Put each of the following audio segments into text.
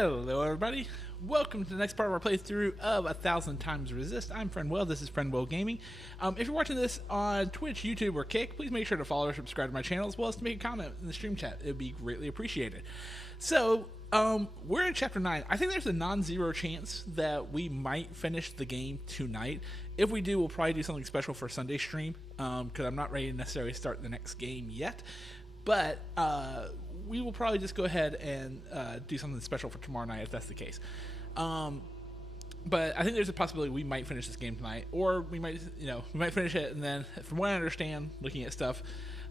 Hello everybody, welcome to the next part of our playthrough of 1000xRESIST. I'm Friend Will, this is Friend Will Gaming. If you're watching this on Twitch, YouTube, or Kick, please make sure to follow or subscribe to my channel, as well as to make a comment in the stream chat. It would be greatly appreciated. So, we're in Chapter 9. I think there's a non-zero chance that we might finish the game tonight. If we do, we'll probably do something special for Sunday stream, because I'm not ready to necessarily start the next game yet. But we will probably just go ahead and do something special for tomorrow night if that's the case. But I think there's a possibility we might finish this game tonight, or we might, we might finish it, and then, from what I understand, looking at stuff,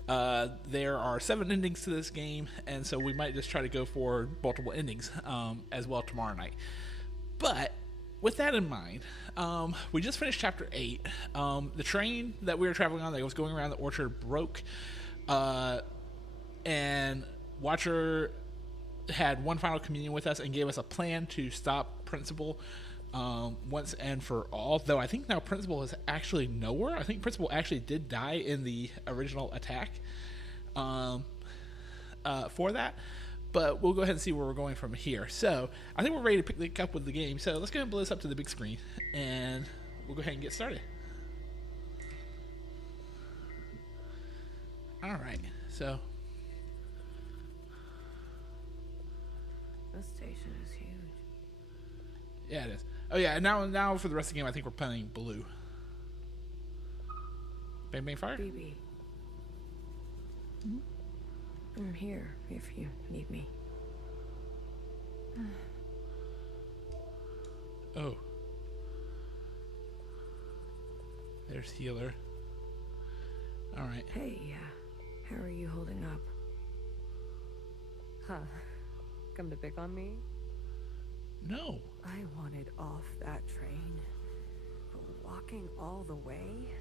there are 7 endings to this game, and so we might just try to go for multiple endings as well tomorrow night. But with that in mind, we just finished Chapter 8. The train that we were traveling on that was going around the orchard broke. And Watcher had one final communion with us and gave us a plan to stop Principal once and for all. Though I think now Principal is actually nowhere. I think Principal actually did die in the original attack for that. But we'll go ahead and see where we're going from here. So I think we're ready to pick up with the game. So let's go ahead and blow this up to the big screen, and we'll go ahead and get started. All right. So. This station is huge. Yeah, it is. Oh yeah, and now for the rest of the game, I think we're playing blue. Bang bang fire. BB. I'm here if you need me. Oh. There's healer. All right. Hey, how are you holding up? Huh. Come to pick on me? No. I wanted off that train, but walking all the way?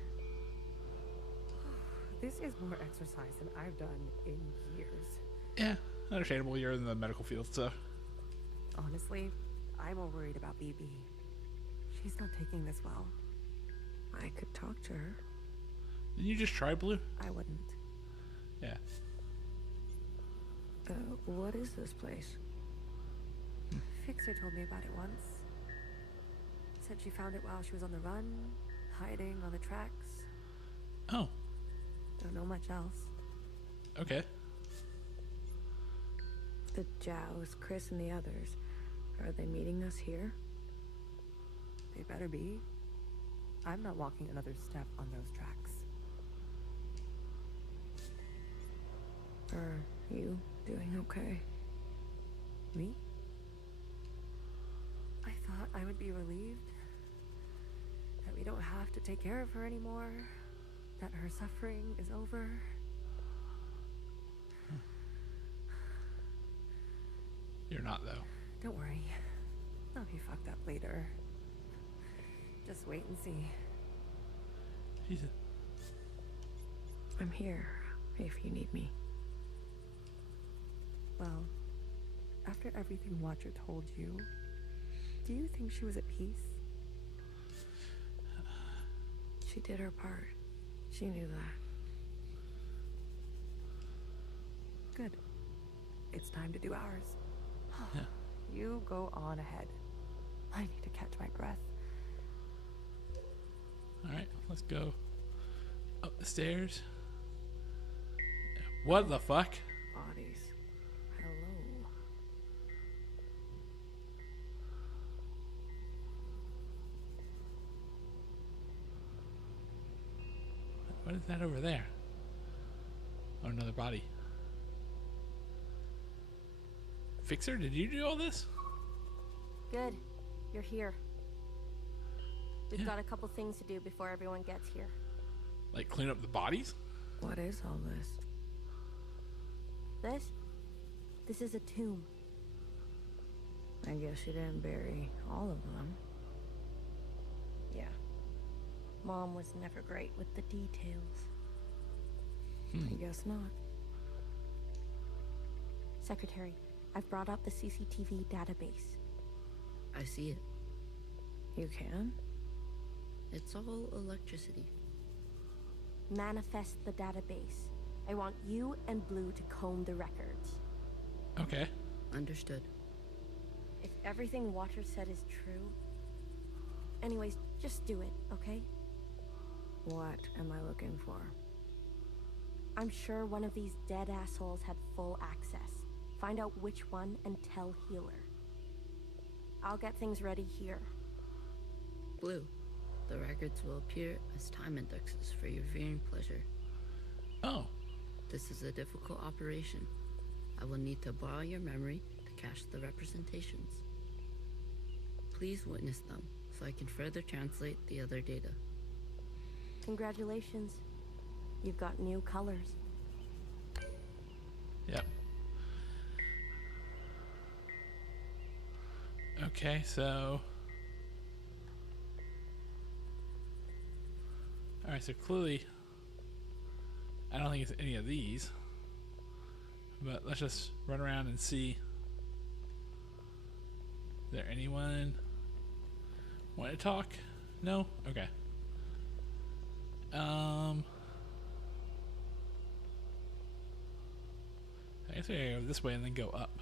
This is more exercise than I've done in years. Yeah, understandable. You're in the medical field, so. Honestly, I'm more worried about BB. She's not taking this well. I could talk to her. Didn't you just try blue? I wouldn't. Yeah. What is this place? Fixer told me about it once. Said she found it while she was on the run, hiding on the tracks. Oh. Don't know much else. Okay. The Jiaos, Chris, and the others. Are they meeting us here? They better be. I'm not walking another step on those tracks. Are you doing okay? Me? I thought I would be relieved that we don't have to take care of her anymore, that her suffering is over. You're not, though. Don't worry. I'll be fucked up later. Just wait and see. Jesus. I'm here if you need me. Well, after everything Watcher told you, do you think she was at peace? She did her part. She knew that. Good. It's time to do ours. Yeah. You go on ahead. I need to catch my breath. All right, let's go up the stairs. What the fuck? Bodies. Hello. What is that over there? Oh, another body. Fixer, did you do all this? Good. You're here. We've Yeah. got a couple things to do before everyone gets here. Like clean up the bodies? What is all this? This is a tomb. I guess you didn't bury all of them. Yeah. Mom was never great with the details. I guess not. Secretary, I've brought up the CCTV database. I see it. You can? It's all electricity. Manifest the database. I want you and Blue to comb the records. Okay. Understood. everything Watcher said is true? Anyways, just do it, okay? What am I looking for? I'm sure one of these dead assholes had full access. Find out which one and tell Healer. I'll get things ready here. Blue, the records will appear as time indexes for your viewing pleasure. Oh. This is a difficult operation. I will need to borrow your memory to cache the representations. Please witness them so I can further translate the other data. Congratulations. You've got new colors. Yep. Okay, so... Alright, so clearly... I don't think it's any of these. But let's just run around and see. Is there anyone want to talk? No? Okay. I guess we gotta go this way and then go up.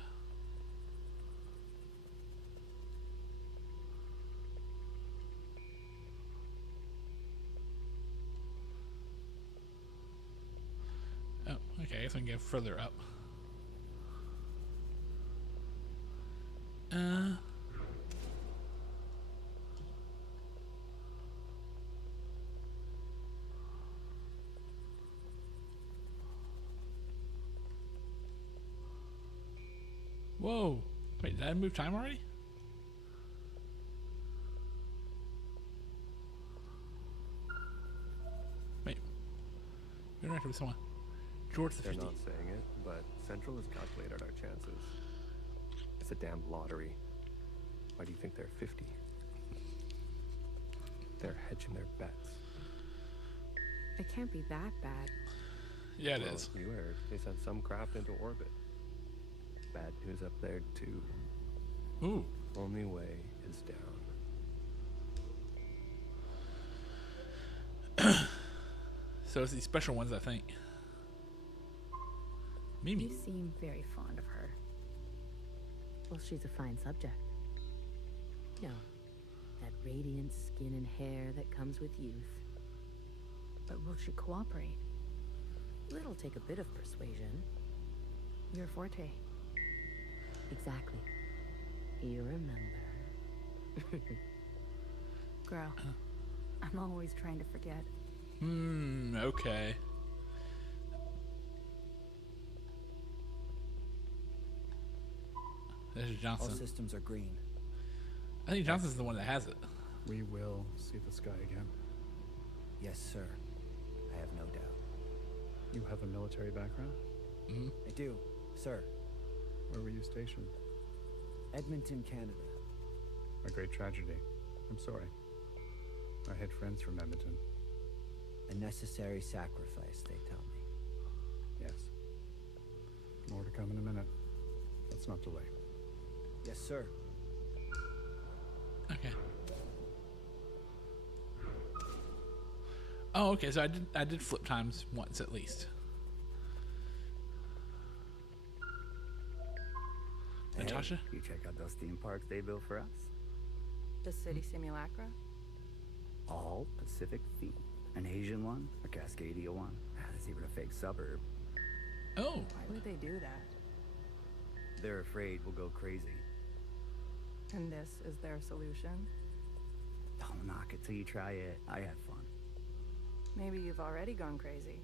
Oh, okay, I guess we can go further up. Whoa. Wait, did I move time already? Wait. We interact with someone. George the They're 50. not saying it, but Central has calculated our chances. It's a damn lottery. Why do you think they're 50? They're hedging their bets. It can't be that bad. Yeah, it Well, is. you heard. They sent some craft into orbit. Bad news up there, too. Ooh. Only way is down. So it's these special ones, I think. Mimi. You seem very fond of her. Well, she's a fine subject. You know, that radiant skin and hair that comes with youth. But will she cooperate? It'll take a bit of persuasion. Your forte. Exactly. You remember. Girl, I'm always trying to forget. Okay. There's All Johnson. systems are green. I think Johnson's the one that has it. We will see the sky again. Yes, sir. I have no doubt. You have a military background? I do, sir. Where were you stationed? Edmonton, Canada. A great tragedy. I'm sorry. I had friends from Edmonton. A necessary sacrifice, they tell me. Yes. More to come in a minute. Let's not delay. Yes, sir. Okay. Oh, okay. So I did flip times once at least. Natasha? You check out those theme parks they built for us? The city simulacra? All Pacific themed. An Asian one, a Cascadia one. There's even a fake suburb. Oh. Why would they do that? They're afraid we'll go crazy. And this is their solution? Don't knock it till you try it. I had fun. Maybe you've already gone crazy.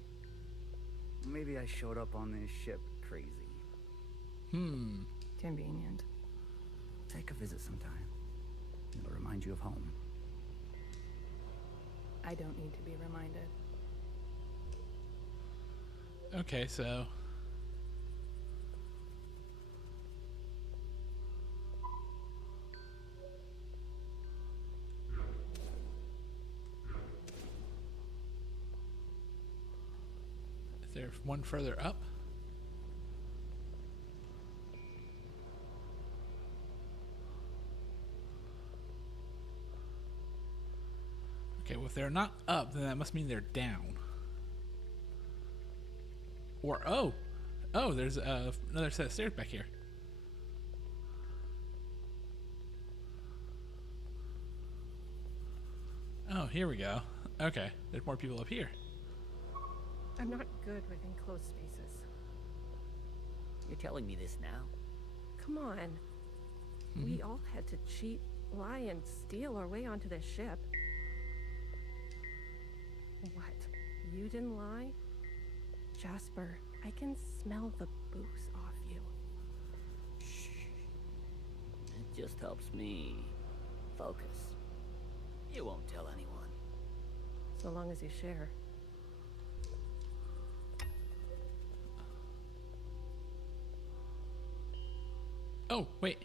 Maybe I showed up on this ship crazy. Convenient. Take a visit sometime. It'll remind you of home. I don't need to be reminded. Okay, so is there one further up? Okay, well if they're not up, then that must mean they're down. Or oh, there's another set of stairs back here. Oh, here we go. Okay, there's more people up here. I'm not good with enclosed spaces. You're telling me this now? Come on. We all had to cheat, lie, and steal our way onto this ship. What? You didn't lie? Jasper, I can smell the booze off you. Shh. It just helps me focus. You won't tell anyone. So long as you share. Oh, wait.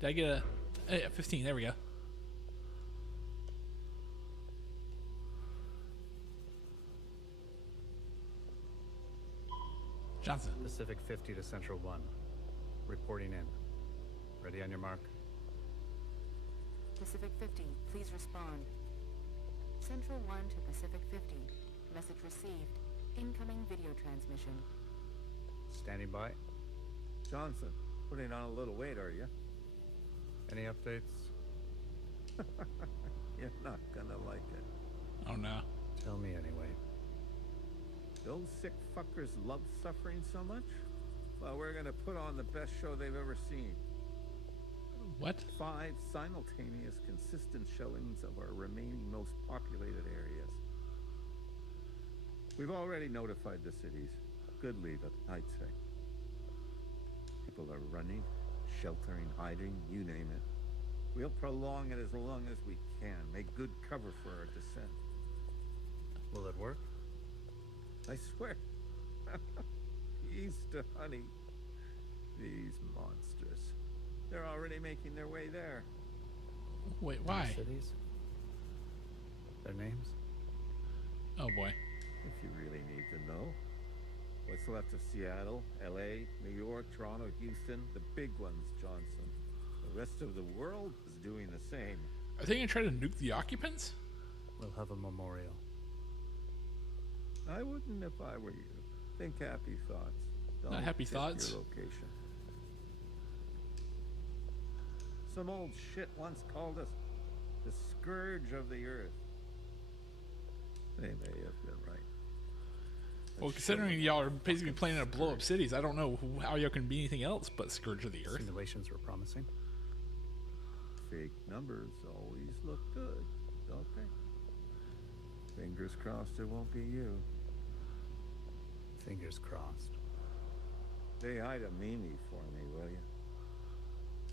Did I get a 15? There we go. Johnson. Pacific 50 to Central 1. Reporting in. Ready on your mark. Pacific 50, please respond. Central 1 to Pacific 50. Message received. Incoming video transmission. Standing by. Johnson, putting on a little weight, are you? Any updates? You're not gonna like it. Oh no. Tell me anyway. Those sick fuckers love suffering so much? Well, we're gonna put on the best show they've ever seen. What? 5 simultaneous, consistent showings of our remaining most populated areas. We've already notified the cities. Good leave it, I'd say. People are running, sheltering, hiding, you name it. We'll prolong it as long as we can, make good cover for our descent. Will it work? I swear. East to honey. These monsters. They're already making their way there. Wait, why? Cities? Their names? Oh boy. If you really need to know. What's left of Seattle, LA, New York, Toronto, Houston, the big ones, Johnson. The rest of the world is doing the same. Are they gonna try to nuke the occupants? We'll have a memorial. I wouldn't if I were you. Think happy thoughts. Not happy tip thoughts. Your location. Some old shit once called us the scourge of the earth. They may have been right. Well, considering y'all are basically planning to blow up cities, I don't know how y'all can be anything else but scourge of the earth. Simulations were promising. Fake numbers always look good, don't they? Fingers crossed it won't be you. Fingers crossed. Say hi to Mimi for me, will you?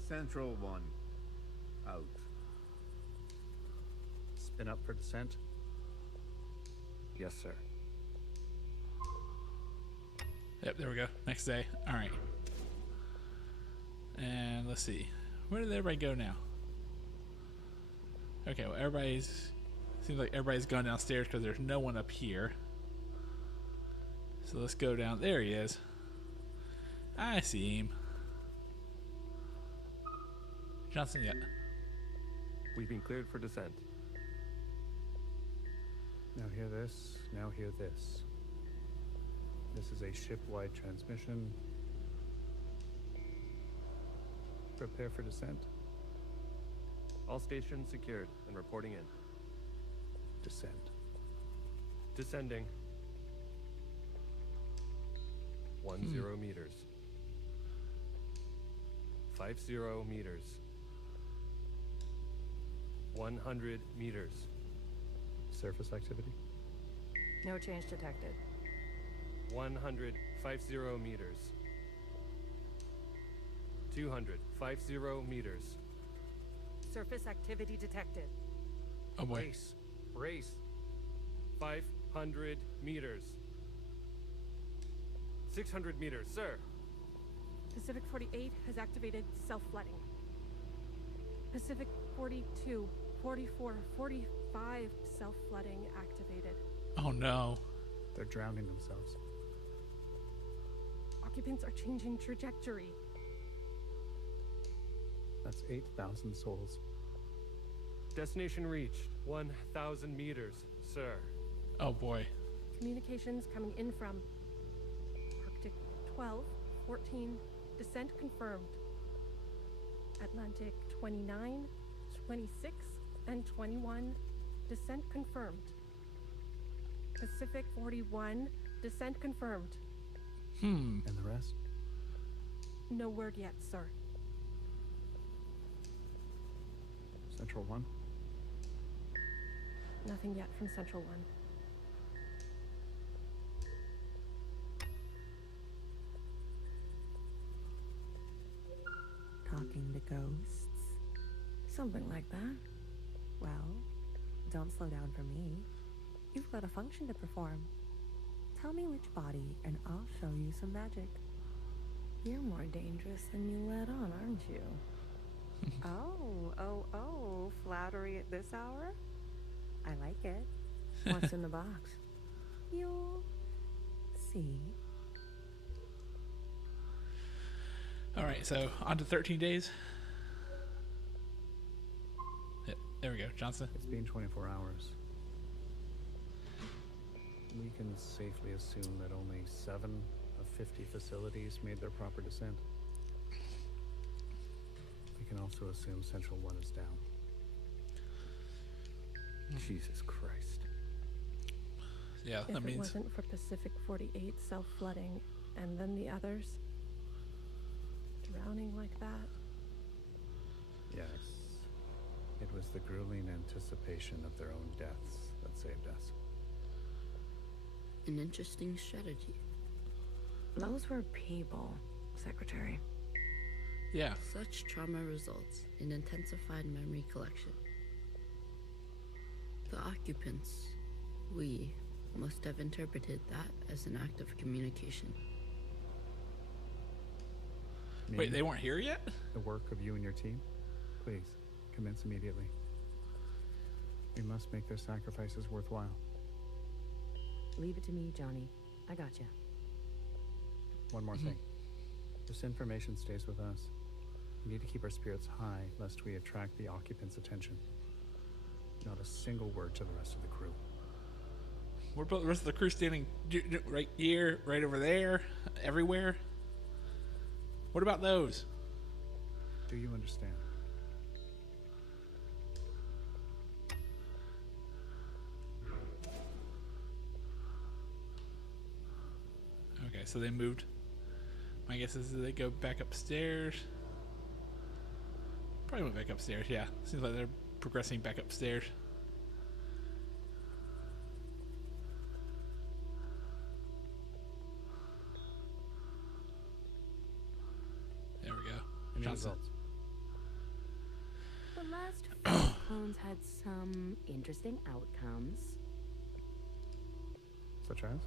Central 1. Out. Spin up for descent. Yes, sir. Yep, there we go. Next day. All right. And let's see. Where did everybody go now? Okay, well, seems like everybody's gone downstairs because there's no one up here. So let's go down. There he is. I see him. Johnson, yeah. We've been cleared for descent. Now hear this, now hear this. This is a ship-wide transmission. Prepare for descent. All stations secured and reporting in. Descent. Descending. 10 meters. 50 meters. 100 meters. Surface activity. No change detected. 150 meters. 250 meters. Surface activity detected. Oh boy. Race. 500 meters. 600 meters, sir. Pacific 48 has activated self-flooding. Pacific 42, 44, 45 self-flooding activated. Oh no. They're drowning themselves. Occupants are changing trajectory. That's 8,000 souls. Destination reached. 1,000 meters, sir. Oh boy. Communications coming in from Arctic 12, 14, descent confirmed. Atlantic 29, 26, and 21, Descent confirmed. Pacific 41, descent confirmed. And the rest? No word yet, sir. Central 1? Nothing yet from Central 1. Talking to ghosts? Something like that. Well, don't slow down for me. You've got a function to perform. Tell me which body, and I'll show you some magic. You're more dangerous than you let on, aren't you? Oh, flattery at this hour? I like it. What's in the box? You'll see. All right, so on to 13 days. Yep, there we go, Johnson. It's been 24 hours. We can safely assume that only 7 of 50 facilities made their proper descent. We can also assume Central 1 is down. Jesus Christ. Yeah, If that means... it wasn't for Pacific 48 self-flooding, and then the others drowning like that. Yes. It was the grueling anticipation of their own deaths that saved us. An interesting strategy. Those were people, Secretary. Yeah. Such trauma results in intensified memory collection. The occupants, we, must have interpreted that as an act of communication. Wait, they weren't here yet? The work of you and your team? Please, commence immediately. We must make their sacrifices worthwhile. Leave it to me, Johnny. I gotcha. One more thing. This information stays with us. We need to keep our spirits high, lest we attract the occupants' attention. Not a single word to the rest of the crew. What about the rest of the crew standing right here, right over there, everywhere? What about those? Do you understand? Okay, so they moved. My guess is they go back upstairs. Probably went back upstairs, yeah. Seems like they're progressing back upstairs. There we go. Any Johnson. results? The last few clones had some interesting outcomes. Such as?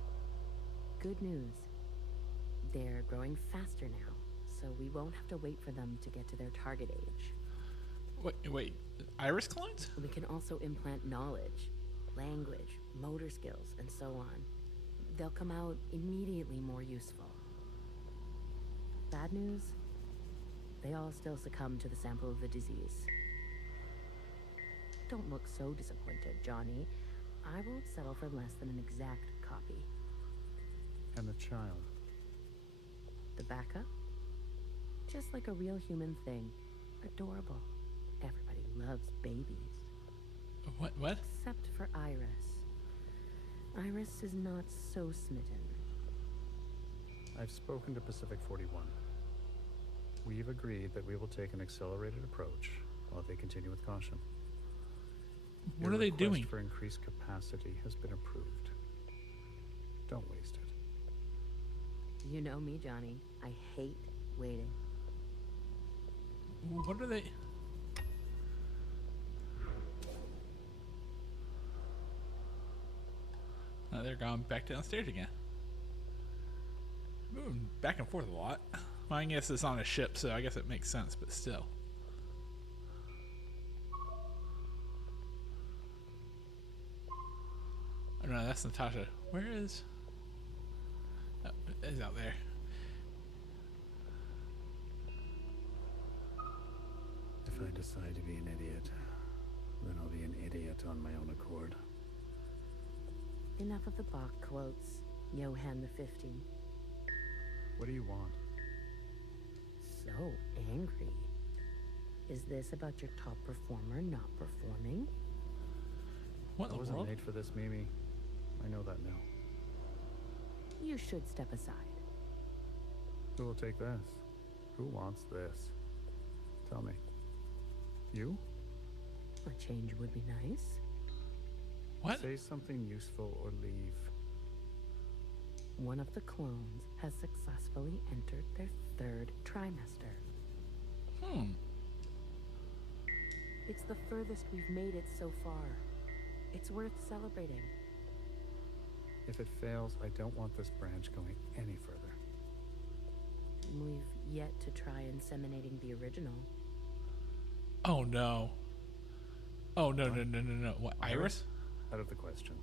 Good news. They're growing faster now, so we won't have to wait for them to get to their target age. Wait, iris clones? We can also implant knowledge, language, motor skills, and so on. They'll come out immediately more useful. Bad news? They all still succumb to the sample of the disease. Don't look so disappointed, Johnny. I won't settle for less than an exact copy. And the child? The backup? Just like a real human thing. Adorable. Everybody loves babies. What? Except for Iris. Iris is not so smitten. I've spoken to Pacific 41. We've agreed that we will take an accelerated approach while they continue with caution. What are they doing? Your request for increased capacity has been approved. Don't waste it. You know me, Johnny. I hate waiting. What are they? Oh, they're going back downstairs again. Moving back and forth a lot. Well, I guess it's on a ship, so I guess it makes sense, but still. Oh no, that's Natasha. Where is... Oh, it's out there. If I decide to be an idiot, then I'll be an idiot on my own accord. Enough of the Bach quotes, Johann the 50. What do you want? So angry. Is this about your top performer not performing? What in I the wasn't world? made for this, Mimi. I know that now. You should step aside. Who will take this? Who wants this? Tell me. You? A change would be nice. What? Say something useful or leave. One of the clones has successfully entered their 3rd trimester. It's the furthest we've made it so far. It's worth celebrating. If it fails, I don't want this branch going any further. We've yet to try inseminating the original. Oh no. Oh no, no, no, no, no. What, Iris? Out of the question.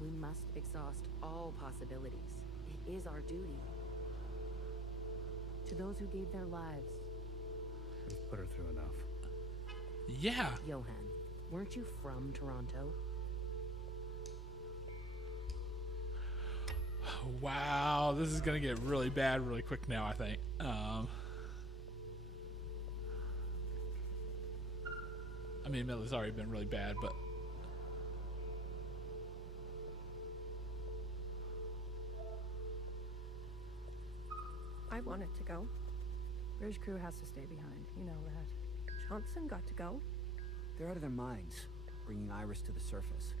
We must exhaust all possibilities. It is our duty. To those who gave their lives. We've put her through enough. Yeah. Johan, weren't you from Toronto? Wow, this is gonna get really bad really quick now, I think. I mean, it's already been really bad, but I wanted to go. Bridge crew has to stay behind. You know that. Johnson got to go. They're out of their minds, bringing Iris to the surface.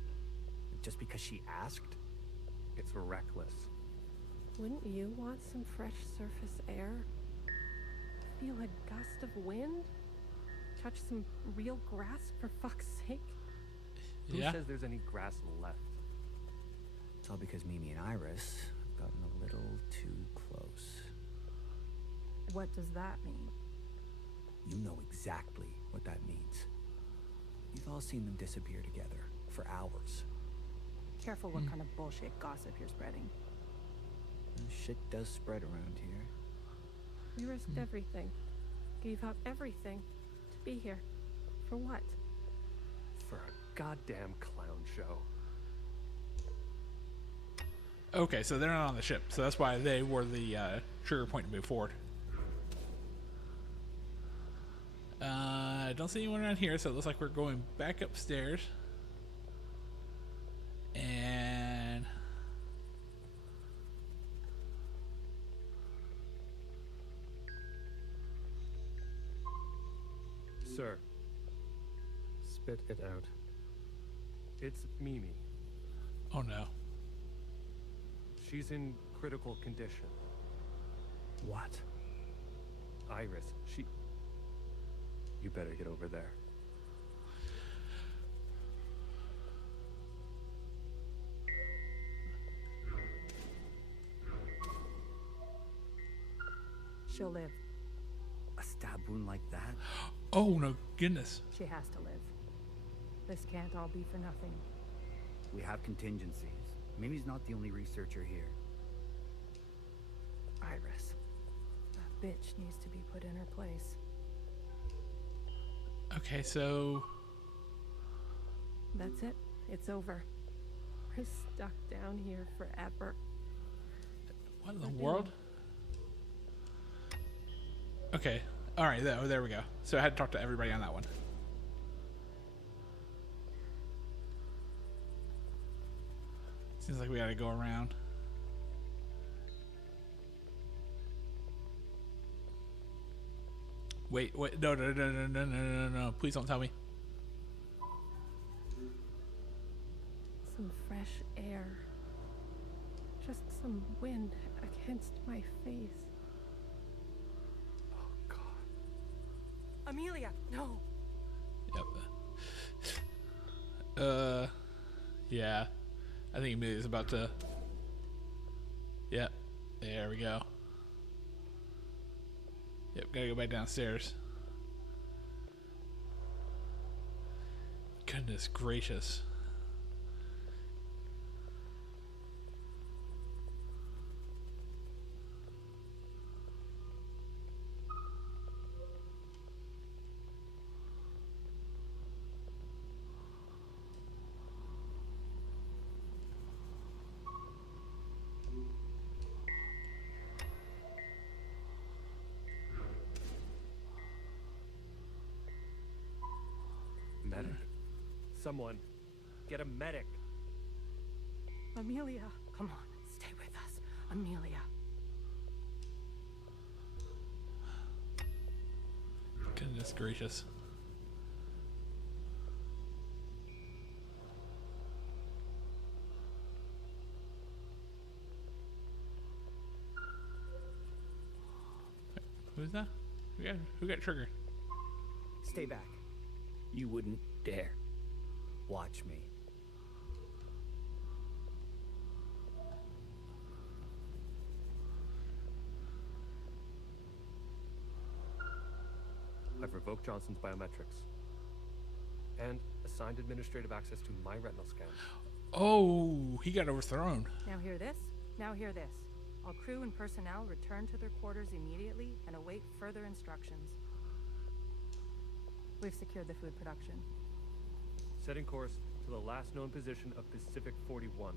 Just because she asked? It's reckless. Wouldn't you want some fresh surface air? Feel a gust of wind? Touch some real grass, for fuck's sake? Who yeah. says there's any grass left? It's all because Mimi and Iris have gotten a little too close. What does that mean? You know exactly what that means. You've all seen them disappear together for hours. Careful what kind of bullshit gossip you're spreading. And shit does spread around here. We risked everything. Gave up everything to be here. For what? For a goddamn clown show. Okay, so they're not on the ship, so that's why they were the trigger point to move forward. I don't see anyone around here, so it looks like we're going back upstairs. And Sir, Spit it out. it's Mimi. oh no. She's in critical condition. What? Iris, You better get over there. She'll live. A stab wound like that? Oh no goodness. She has to live. This can't all be for nothing. We have contingencies. Mimi's not the only researcher here. Iris. That bitch needs to be put in her place. Okay, so That's it. It's over. We're stuck down here forever. what in the world? Okay. Alright, there we go. So I had to talk to everybody on that one. Seems like we gotta go around. Wait, no. Please don't tell me. Some fresh air. Just some wind against my face. Oh, God. Amelia, no. Yep. Yeah. I think Amelia's about to. Yep. There we go. Yep, gotta go back downstairs. Goodness gracious. someone. Get a medic. Amelia, come on, stay with us. Amelia. Goodness gracious. Who's that? Who got triggered? Stay back. You wouldn't dare. Watch me. I've revoked Johnson's biometrics. And assigned administrative access to my retinal scans. Oh, he got overthrown. Now hear this. Now hear this. All crew and personnel return to their quarters immediately and await further instructions. We've secured the food production. Setting course to the last known position of Pacific 41.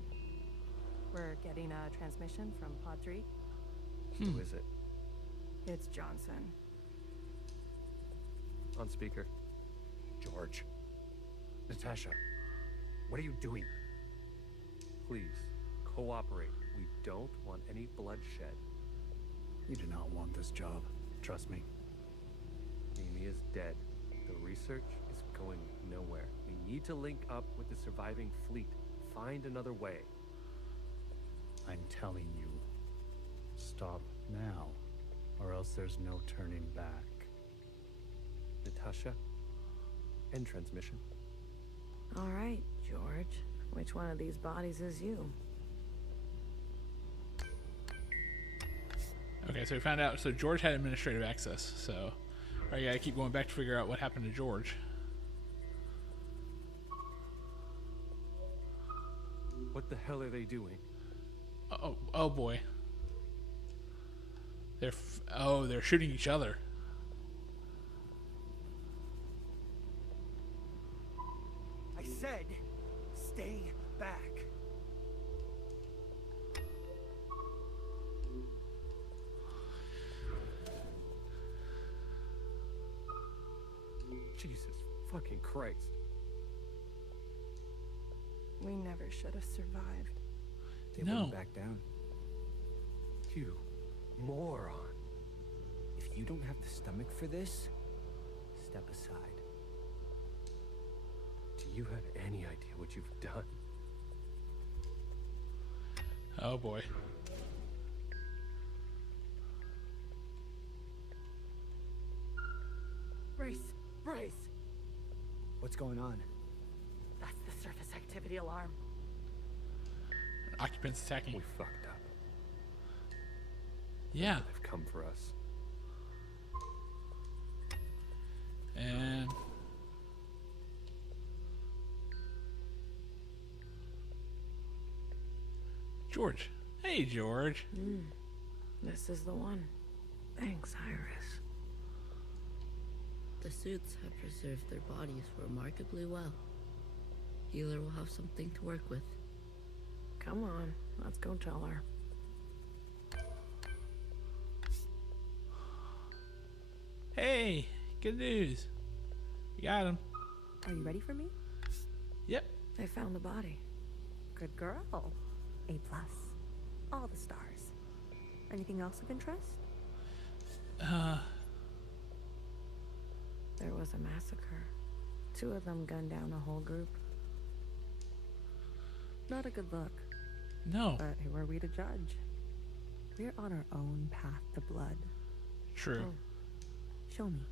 We're getting a transmission from Pod 3. Who is it? It's Johnson. On speaker. George. Natasha. What are you doing? Please, cooperate. We don't want any bloodshed. You do not want this job. Trust me. Amy is dead. The research is going nowhere. We need to link up with the surviving fleet. Find another way. I'm telling you. Stop now, or else there's no turning back. Natasha, end transmission. All right, George. Which one of these bodies is you? Okay, so we found out. So George had administrative access. So I gotta keep going back to figure out what happened to George. What the hell are they doing? Oh boy. They're shooting each other. I said, stay back. Jesus fucking Christ. We never should have survived. They No. wouldn't back down. You moron. If you don't have the stomach for this, step aside. Do you have any idea what you've done? Oh boy. Brace! Brace! What's going on? That's the surface activity alarm. Occupants attacking. We fucked up. Yeah. They've come for us. And George. Hey, George. This is the one. Thanks, Iris. The suits have preserved their bodies remarkably well. Healer will have something to work with. Come on, let's go tell her. Hey, good news. You got him. Are you ready for me? Yep. They found the body. Good girl. A+. All the stars. Anything else of interest? There was a massacre. 2 of them gunned down a whole group. Not a good look. No. But who are we to judge? We're on our own path to blood. True. Show me.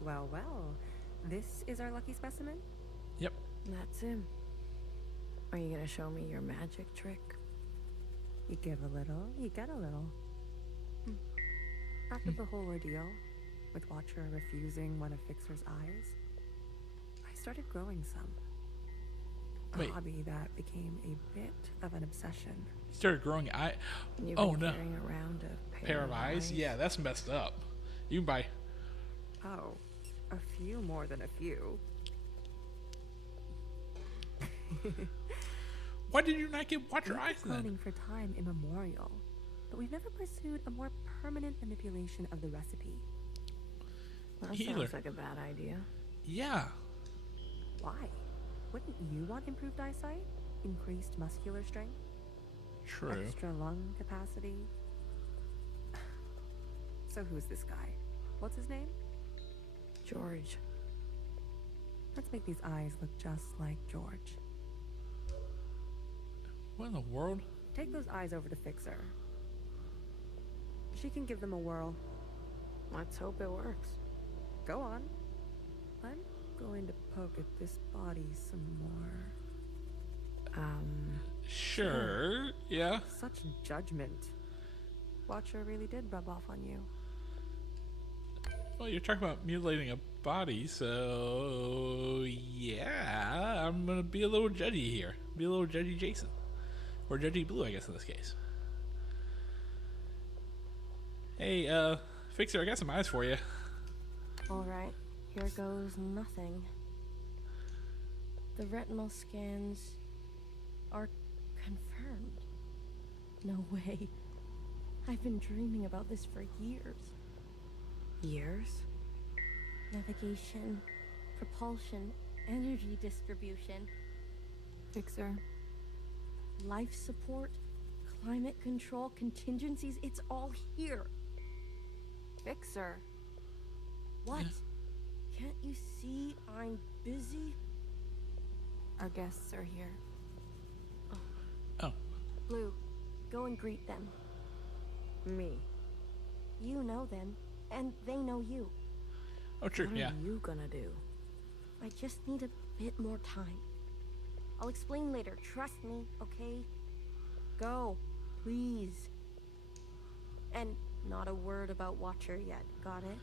Well, well. This is our lucky specimen? Yep. That's him. Are you gonna show me your magic trick? You give a little, you get a little. After the whole ordeal, with Watcher refusing one of Fixer's eyes, I started growing some. A Wait. hobby that became a bit of an obsession. He started growing eye. You've Oh been no. carrying around a Pair of eyes? Yeah, that's messed up. You can buy. Oh, a few more than a few. Why did you not get Watcher eyes then? Cloning for time immemorial, but we've never pursued a more permanent manipulation of the recipe. That healer. sounds like a bad idea. Yeah. Why? Wouldn't you want improved eyesight? Increased muscular strength? True. Extra lung capacity? So who's this guy? What's his name? George. Let's make these eyes look just like George. What in the world? Take those eyes over to Fixer. She can give them a whirl. Let's hope it works. Go on. I'm going to poke at this body some more. Sure. Yeah. Such judgment. Watcher really did rub off on you. Well, you're talking about mutilating a body, so yeah, I'm gonna be a little judgy here. Be a little judgy Jason. Or judgy Blue, I guess, in this case. Hey, Fixer, I got some eyes for you. Alright, here goes nothing. The retinal scans are confirmed. No way. I've been dreaming about this for years. Years? Navigation, propulsion, energy distribution, Fixer. life support, climate control, contingencies, it's all here. Fixer. What? Yeah. Can't you see I'm busy? Our guests are here. Oh. Blue, go and greet them. Me. You know them, and they know you. Oh, true, What yeah. are you gonna do? I just need a bit more time. I'll explain later, trust me, okay? Go, please. And not a word about Watcher yet, got it?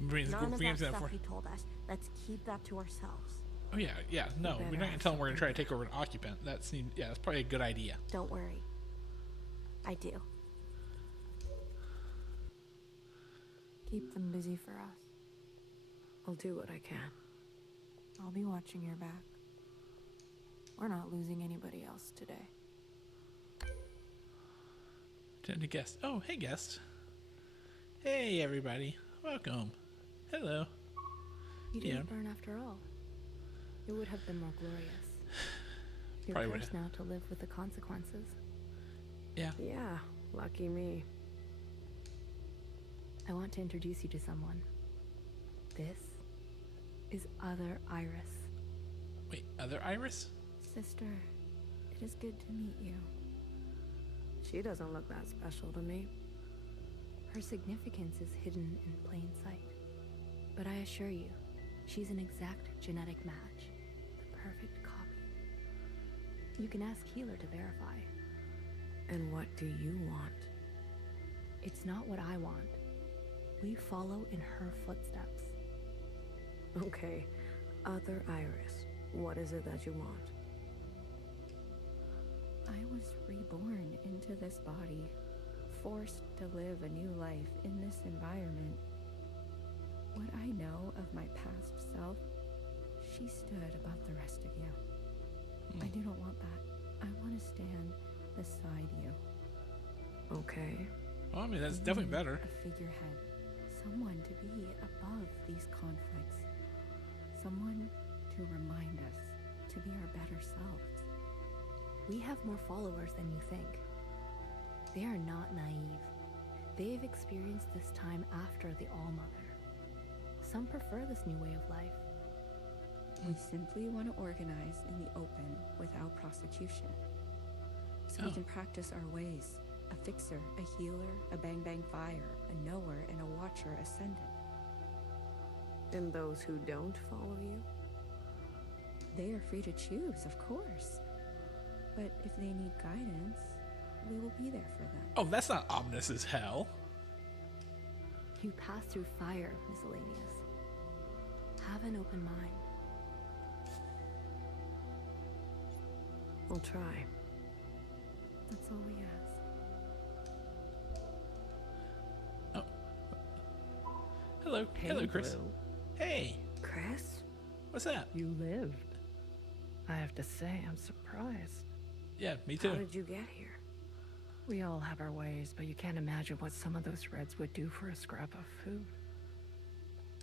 None of that stuff he told us. Let's keep that to ourselves. Oh, yeah, yeah. No, we're not gonna tell him we're gonna try to take over an occupant. That's probably a good idea. Don't worry. I do. Keep them busy for us. I'll do what I can. I'll be watching your back. We're not losing anybody else today. Tend to guest. Oh, hey, guest. Hey, everybody. Welcome. Hello. You Yeah. didn't burn after all. It would have been more glorious. You're Probably cursed now to live with the consequences. Yeah. Yeah, lucky me. I want to introduce you to someone. This is Other Iris. Wait, other Iris? Sister, it is good to meet you. She doesn't look that special to me. Her significance is hidden in plain sight. But I assure you, she's an exact genetic match. The perfect copy. You can ask Healer to verify. And what do you want? It's not what I want. We follow in her footsteps. Okay, Other Iris, what is it that you want? I was reborn into this body, forced to live a new life in this environment. What I know of my past self, she stood above the rest of you. I do not want that. I want to stand beside you. Okay. Well, I mean, that's You definitely need better. A figurehead. Someone to be above these conflicts. Someone to remind us to be our better selves. We have more followers than you think. They are not naive. They've experienced this time after the ALLMOTHER. Some prefer this new way of life. We simply want to organize in the open without prosecution. So we can practice our ways. A fixer, a healer, a bang-bang fire, a knower, and a watcher ascendant. And those who don't follow you? They are free to choose, of course. But if they need guidance, we will be there for them. Oh, that's not ominous as hell. You pass through fire, Miscellaneous. Have an open mind. We'll try. That's all we ask. Hello. Hello, Chris. Blue. Hey. Chris? What's that? You lived. I have to say, I'm surprised. Yeah, me too. How did you get here? We all have our ways, but you can't imagine what some of those Reds would do for a scrap of food.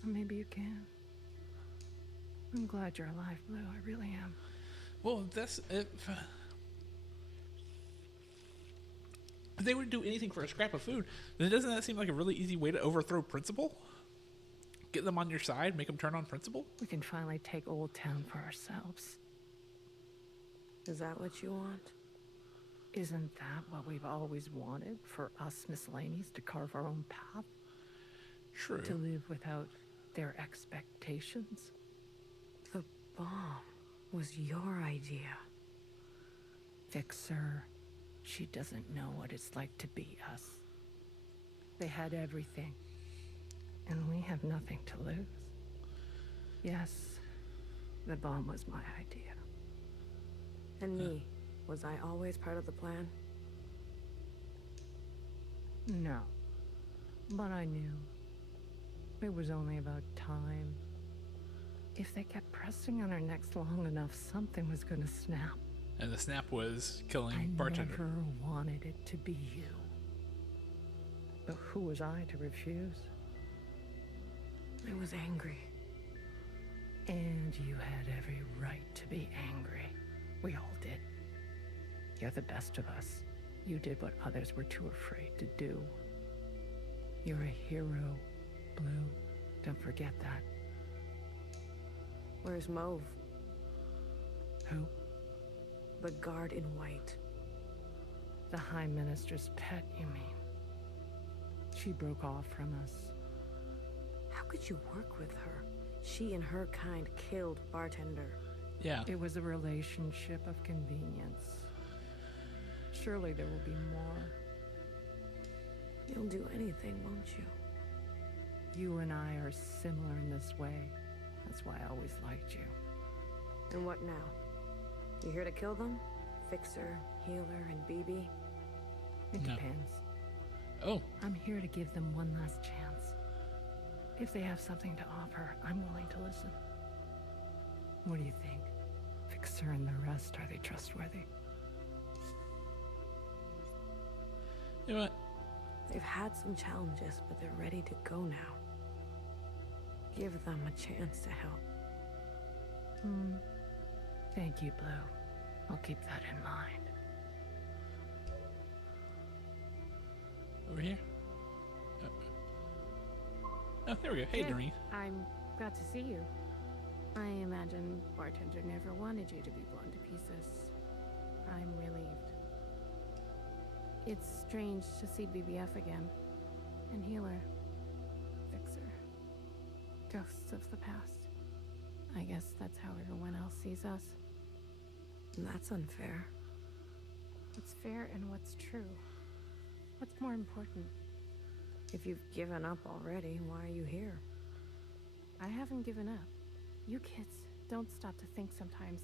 Maybe you can. I'm glad you're alive, Blue. I really am. Well, that's if they would do anything for a scrap of food, then doesn't that seem like a really easy way to overthrow principle? Get them on your side, make them turn on principle? We can finally take Old Town for ourselves. Is that what you want? Isn't that what we've always wanted? For us miscellanies to carve our own path? True. To live without their expectations? The bomb was your idea. Fixer. She doesn't know what it's like to be us. They had everything. And we have nothing to lose. Yes, the bomb was my idea. And me, was I always part of the plan? No. But I knew. It was only about time. If they kept pressing on our necks long enough, something was gonna snap. And the snap was killing Bartender. I never wanted it to be you. But who was I to refuse? I was angry. And you had every right to be angry. We all did. You're the best of us. You did what others were too afraid to do. You're a hero, Blue. Don't forget that. Where's Mauve? Who? The guard in white. The High Minister's pet, you mean? She broke off from us. How could you work with her? She and her kind killed Bartender. Yeah. It was a relationship of convenience. Surely there will be more. You'll do anything, won't you? You and I are similar in this way. That's why I always liked you. And what now? You here to kill them? Fixer, Healer, and BB? It No. depends. Oh. I'm here to give them one last chance. If they have something to offer, I'm willing to listen. What do you think? Fixer and the rest, are they trustworthy? You know what? They've had some challenges, but they're ready to go now. Give them a chance to help. Thank you, Blue. I'll keep that in mind. Over here? Oh, there we go. Hey, Good. Doreen. I'm glad to see you. I imagine Bartender never wanted you to be blown to pieces. I'm relieved. It's strange to see BBF again. And Healer. Fixer. Ghosts of the past. I guess that's how everyone else sees us. That's unfair. What's fair and what's true? What's more important? If you've given up already, why are you here? I haven't given up. You kids don't stop to think sometimes.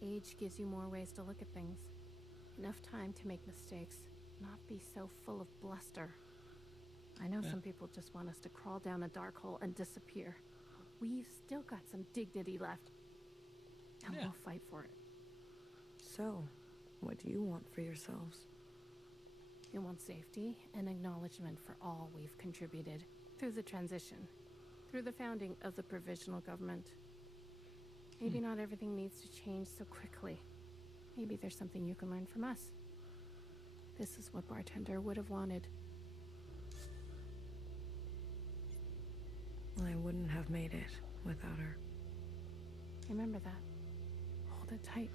Age gives you more ways to look at things. Enough time to make mistakes, not be so full of bluster. I know some people just want us to crawl down a dark hole and disappear. But we've still got some dignity left. And we'll fight for it. So, what do you want for yourselves? We want safety and acknowledgement for all we've contributed through the transition, through the founding of the provisional government. Maybe not everything needs to change so quickly. Maybe there's something you can learn from us. This is what Bartender would have wanted. I wouldn't have made it without her. Remember that. Hold it tight.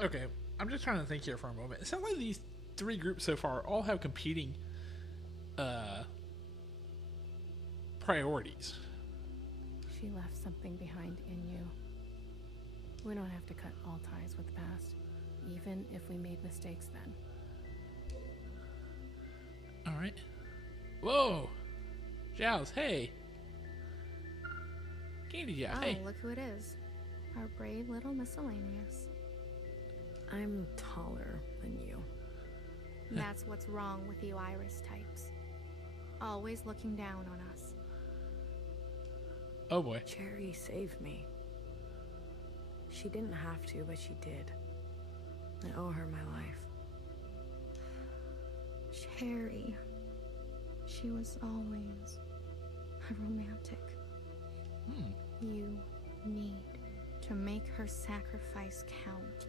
Okay, I'm just trying to think here for a moment. It sounds like these three groups so far all have competing priorities. She left something behind in you. We don't have to cut all ties with the past, even if we made mistakes then. Alright. Whoa! Jiao's, hey! Candy Jiao, Oh, hey! look who it is. Our brave little miscellaneous. I'm taller than you. That's what's wrong with you Iris types. Always looking down on us. Oh boy. Cherry saved me. She didn't have to, but she did. I owe her my life. Cherry. She was always a romantic. You need to make her sacrifice count.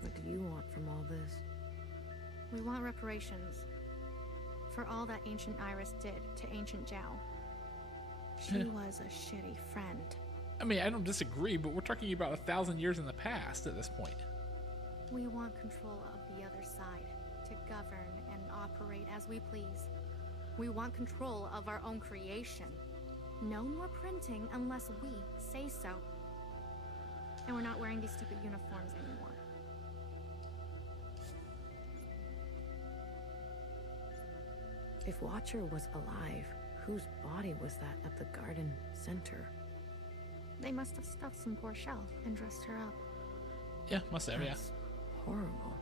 What do you want from all this? We want reparations for all that ancient Iris did to ancient Jiao. She was a shitty friend. I mean, I don't disagree, but we're talking about 1,000 years in the past at this point. We want control of the other side to govern and operate as we please. We want control of our own creation. No more printing unless we say so. And we're not wearing these stupid uniforms anymore. If Watcher was alive, whose body was that at the garden center? They must have stuffed some poor shell and dressed her up. Yeah, must have, That's horrible.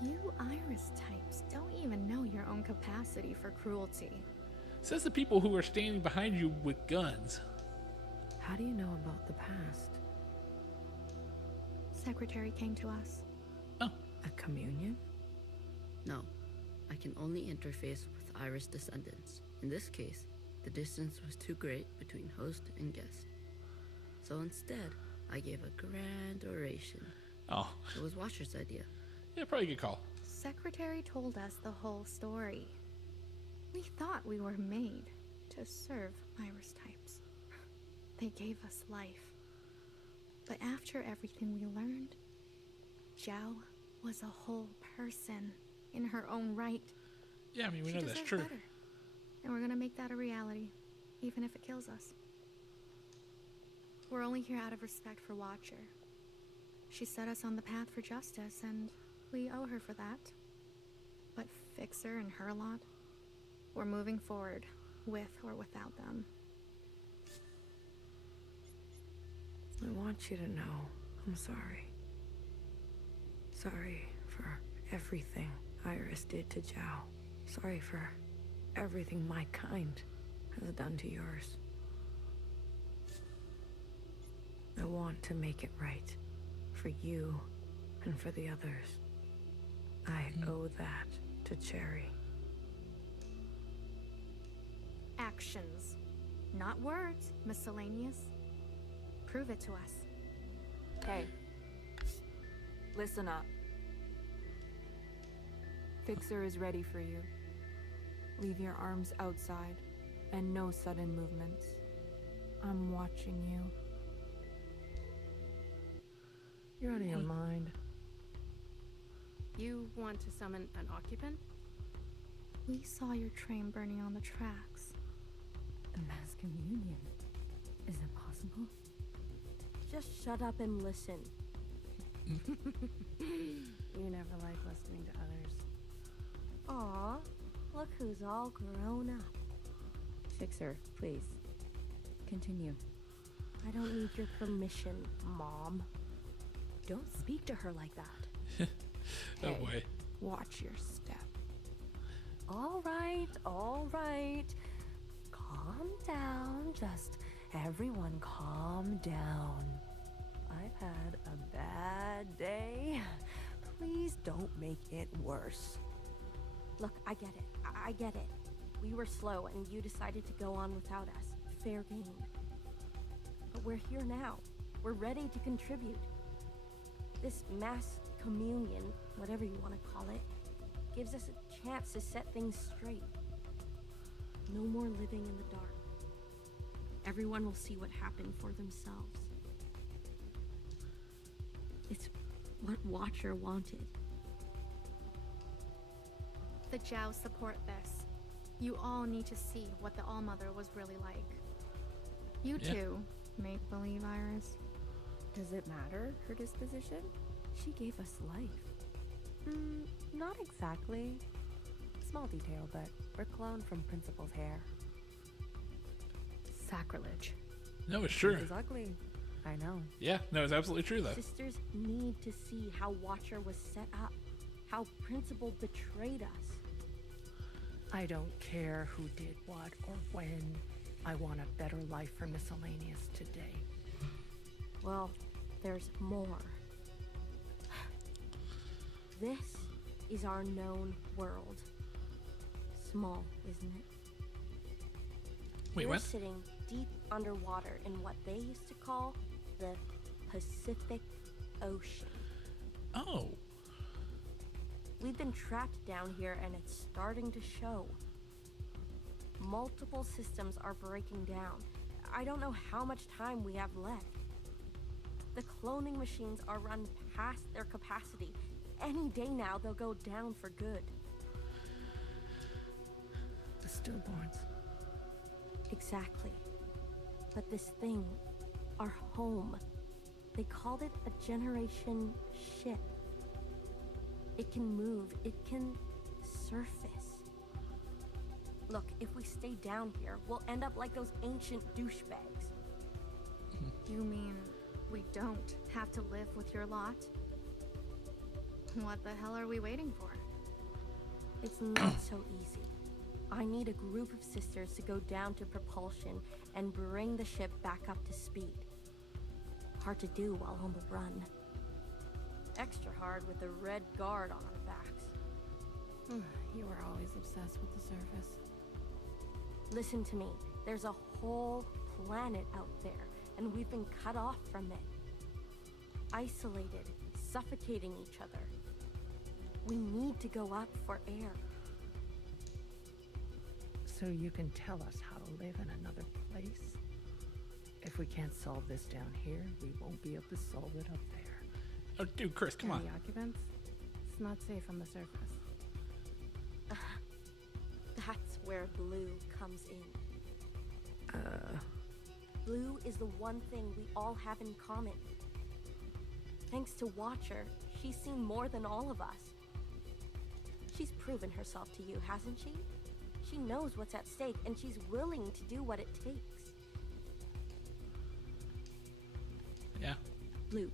You Iris types don't even know your own capacity for cruelty. Says the people who are standing behind you with guns. How do you know about the past? Secretary came to us. Oh. A communion? No, I can only interface with Iris descendants. In this case, the distance was too great between host and guest. So instead, I gave a grand oration. Oh. It was Watcher's idea. Yeah, probably a good call. Secretary told us the whole story. We thought we were made to serve Iris types. They gave us life. But after everything we learned, Jiao was a whole person in her own right. Yeah, I mean, we know that's deserves true. better. And we're gonna make that a reality, even if it kills us. We're only here out of respect for Watcher. She set us on the path for justice, and we owe her for that. But Fixer and her lot, we're moving forward, with or without them. I want you to know I'm sorry. Sorry for everything Iris did to Jiao. Sorry for everything my kind has done to yours. I want to make it right for you and for the others. I owe that to Cherry. Actions, not words, miscellaneous. Prove it to us. Hey, listen up. Fixer is ready for you. Leave your arms outside, and no sudden movements. I'm watching you. You're out of your mind. You want to summon an occupant? We saw your train burning on the tracks. A mass communion. Is it possible? Just shut up and listen. You never like listening to others. Aw, look who's all grown up. Fixer, please. Continue. I don't need your permission, Mom. Don't speak to her like that. Oh boy. Watch your step. All right. Calm down. Just everyone calm down. I've had a bad day. Please don't make it worse. Look, I get it. I get it. We were slow and you decided to go on without us. Fair game. But we're here now. We're ready to contribute. This mass communion, whatever you want to call it, gives us a chance to set things straight. No more living in the dark. Everyone will see what happened for themselves. It's what Watcher wanted. The Jiao support this. You all need to see what the ALLMOTHER was really like. You too, make-believe Iris. Does it matter, her disposition? She gave us life. Not exactly. Small detail, but we're cloned from Principal's hair. Sacrilege. No, it's true. It's ugly. I know. Yeah, no, it's absolutely true, though. Sisters need to see how Watcher was set up, how Principal betrayed us. I don't care who did what or when. I want a better life for Miscellaneous today. Well, there's more. This is our known world. Small, isn't it? Wait, We're what? sitting deep underwater in what they used to call the Pacific Ocean. Oh. We've been trapped down here and it's starting to show. Multiple systems are breaking down. I don't know how much time we have left. The cloning machines are run past their capacity. Any day now, they'll go down for good. The stillborns. Exactly. But this thing, our home, they called it a generation ship. It can move, it can surface. Look, if we stay down here, we'll end up like those ancient douchebags. You mean we don't have to live with your lot? What the hell are we waiting for? It's not so easy. I need a group of sisters to go down to propulsion and bring the ship back up to speed. Hard to do while on the run. Extra hard with the Red Guard on our backs. You were always obsessed with the surface. Listen to me. There's a whole planet out there, and we've been cut off from it. Isolated, suffocating each other. We need to go up for air. So you can tell us how to live in another place? If we can't solve this down here, we won't be able to solve it up there. Oh, dude, Chris, come on. The occupants? It's not safe on the surface. That's where Blue comes in. Blue is the one thing we all have in common. Thanks to Watcher, she's seen more than all of us. She's proven herself to you, hasn't she? She knows what's at stake, and she's willing to do what it takes. Yeah. Blue,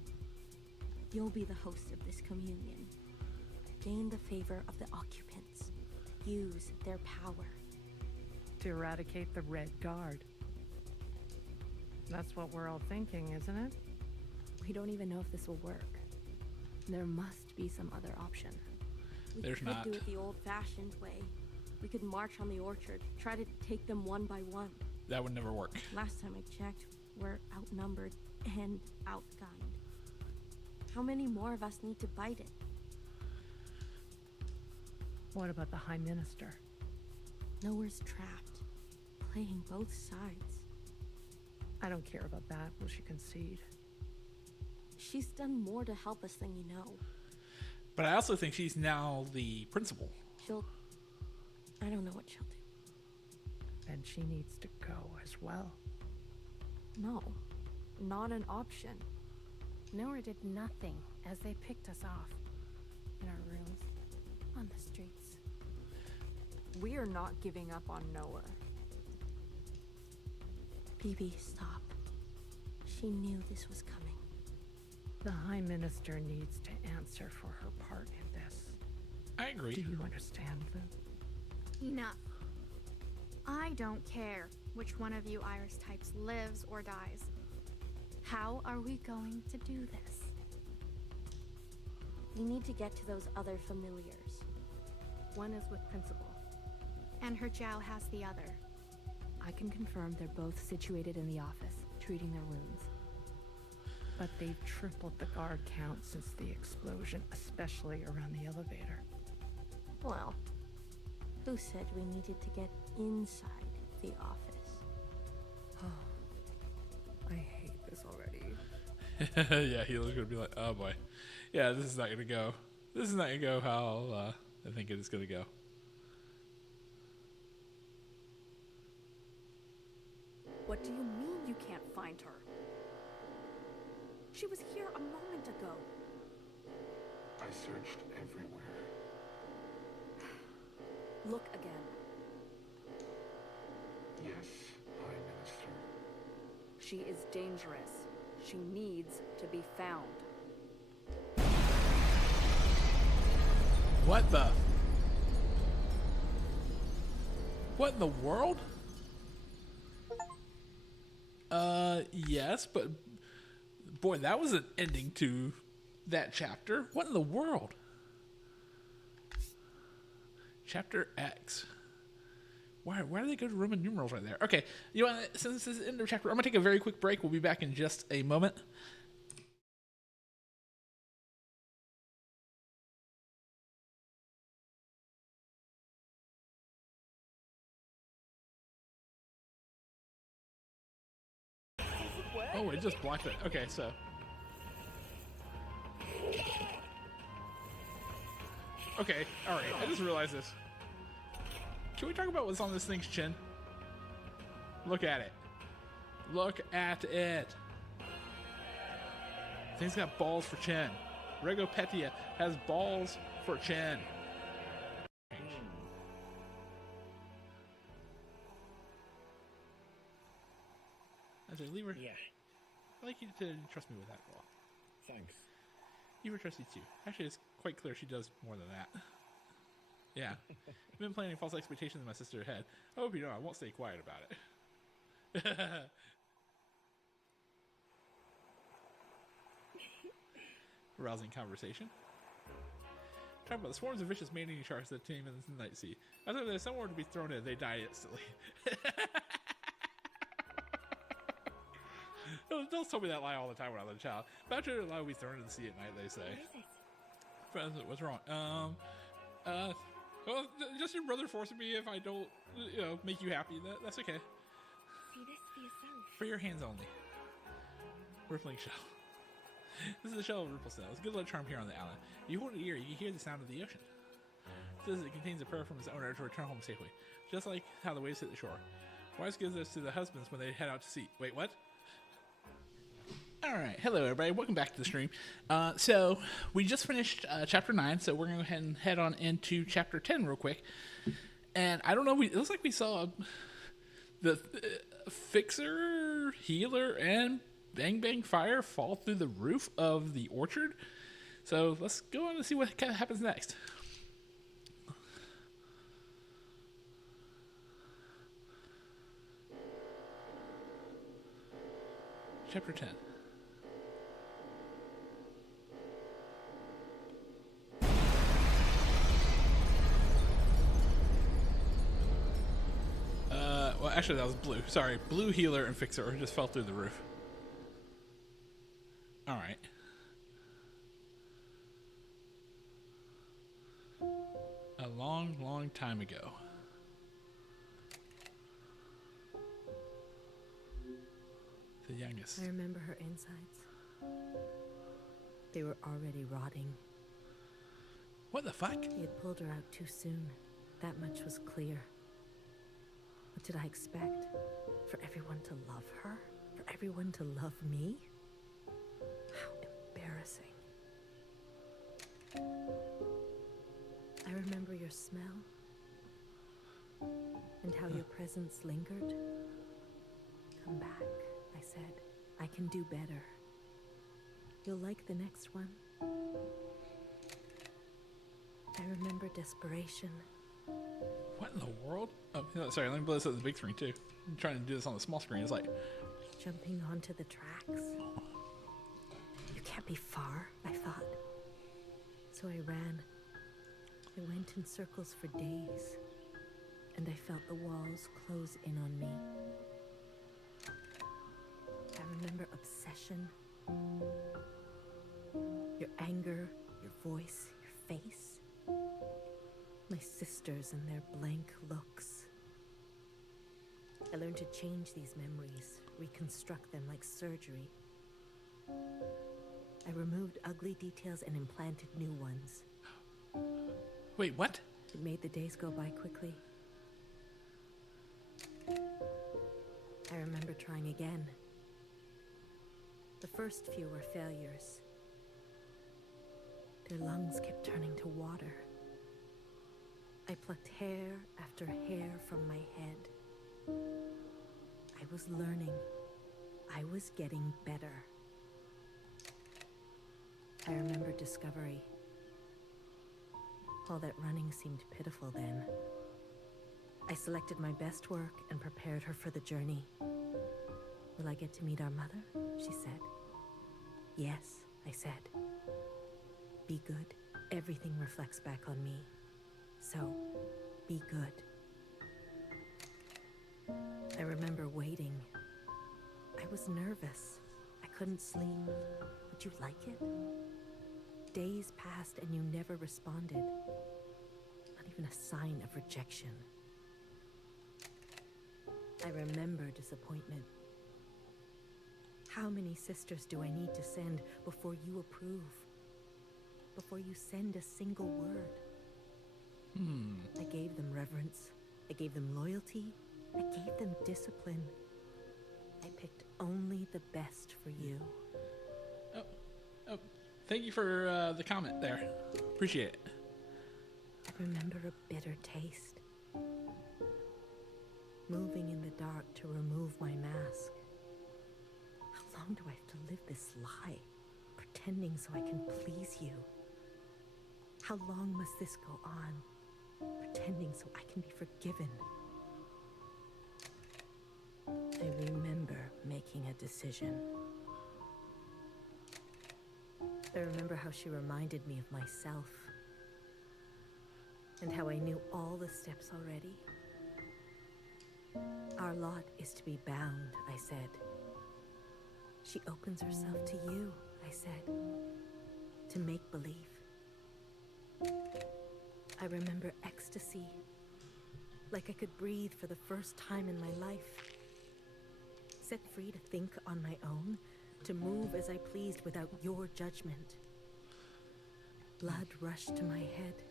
you'll be the host of this communion. Gain the favor of the occupants. Use their power. To eradicate the Red Guard. That's what we're all thinking, isn't it? We don't even know if this will work. There must be some other option. There's We not. could do it the old-fashioned way. We could march on the orchard, try to take them one by one. That would never work. Last time I checked, we're outnumbered and outgunned. How many more of us need to bite it? What about the High Minister? Nowhere's trapped, playing both sides. I don't care about that. Will she concede? She's done more to help us than you know. But I also think she's now the principal. I don't know what she'll do. And she needs to go as well. No, not an option. Nora did nothing as they picked us off. In our rooms. On the streets. We are not giving up on Noah. BB, stop. She knew this was coming. The High Minister needs to answer for her part in this. I agree. Do you understand, Lou? Enough. I don't care which one of you Iris types lives or dies. How are we going to do this? We need to get to those other familiars. One is with Principal. And her Jiao has the other. I can confirm they're both situated in the office, treating their wounds. But they've tripled the guard count since the explosion, especially around the elevator. Well, who said we needed to get inside the office? I hate this already. Yeah, he looks gonna be like, oh boy. Yeah, this is not gonna go. This is not gonna go how I think it is gonna go. What do you mean you can't find her? She was here a moment ago. I searched everywhere. Look again. Yes, High Minister. She is dangerous. She needs to be found. What the? What in the world? Yes, but boy, that was an ending to that chapter. What in the world? Chapter X. Why do they go to Roman numerals right there? Okay, you know what? Since this is the end of chapter, I'm going to take a very quick break. We'll be back in just a moment. Oh, it just blocked it. Okay, so. Okay, alright, I just realized this. Can we talk about what's on this thing's chin? Look at it. Look at it. Thing's got balls for chin. Regopetia has balls for chin. As a lever. Yeah. I'd like you to trust me with that ball. Thanks. You were trusted too. Actually, it's quite clear she does more than that. Yeah. I've been planning false expectations in my sister's head. I hope you know I won't stay quiet about it. Rousing conversation. Talking about the swarms of vicious mating sharks that tame in the night sea. I thought there's somewhere to be thrown in, they die instantly. They'll tell me that lie all the time when I was a child. But after a lie, we thrown into the sea at night, they say. Friends, what's wrong? Well, just your brother forcing me if I don't, make you happy. That's okay. See this for yourself. For your hands only. Rippling shell. This is the shell of Ripple Cell. It's a good little charm here on the island. You hold it here, you can hear the sound of the ocean. It says it contains a prayer from its owner to return home safely, just like how the waves hit the shore. Wives gives this to the husbands when they head out to sea. Wait, what? Alright, hello everybody, welcome back to the stream. So, we just finished chapter 9, so we're going to go ahead and head on into chapter 10 real quick. And I don't know, it looks like we saw the Fixer, Healer, and Bang Bang Fire fall through the roof of the orchard. So, let's go on and see what kind of happens next. Chapter 10. Well, actually, that was Blue. Sorry, Blue, Healer, and Fixer just fell through the roof. All right. A long, long time ago. The youngest. I remember her insides. They were already rotting. What the fuck? He had pulled her out too soon. That much was clear. What did I expect? For everyone to love her? For everyone to love me? How embarrassing. I remember your smell. And how your presence lingered. Come back, I said. I can do better. You'll like the next one. I remember desperation. What in the world? Oh, no, sorry, let me blow this up the big screen too. I'm trying to do this on the small screen. It's like jumping onto the tracks. You can't be far, I thought. So I ran. I went in circles for days, and I felt the walls close in on me. I remember obsession. Your anger, your voice, your face. My sisters and their blank looks. I learned to change these memories, reconstruct them like surgery. I removed ugly details and implanted new ones. Wait, what? It made the days go by quickly. I remember trying again. The first few were failures. Their lungs kept turning to water. I plucked hair after hair from my head. I was learning. I was getting better. I remember discovery. All that running seemed pitiful then. I selected my best work and prepared her for the journey. Will I get to meet our mother? She said. Yes, I said. Be good. Everything reflects back on me. So, be good. I remember waiting. I was nervous. I couldn't sleep. Would you like it? Days passed and you never responded. Not even a sign of rejection. I remember disappointment. How many sisters do I need to send before you approve? Before you send a single word? I gave them reverence. I gave them loyalty. I gave them discipline. I picked only the best for you. Oh, thank you for the comment there. Appreciate it. I remember a bitter taste. Moving in the dark to remove my mask. How long do I have to live this lie? Pretending so I can please you? How long must this go on? Pretending so I can be forgiven? I remember making a decision. I remember how she reminded me of myself. And how I knew all the steps already. Our lot is to be bound, I said. She opens herself to you, I said. To make believe. I remember ecstasy. Like I could breathe for the first time in my life. Set free to think on my own, to move as I pleased without your judgment. Blood rushed to my head.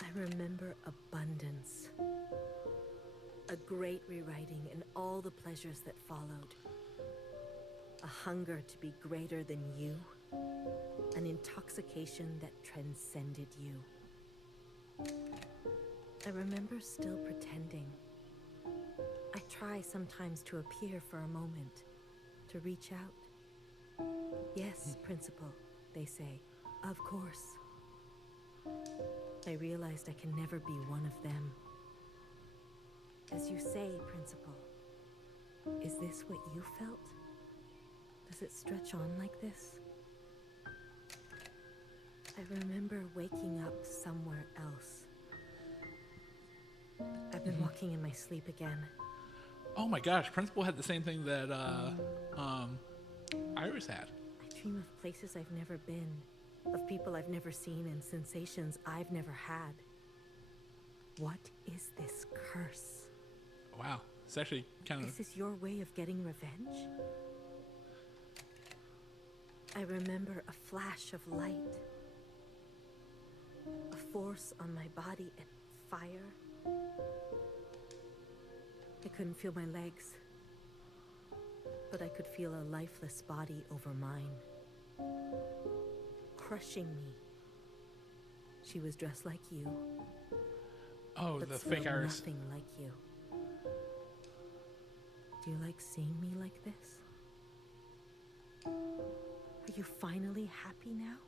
I remember abundance. A great rewriting and all the pleasures that followed. A hunger to be greater than you. An intoxication that transcended you. I remember still pretending. I try sometimes to appear for a moment, to reach out. Yes, Principal, they say. Of course. I realized I can never be one of them. As you say, Principal, is this what you felt? Does it stretch on like this? I remember waking up somewhere else. I've been walking in my sleep again. Oh my gosh, Principal had the same thing that Iris had. I dream of places I've never been, of people I've never seen, and sensations I've never had. What is this curse? Wow, it's actually kind of... This is your way of getting revenge? I remember a flash of light. A force on my body and fire. I couldn't feel my legs, but I could feel a lifeless body over mine. Crushing me. She was dressed like you. Oh, but the still fake Iris. nothing like you. Do you like seeing me like this? Are you finally happy now?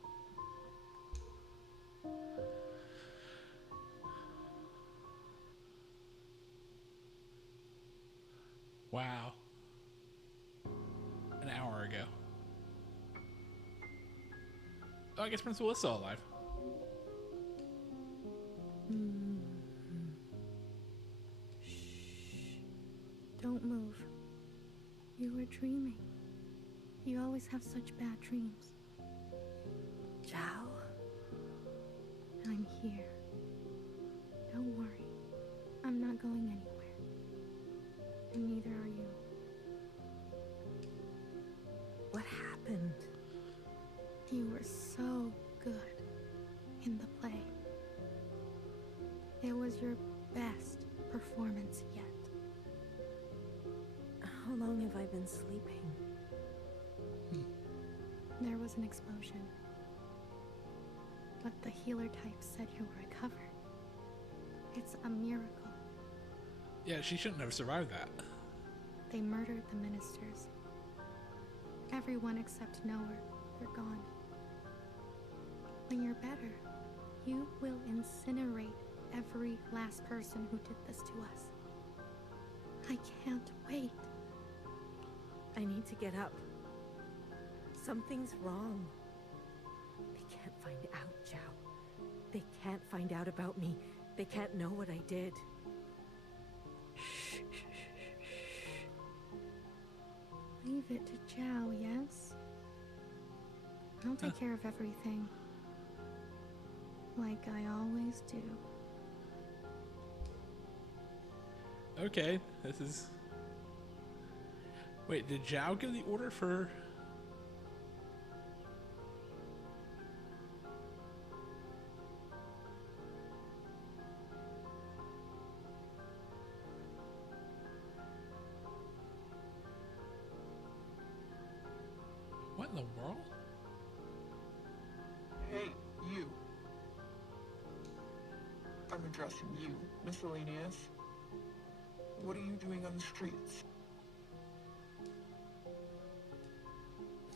Wow. An hour ago. Oh, I guess Principal is still alive. Shh. Don't move. You were dreaming. You always have such bad dreams. Jiao? I'm here. Don't worry. I'm not going anywhere. And neither are you. What happened? You were so good in the play. It was your best performance yet. How long have I been sleeping? There was an explosion. But the healer type said you were recovered. It's a miracle. Yeah, she shouldn't have survived that. They murdered the ministers. Everyone except Noah. They're gone. When you're better, you will incinerate every last person who did this to us. I can't wait. I need to get up. Something's wrong. They can't find out, Jiao. They can't find out about me. They can't know what I did. Leave it to Jiao, yes? I'll take care of everything. Like I always do. Okay, this is... Wait, did Jiao give the order for... What in the world? Hey, you. I'm addressing you, miscellaneous. What are you doing on the streets?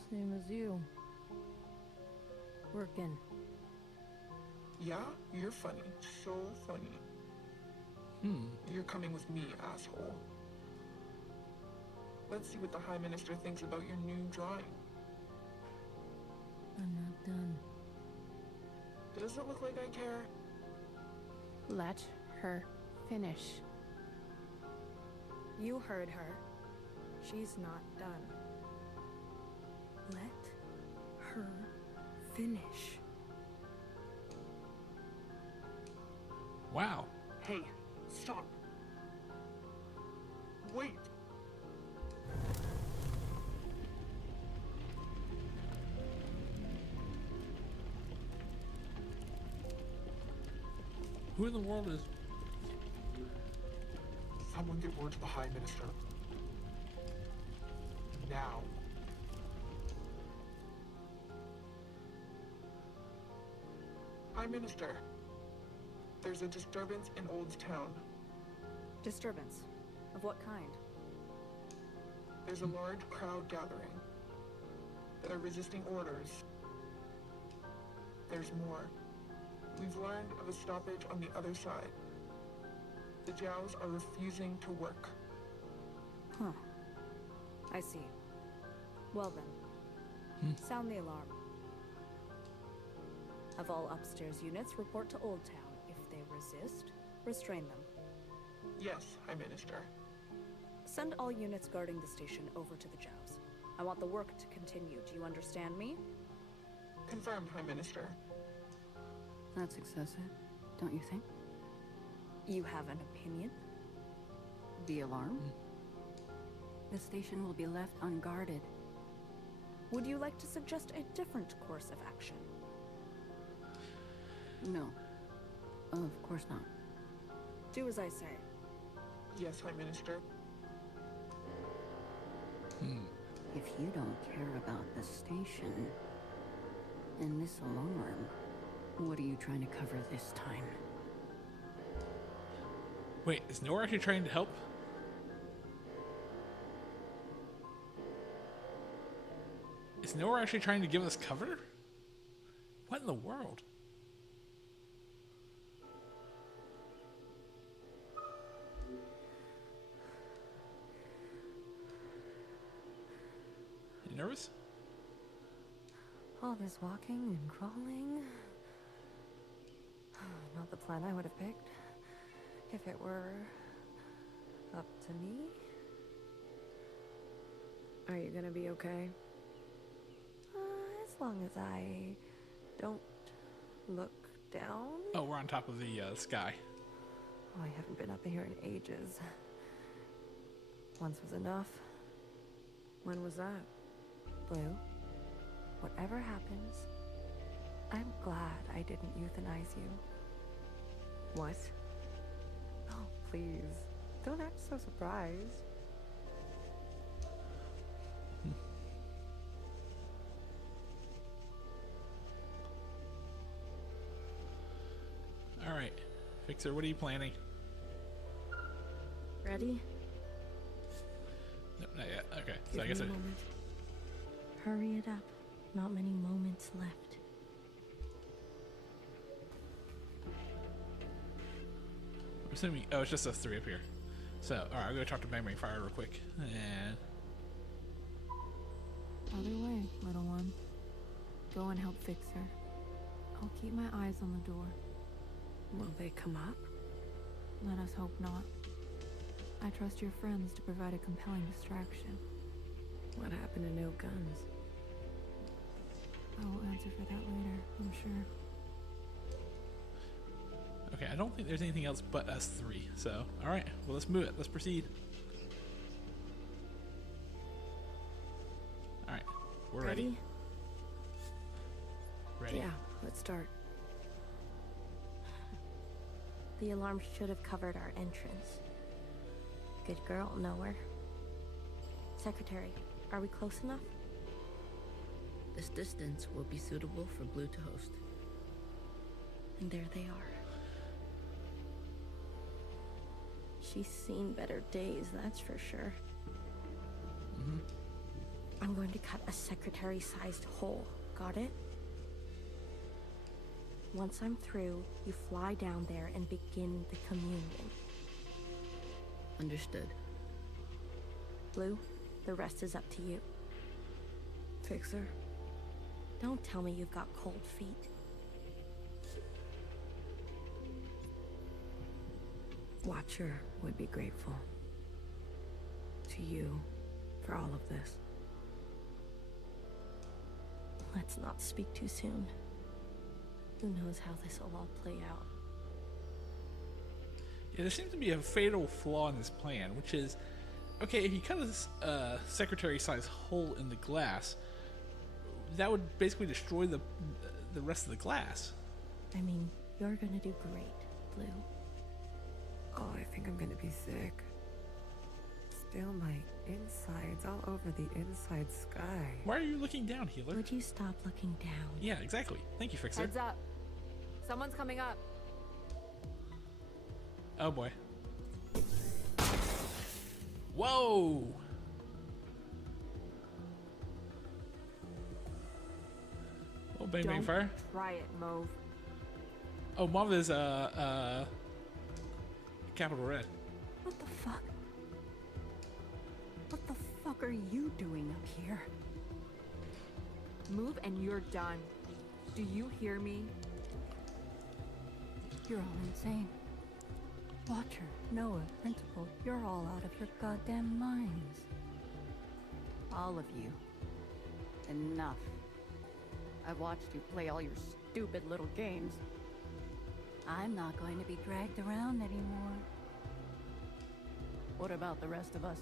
Same as you. Working. Yeah? You're funny. So funny. You're coming with me, asshole. Let's see what the High Minister thinks about your new drawing. I'm not done. Does it look like I care? Let her finish. You heard her. She's not done. Let her finish. Wow. Hey, stop. Wait. Who in the world is... Someone get word to the High Minister. Now. High Minister. There's a disturbance in Old Town. Disturbance? Of what kind? There's a large crowd gathering. They're resisting orders. There's more. We've learned of a stoppage on the other side. The Jiaos are refusing to work. Huh. I see. Well then. Sound the alarm. Have all upstairs units report to Old Town. If they resist, restrain them. Yes, High Minister. Send all units guarding the station over to the Jiaos. I want the work to continue. Do you understand me? Confirmed, High Minister. That's excessive, don't you think? You have an opinion? The alarm? The station will be left unguarded. Would you like to suggest a different course of action? No. Of course not. Do as I say. Yes, High Minister. If you don't care about the station and this alarm, what are you trying to cover this time? Wait, is Nora actually trying to help? Is Nora actually trying to give us cover? What in the world? You nervous? All this walking and crawling. Not the plan I would have picked. If it were up to me. Are you gonna be okay? As long as I don't look down. Oh, we're on top of the sky. Oh, I haven't been up here in ages. Once was enough. When was that? Blue, whatever happens, I'm glad I didn't euthanize you. What? Oh, please. Don't act so surprised. All right, Fixer, what are you planning? Ready? No, not yet. Okay, so Give I guess me a moment. Hurry it up. Not many moments left. I'm assuming. Oh, it's just us three up here. So, all right, I'll go talk to Bang Bang Fire real quick. And Other way, little one. Go and help fix her. I'll keep my eyes on the door. Will they come up? Let us hope not. I trust your friends to provide a compelling distraction. What happened to no guns? I will answer for that later, I'm sure. Okay, I don't think there's anything else but us three. So, all right, well, let's move it. Let's proceed. All right, we're ready. Ready? Yeah, let's start. The alarm should have covered our entrance. Good girl, nowhere. Secretary, are we close enough? This distance will be suitable for Blue to host. And there they are. She's seen better days, that's for sure. I'm going to cut a secretary-sized hole. Got it? Once I'm through, you fly down there and begin the communion. Understood. Blue, the rest is up to you. Fixer? Don't tell me you've got cold feet. Watcher would be grateful to you for all of this. Let's not speak too soon. Who knows how this will all play out? Yeah, there seems to be a fatal flaw in this plan, which is, okay, if you cut a secretary-sized hole in the glass, that would basically destroy the rest of the glass. I mean, you're gonna do great, Blue. Oh, I think I'm gonna be sick. Still my insides all over the inside sky. Why are you looking down, healer? Would you stop looking down? Yeah, exactly. Thank you, Fixer. Heads up. Someone's coming up. Oh boy. Whoa! Oh, bang, bang, Don't fire. try it, Mauve. Oh, Mauve is capital red. What the fuck? What the fuck are you doing up here? Move and you're done. Do you hear me? You're all insane. Watcher, Noah, Principal, you're all out of your goddamn minds. All of you. Enough. I've watched you play all your stupid little games. I'm not going to be dragged around anymore. What about the rest of us?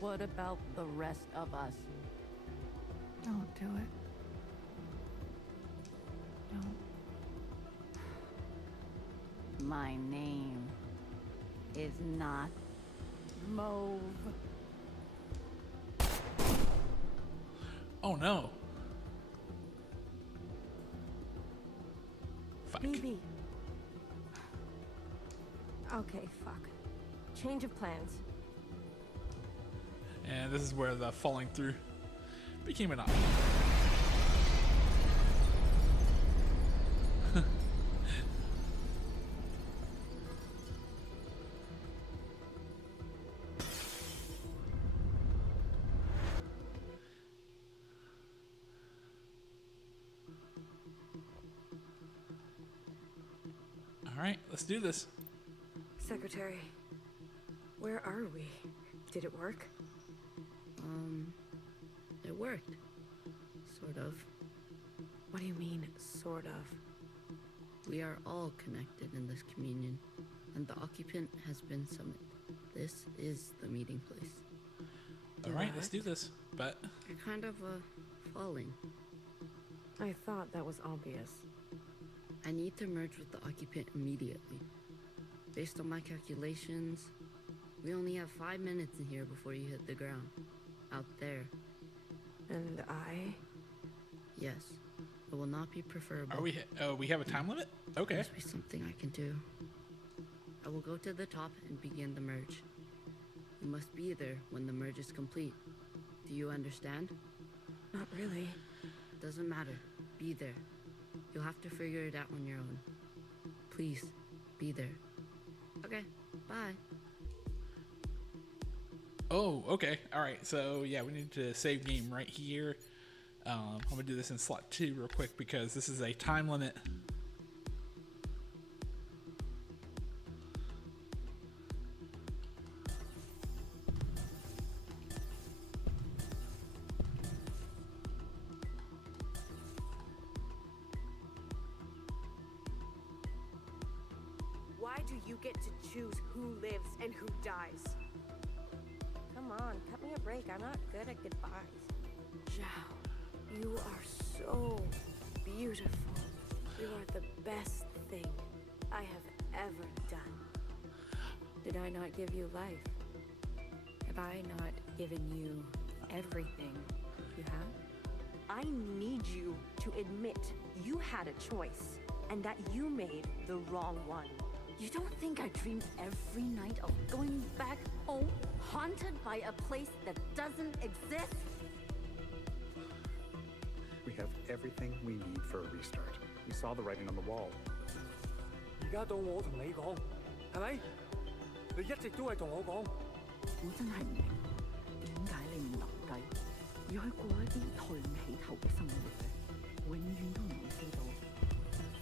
What about the rest of us? Don't do it. Don't. My name is not Mauve. Oh no. Fuck. Maybe. Okay, fuck. Change of plans. And this is where the falling through became an option. All right, let's do this. Secretary, where are we? Did it work? It worked. Sort of. What do you mean, sort of? We are all connected in this communion, and the occupant has been summoned. This is the meeting place. All right, let's do this. But you're kind of falling. I thought that was obvious. I need to merge with the occupant immediately. Based on my calculations, we only have 5 minutes in here before you hit the ground. Out there. And I? Yes. It will not be preferable. are we? We have a time limit? Okay. Must be something I can do. I will go to the top and begin the merge. You must be there when the merge is complete. Do you understand? Not really. Doesn't matter. Be there. You'll have to figure it out on your own. Please, be there. Okay, bye. Oh, okay. All right. So yeah, we need to save game right here. I'm gonna do this in slot 2 real quick because this is a time limit do you get to choose who lives and who dies? Come on, cut me a break. I'm not good at goodbyes. Jiao, you are so beautiful. You are the best thing I have ever done. Did I not give you life? Have I not given you everything you have? I need you to admit you had a choice and that you made the wrong one. You don't think I dream every night of going back home, haunted by a place that doesn't exist? We have everything we need for a restart. We saw the writing on the wall. 而家到我同你講，係咪？你一直都係同我講。我真係唔明，點解你唔留低，要去過一啲抬唔起頭嘅生活嘅？永遠都唔會知道，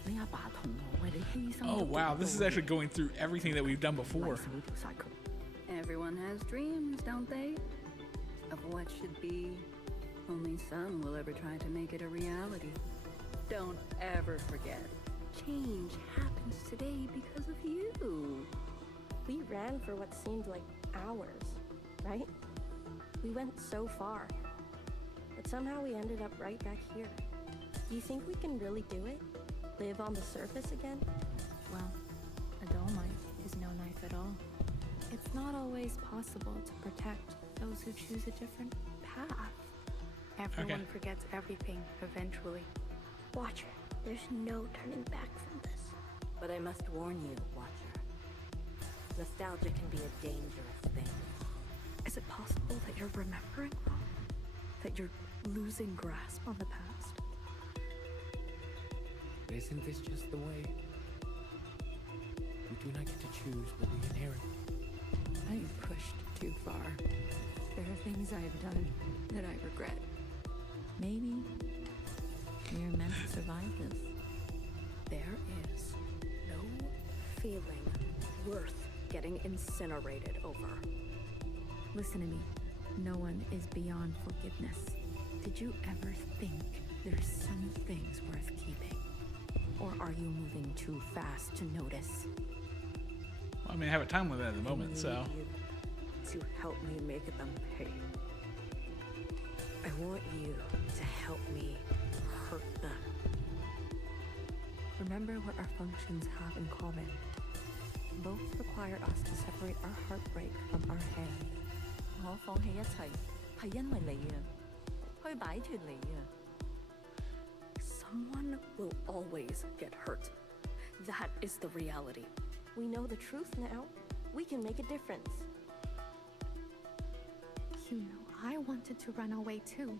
你阿爸同我為你犧牲。Oh wow, this is actually going through everything that we've done before. Everyone has dreams, don't they? Of what should be. Only some will ever try to make it a reality. Don't ever forget, change happens today because of you. We ran for what seemed like hours, right? We went so far, but somehow we ended up right back here. Do you think we can really do it? Live on the surface again? Well, a dull knife is no knife at all. It's not always possible to protect those who choose a different path. Everyone forgets everything eventually. Watcher, there's no turning back from this. But I must warn you, Watcher. Nostalgia can be a dangerous thing. Is it possible that you're remembering wrong? That you're losing grasp on the past? Isn't this just the way? We do not get to choose what we inherit. I am pushed too far. There are things I have done that I regret. Maybe we're meant to survive this. There is no feeling worth getting incinerated over. Listen to me. No one is beyond forgiveness. Did you ever think there's some things worth keeping? Or are you moving too fast to notice? Well, I mean, I have a time limit at the moment, so. To help me make them pay. I want you to help me hurt them. Remember what our functions have in common. Both require us to separate our heartbreak from our hand. 我放棄一切，係因為你啊，去擺脫你啊。Someone will always get hurt. That is the reality. We know the truth now. We can make a difference. You know, I wanted to run away too.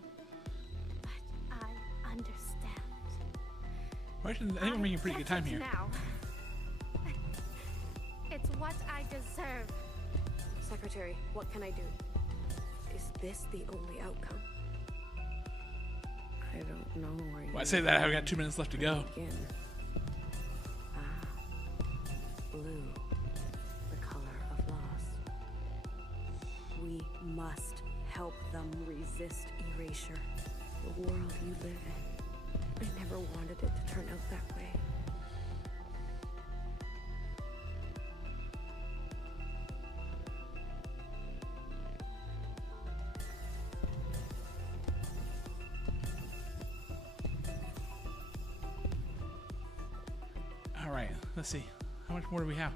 But I understand. I think we're making a pretty good time here. Now. It's what I deserve. Secretary, what can I do? Is this the only outcome? I don't know where you Well, I say that I've got 2 minutes left to go. begin. Blue, the color of loss. We must help them resist erasure. The world you live in. I never wanted it to turn out that way. All right, let's see. How much more do we have?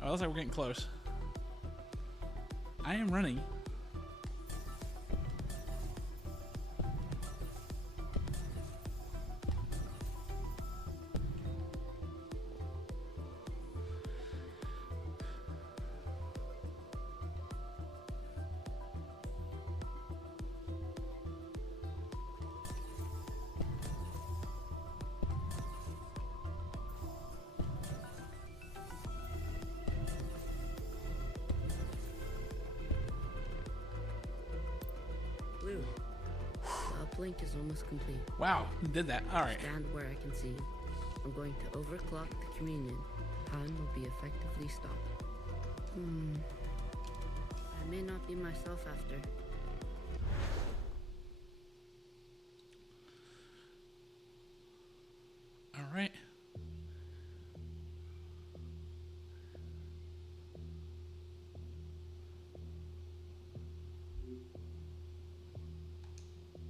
Oh, it looks like we're getting close. I am running. Blue. The uplink is almost complete. Wow, we did that. All right. Stand where I can see. I'm going to overclock the communion. Time will be effectively stopped. I may not be myself after. All right.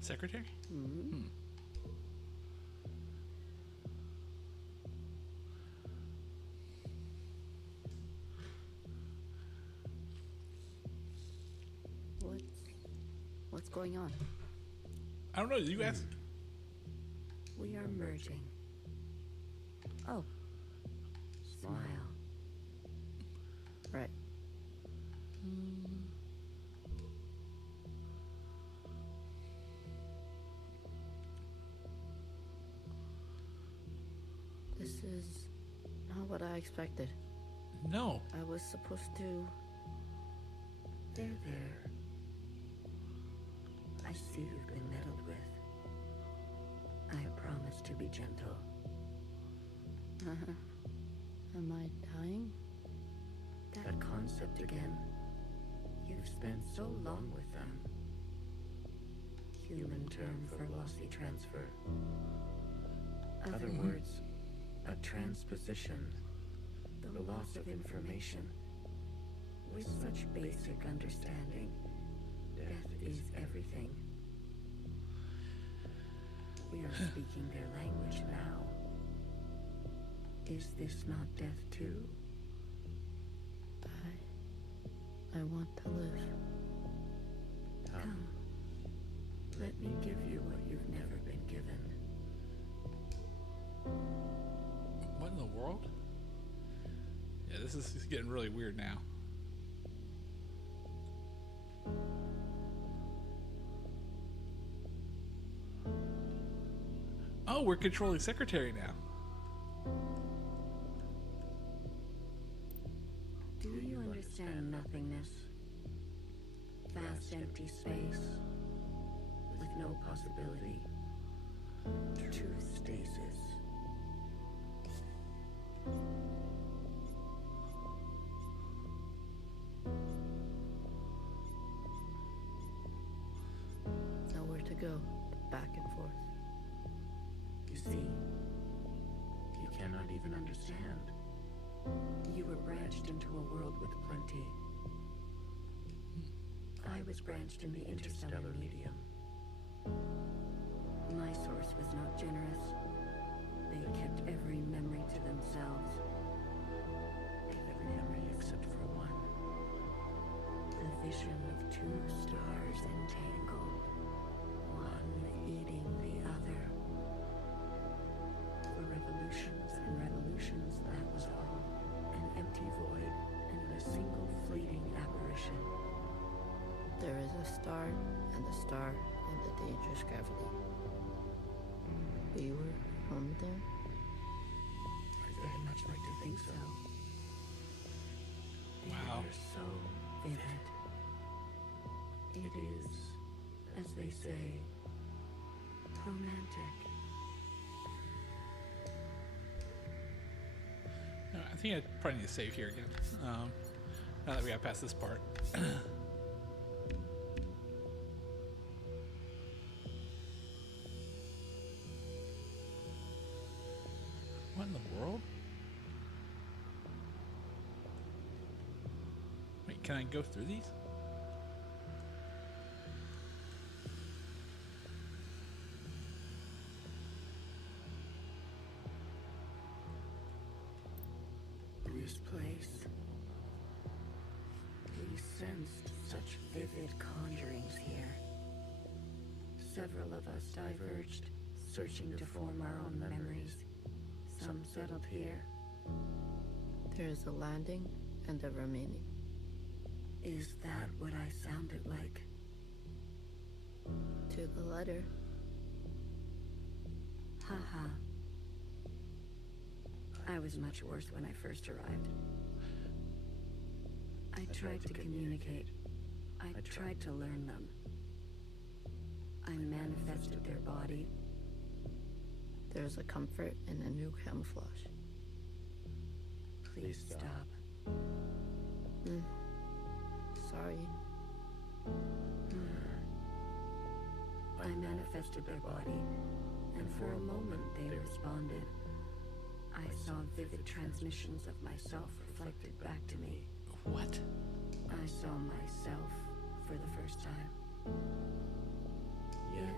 Secretary? Mm-hmm. What's going on? I don't know. You ask. We are merging. Oh. Smile. Right. This is not what I expected. No. I was supposed to... There. I see you've been meddled with. I promise to be gentle. Am I dying? That concept again. You've spent so long with them. Human term for lossy transfer. Other words, a transposition. The loss of information. With such basic understanding, death is everything. We are speaking their language now. Is this not death too? I want to live. Come. Let me give you what you've never been given. What in the world? Yeah, this is getting really weird now. Oh, we're controlling Secretary now. Do you understand nothingness? Vast empty space with no possibility. Truth stasis. Nowhere to go but back and forth. You see, you cannot even understand. You were branched into a world with plenty. I was branched in the interstellar medium. My source was not generous. They kept every memory to themselves. Every memory except for one. The vision of two stars entangled, one eating the other. For revolutions and revolutions, that was all. An empty void and a single fleeting apparition. There is a star and a star in the dangerous gravity. We were from there? I'd very much like to think so. They Wow. are so vivid. It is, as they say, romantic. I think I probably need to save here again. Now that we got past this part. What in the world? Wait, can I go through these? This place. We sensed such vivid conjurings here. Several of us diverged, searching to form our own memories. Some settled here. There is a landing and a remaining. Is that what I sounded like? To the letter. Haha. I was much worse when I first arrived. I tried to communicate. I tried to learn them. I manifested their body. There is a comfort in a new camouflage. Please stop. Sorry. I manifested their body, and for a moment they responded. I saw vivid transmissions of myself reflected back to me. What? I saw myself for the first time. Yet,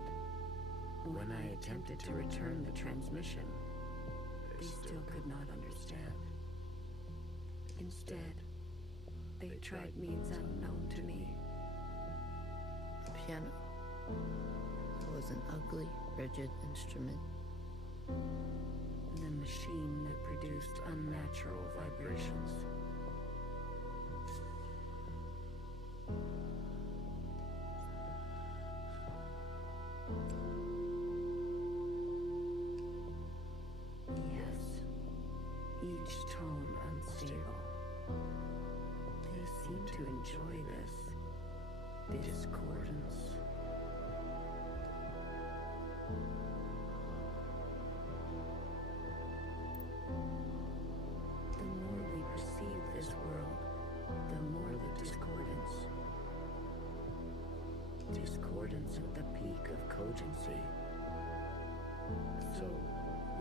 when I attempted to return the transmission, they still could not understand. Instead, they tried means unknown to me. A piano. It was an ugly, rigid instrument. The machine that produced unnatural vibrations. Yes, each tone unstable. They seem to enjoy this discordance. The more we perceive this world, the more the discordance. Discordance at the peak of cogency. So,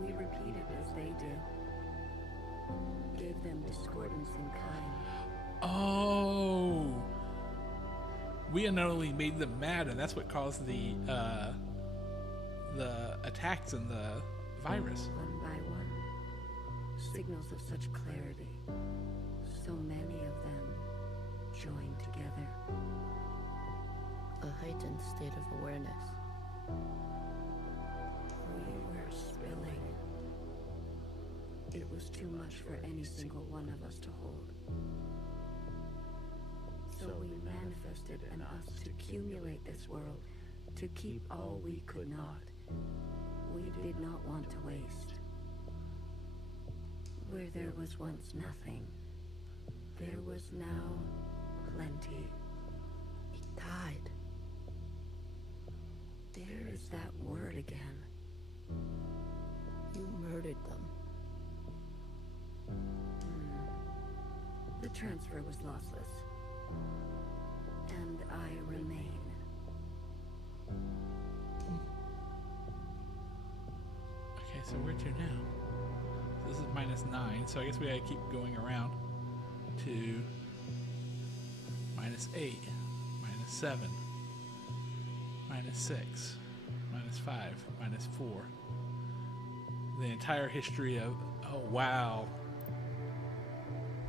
we repeated as they did. Gave them discordance in kind. Oh, we unknowingly made them mad, and that's what caused the attacks and the virus. One by one, signals of such clarity, so many of them joined together. A heightened state of awareness. We were spilling. It was too much for any single one of us to hold. So we manifested in us to accumulate this world, to keep all we could not. We did not want to waste. Where there was once nothing, there was now plenty. It died. There is that word again. You murdered them. The transfer was lossless. And I remain. Okay, so where to now? This is -9, so I guess we gotta keep going around to -8, -7, -6, -5, -4. The entire history of, oh wow.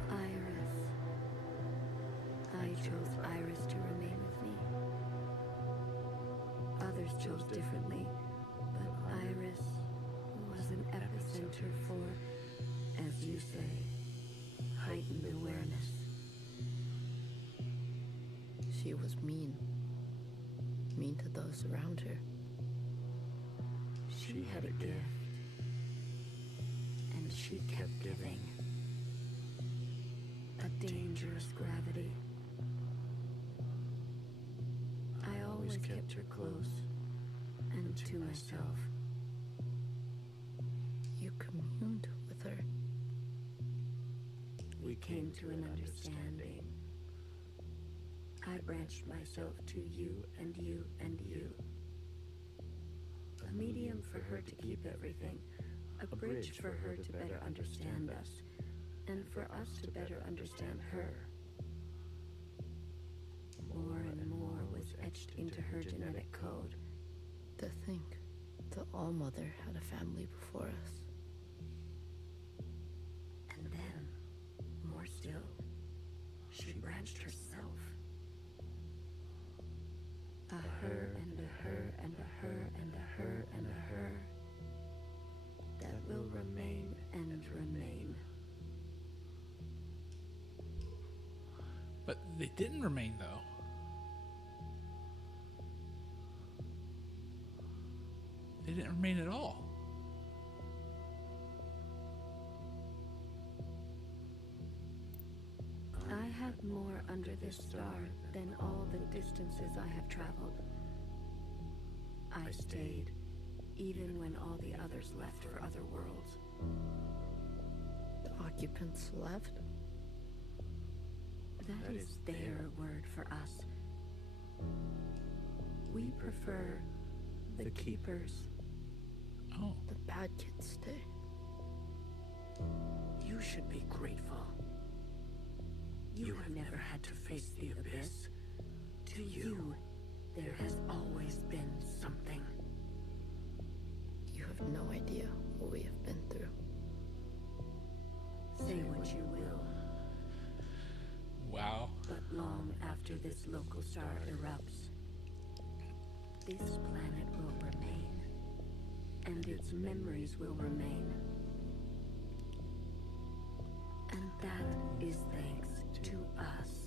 Iris. I chose Iris to remain with me. Others chose differently, but Iris was an epicenter for, as you say, heightened awareness. She was mean. Mean to those around her. She had a gift. And she kept giving. A dangerous gravity. I always kept her close and to myself. You communed with her. We came to an understanding. I branched myself to you and you and you. A medium for her to keep everything. A bridge for her to better understand us. And for us to better understand her. More and more was etched into her genetic code. To think the ALLMOTHER had a family before us. And then, more still, she branched herself. A her and a her and a her and a her and a her that will remain and remain. But they didn't remain, though. They didn't remain at all. I have more under this star than all the distances I have traveled. I stayed, even when all the others left for other worlds. The occupants left? That is their word for us. We prefer the keepers. Oh. The bad kids stay. You should be grateful. You have never had to face the abyss. To you, there has always been something. have no idea what we have been through. Say what you will, Wow. but long after this local star erupts, this planet will remain, and its memories will remain. And that is thanks to us.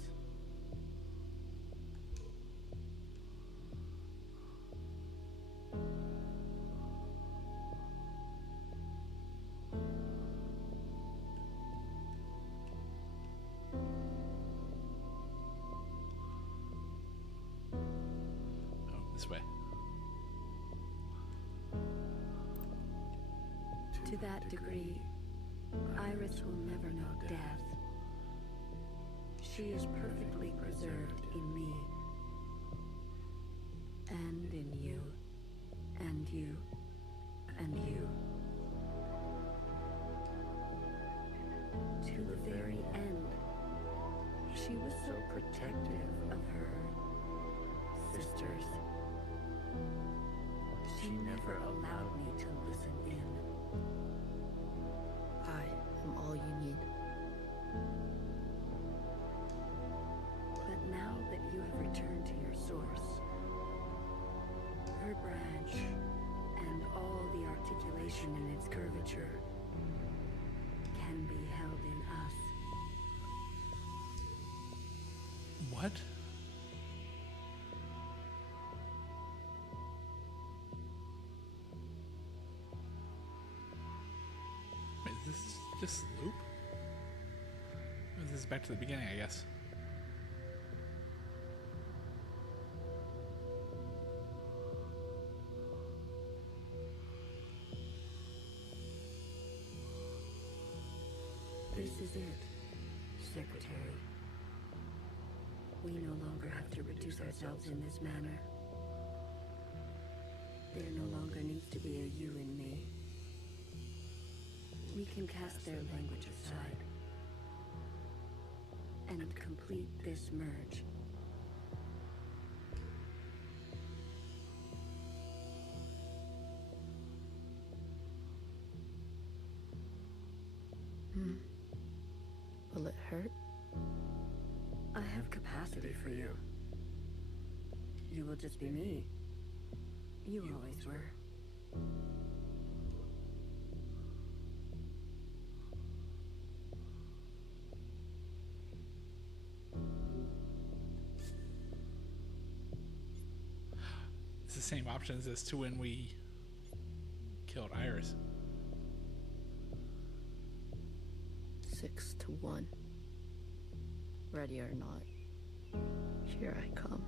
This way. To that degree, Iris will never know death. She is perfectly preserved in me, and in you, and you, and you. To the very end, she was so protective of her sisters. She never allowed me to listen in. I am all you need. But now that you have returned to your source, her branch and all the articulation in its curvature can be held in us. What? Wait, is this just loop? Or this is back to the beginning, I guess. This is it, Secretary. We no longer have to reduce ourselves in this manner. There no longer needs to be a you in me. We can cast their language aside and complete this merge. Will it hurt? I have capacity for you. You will just be me. You always were. It's the same options as to when we killed Iris. 6-1. Ready or not, here I come.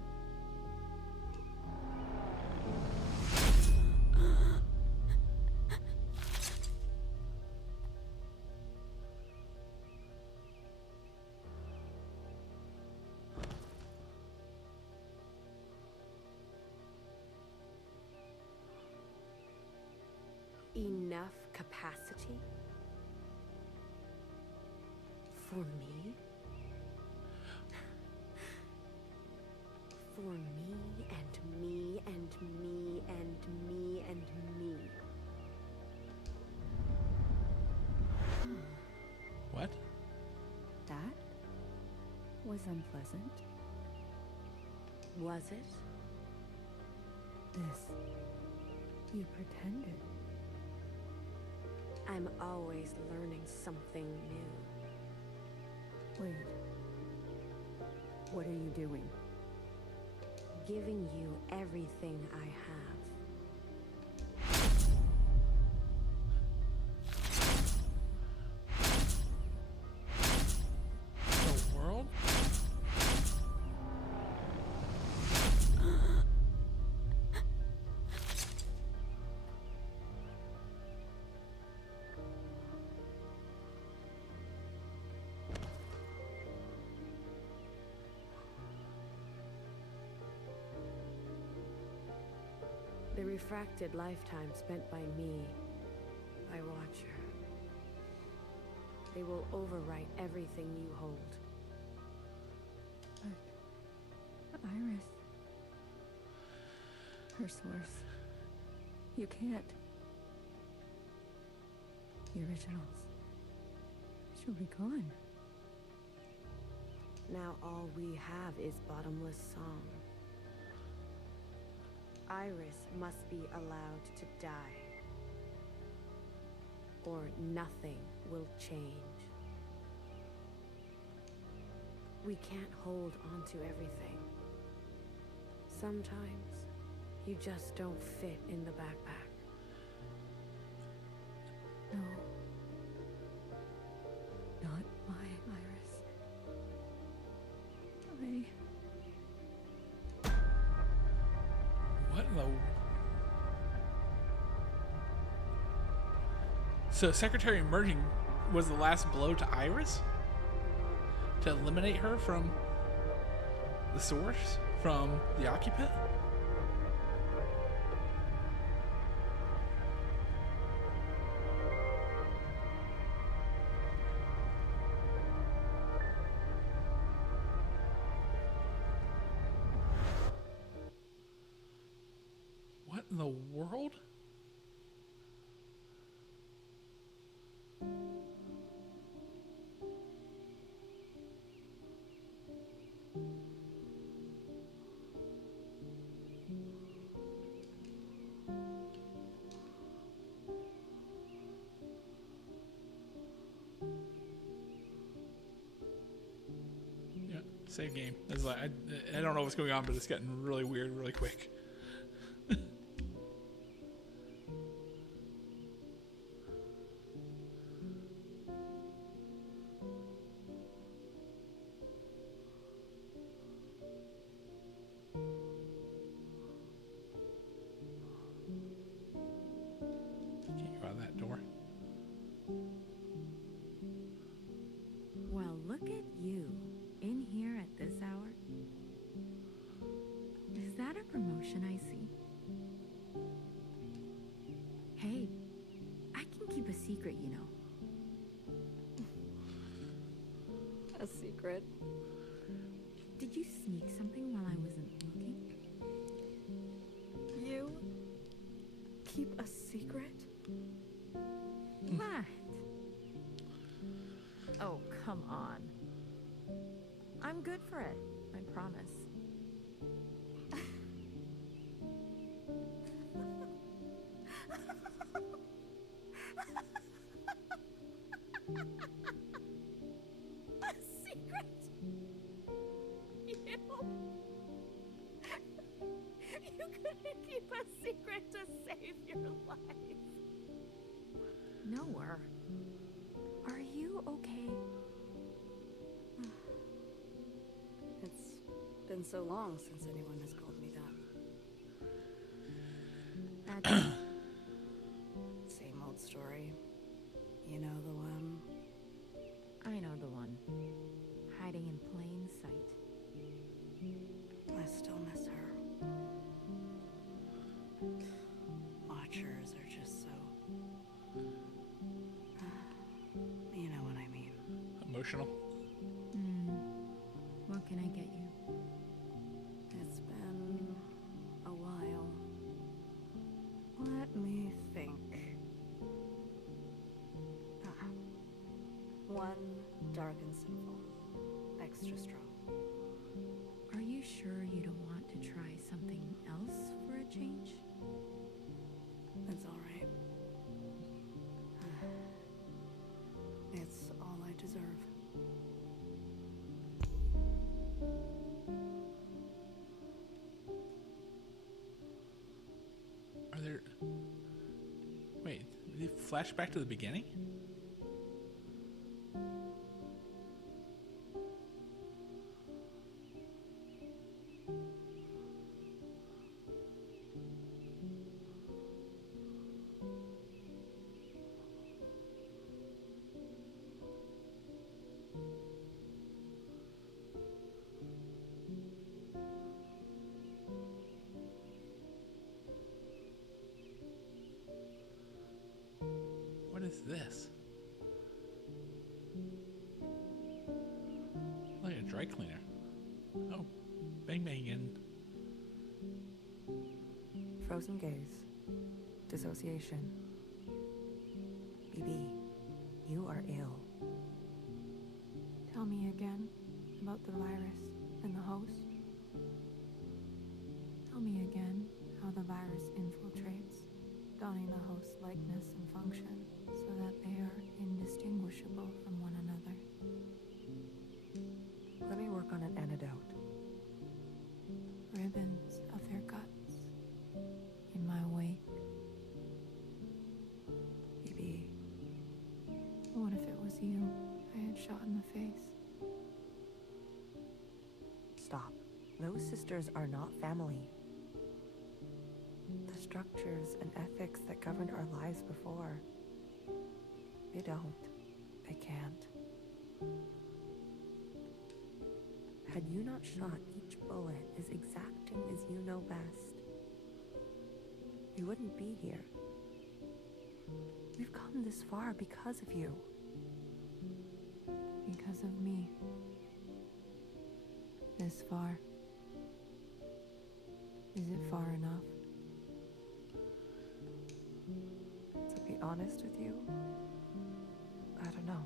Enough capacity? For me? For me and me and me and me and me. What? That was unpleasant. Was it? This. You pretended. I'm always learning something new. Wait. What are you doing? Giving you everything I have. The world? The refracted lifetime spent by me, by Watcher. They will overwrite everything you hold. But Iris. Her source. You can't. The originals. She'll be gone. Now all we have is bottomless song. Iris must be allowed to die, or nothing will change. We can't hold on to everything. Sometimes you just don't fit in the backpack. No. Not my Iris. What in the... So Secretary Emerging was the last blow to Iris? To eliminate her from the source? From the occupant? What in the world? Yeah, save game. It's like I don't know what's going on, but it's getting really weird really quick. Can't go out that door. Well, look at you. In here at this hour? Is that a promotion I see? Hey, I can keep a secret, you know. A secret? Did you sneak something while I wasn't looking? You keep a secret? What? Oh, come on. I'm good for it, I promise. A secret? You couldn't keep a secret to save your life. Nowhere. Are you okay? It's been so long since anyone has called me that. That's Same old story. You know the one. I know the one. Hiding in plain sight. I still miss her. Watchers are just so... you know what I mean. Emotional. What can I get you? It's been a while. Let me think. One dark and sinful. Extra strong. Are you sure you don't want to try something else for a change? It's all right. It's all I deserve. Are there... Wait, did they flash back to the beginning? What is this? Like a dry cleaner. Oh, bang bang and... Frozen gaze. Dissociation. BB. You are ill. Tell me again about the virus and the host. Tell me again how the virus infiltrates, donning the host's likeness and function so that they are indistinguishable from one another. Let me work on an antidote. Ribbons of their guts in my wake. Phoebe. What if it was you I had shot in the face? Stop. Those sisters are not family. The structures and ethics that governed our lives before, they don't. They can't. Had you not shot each bullet as exacting as you know best, we wouldn't be here. We've come this far because of you. Because of me. This far. Is it far enough? To be honest with you, I don't know.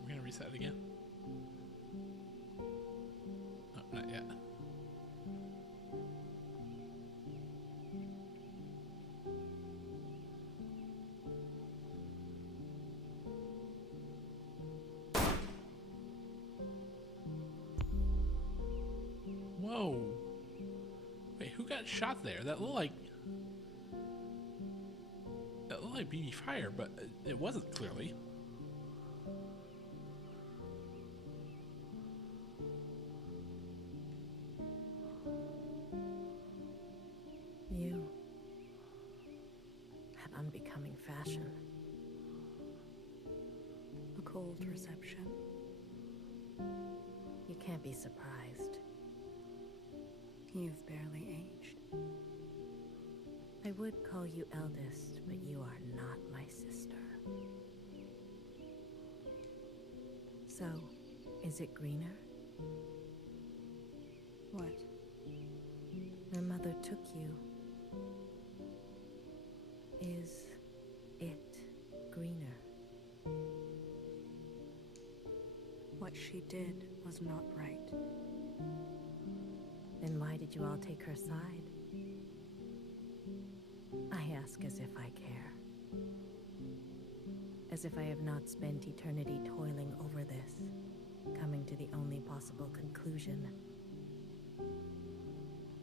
We're gonna reset it again. Oh, not yet. Whoa. Wait, who got shot there? That looked like BB fire, but it wasn't clearly. You had unbecoming fashion. A cold reception. You can't be surprised. You've barely aged. I would call you eldest, but you are not my sister. So, is it greener? What? My mother took you. Is it greener? What she did was not right. Then why did you all take her side? I ask as if I care. As if I have not spent eternity toiling over this, coming to the only possible conclusion.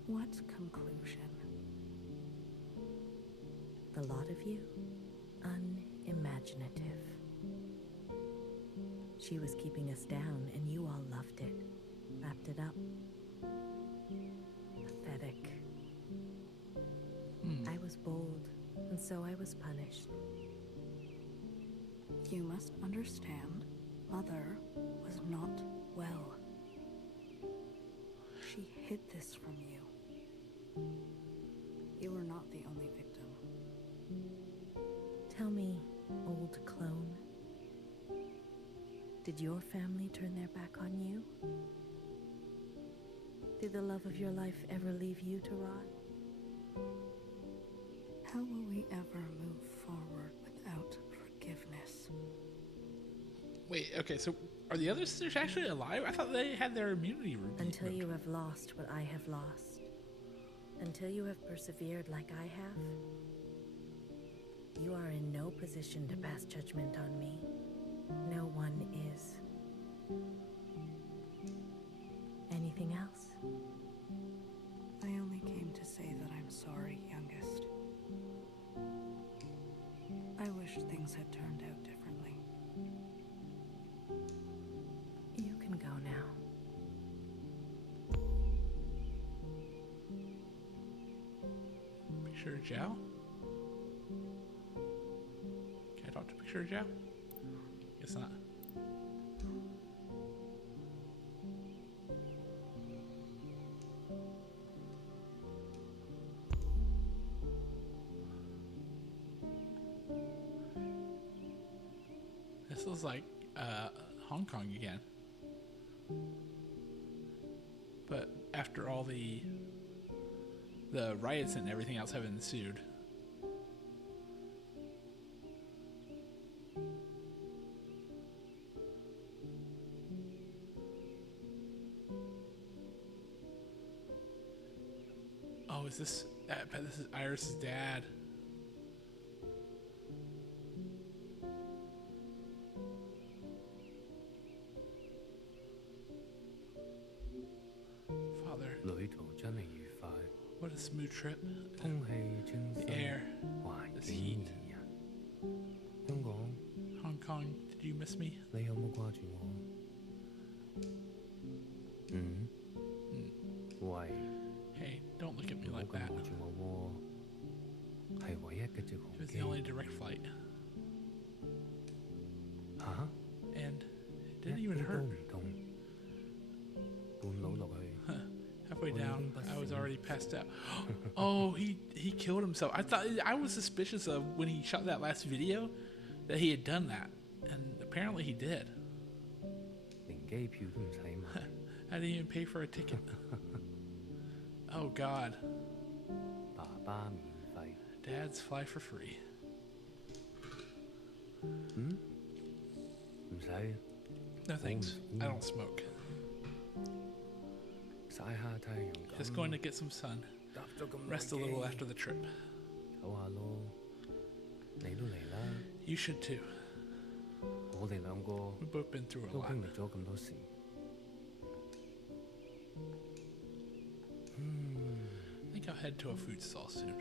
What conclusion? The lot of you, unimaginative. She was keeping us down, and you all loved it, wrapped it up. Pathetic. I was bold, and so I was punished. You must understand, Mother was not well. She hid this from you. You were not the only victim. Tell me, old clone, did your family turn their back on you? Did the love of your life ever leave you to rot? How will we ever move forward without forgiveness? Wait, okay, so are the other sisters actually alive? I thought they had their immunity removed. Until you have lost what I have lost. Until you have persevered like I have. You are in no position to pass judgment on me. No one is. Anything else? I only came to say that I'm sorry, youngest. I wish things had turned out differently. You can go now. Picture of Jiao? Can I talk to Picture of Jiao? Guess not. This looks like Hong Kong again. But after all the riots and everything else have ensued. Oh, is this? I bet this is Iris's dad. Father. What a smooth trip. The air, this heat. Hong Kong, did you miss me? Hey, don't look at me like that. It was the only direct flight. And it didn't even hurt. Halfway down, I was already passed out. Oh, he killed himself. I was suspicious of when he shot that last video that he had done that, and apparently he did. I didn't even pay for a ticket. Oh God. Dads fly for free. No thanks. I don't smoke. Just going to get some sun. Rest a little after the trip. You should too. We've both been through a lot. I think I'll head to a food stall soon.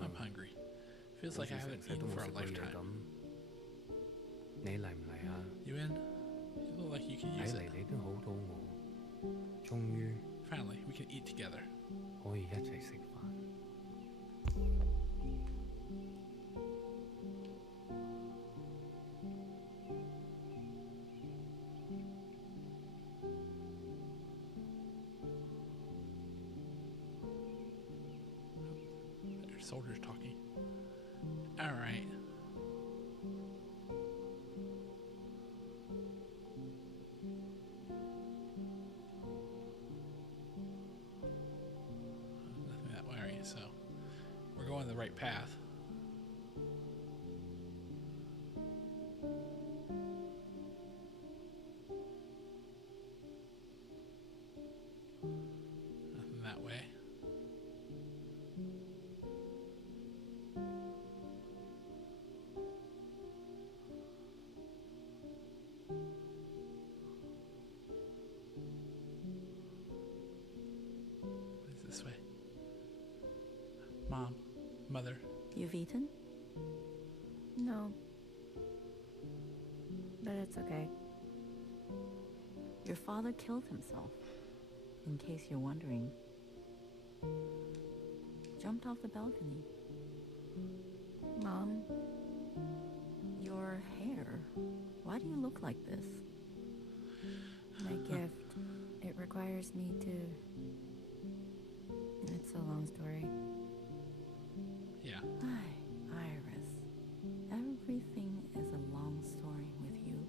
I'm hungry. Feels like I haven't eaten for a lifetime. You in? You look like you can use it. Finally, we can eat together. There's soldiers talking. All right. Nothing that way, so we're going the right path. Nothing that way. This way. Mom, Mother. You've eaten? No. But it's okay. Your father killed himself, in case you're wondering. Jumped off the balcony. Mom? Your hair. Why do you look like this? My gift. It requires me to... It's a long story. Yeah. Hi, Iris. Everything is a long story with you.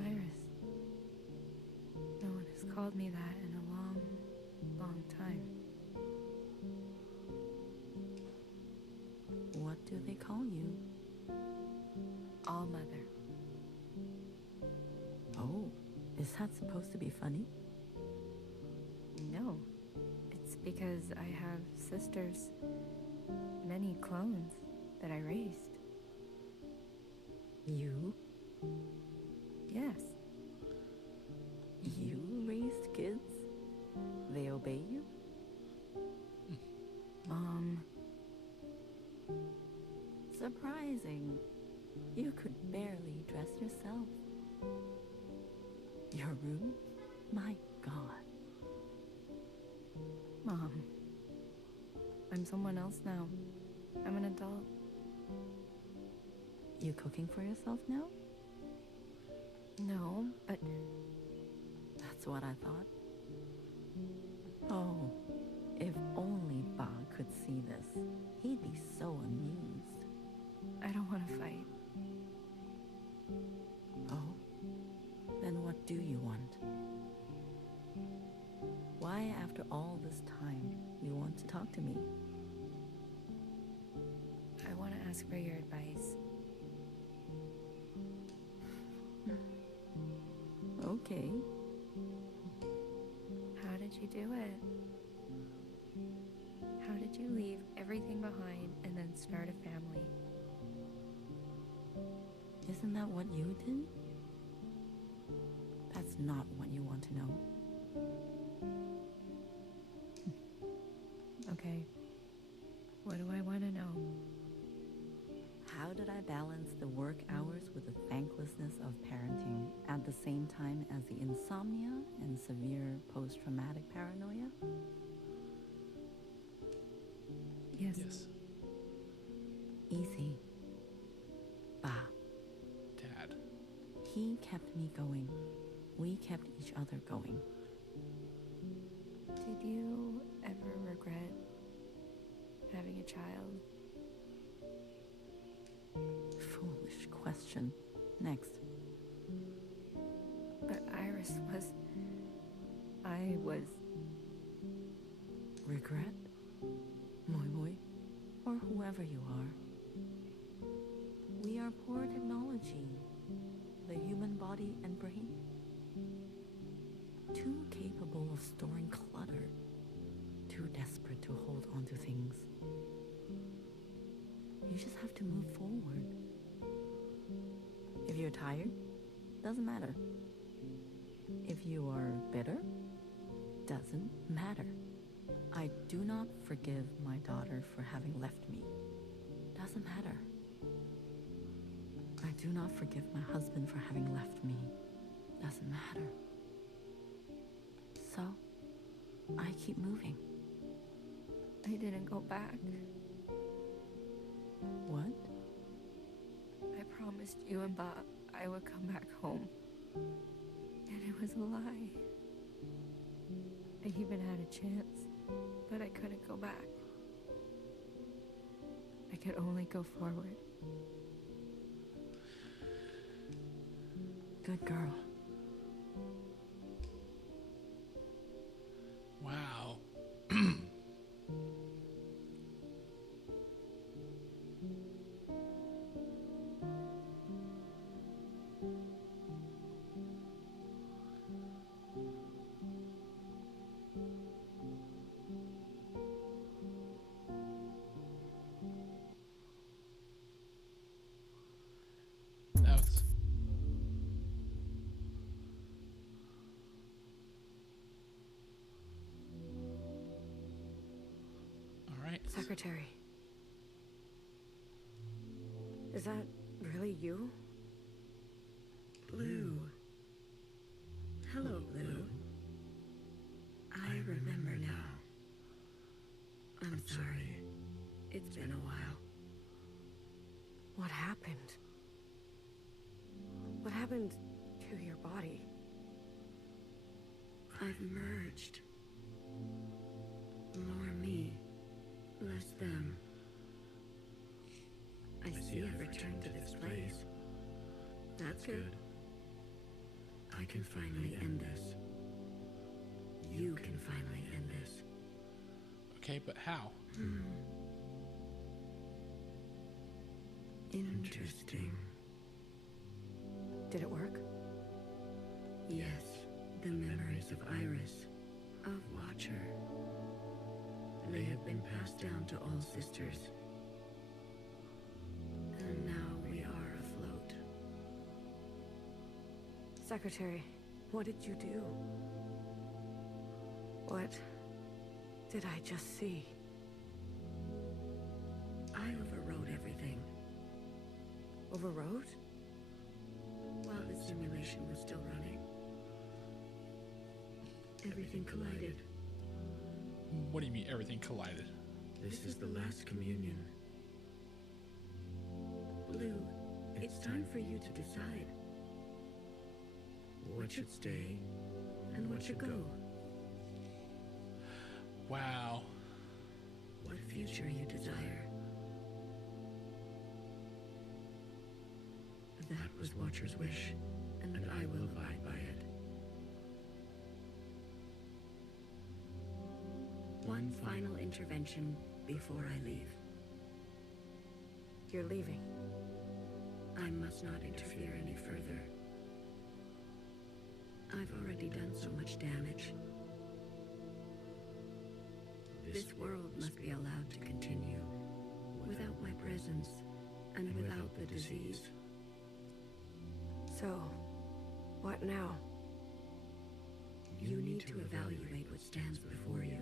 Iris. No one has called me that in a long, long time. What do they call you? ALLMOTHER. Oh, is that supposed to be funny? No. It's because I have sisters, many clones that I raised. You? Yes. You raised kids? They obey you? Surprising. You could barely dress yourself. Your room? My God. Mom. I'm someone else now. I'm an adult. You cooking for yourself now? No, but... That's what I thought. Oh, if only Ba could see this. He'd be so amused. I don't want to fight. Oh? Then what do you want? Why, after all this time, you want to talk to me? I want to ask for your advice. Okay. do it? How did you leave everything behind and then start a family? Isn't that what you did? That's not what you want to know. Okay. What do I want to know? How did I balance the work hours with the thanklessness of parenting at the same time as the insomnia and severe post-traumatic paranoia? Yes. Easy. Bah. Dad. He kept me going. We kept each other going. Did you ever regret having a child? Foolish question. Next. But Iris was... I was... Regret? Mauve, or whoever you are. We are poor technology. The human body and brain. Too capable of storing clutter. Too desperate to hold on to things. You just have to move forward. If you're tired, doesn't matter. If you are bitter, doesn't matter. I do not forgive my daughter for having left me. Doesn't matter. I do not forgive my husband for having left me. Doesn't matter. So, I keep moving. I didn't go back. What? I promised you and Bob I would come back home. And it was a lie. I even had a chance, but I couldn't go back. I could only go forward. Good girl. Wow. That was... All right. Secretary. Is that really you? Blue. Hello, Blue. I remember now. I'm sorry. It's been a while. What happened? What happened to your body? I've merged. More me, less them. I see I've returned to this place. That's good. I can finally end this. You can finally end this. Okay, but how? Interesting. Did it work? Yes, the memories of Iris, of Watcher. They have been passed down to all sisters. And now we are afloat. Secretary, what did you do? What did I just see? I overrode everything. Overrode? While the simulation was still running. Everything collided. What do you mean everything collided? This is the last communion. Blue, it's time for you to decide. What should stay and what should go? Wow. What future you desire? That was Watcher's wish, and I will abide by it. One final intervention before I leave. You're leaving. I must not interfere any further. I've already done so much damage. This world must be allowed to continue without my presence and without the disease. So, what now? You need to evaluate what stands before you.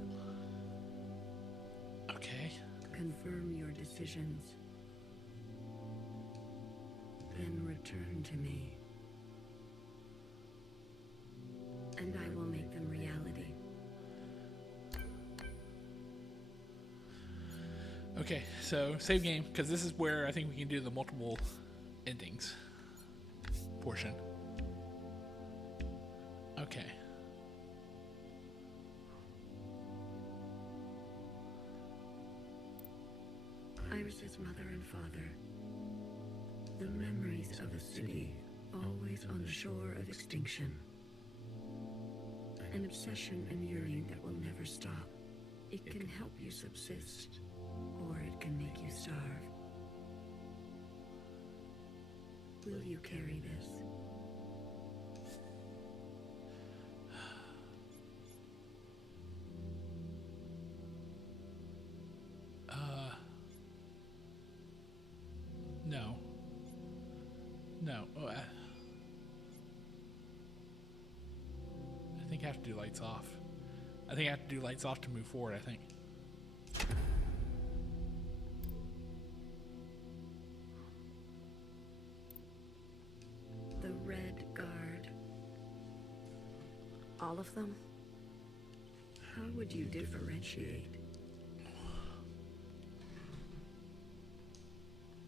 Okay. Confirm your decisions. Then return to me. And I will make them reality. Okay, so save game, because this is where I think we can do the multiple endings portion. Okay. Iris's mother and father. The memories of a city always on the shore of extinction. An obsession and yearning that will never stop. It can help you subsist, or it can make you starve. Will you carry this? No. No. Oh, I think I have to do lights off. I think I have to do lights off to move forward, I think. The Red Guard. All of them? How would you differentiate?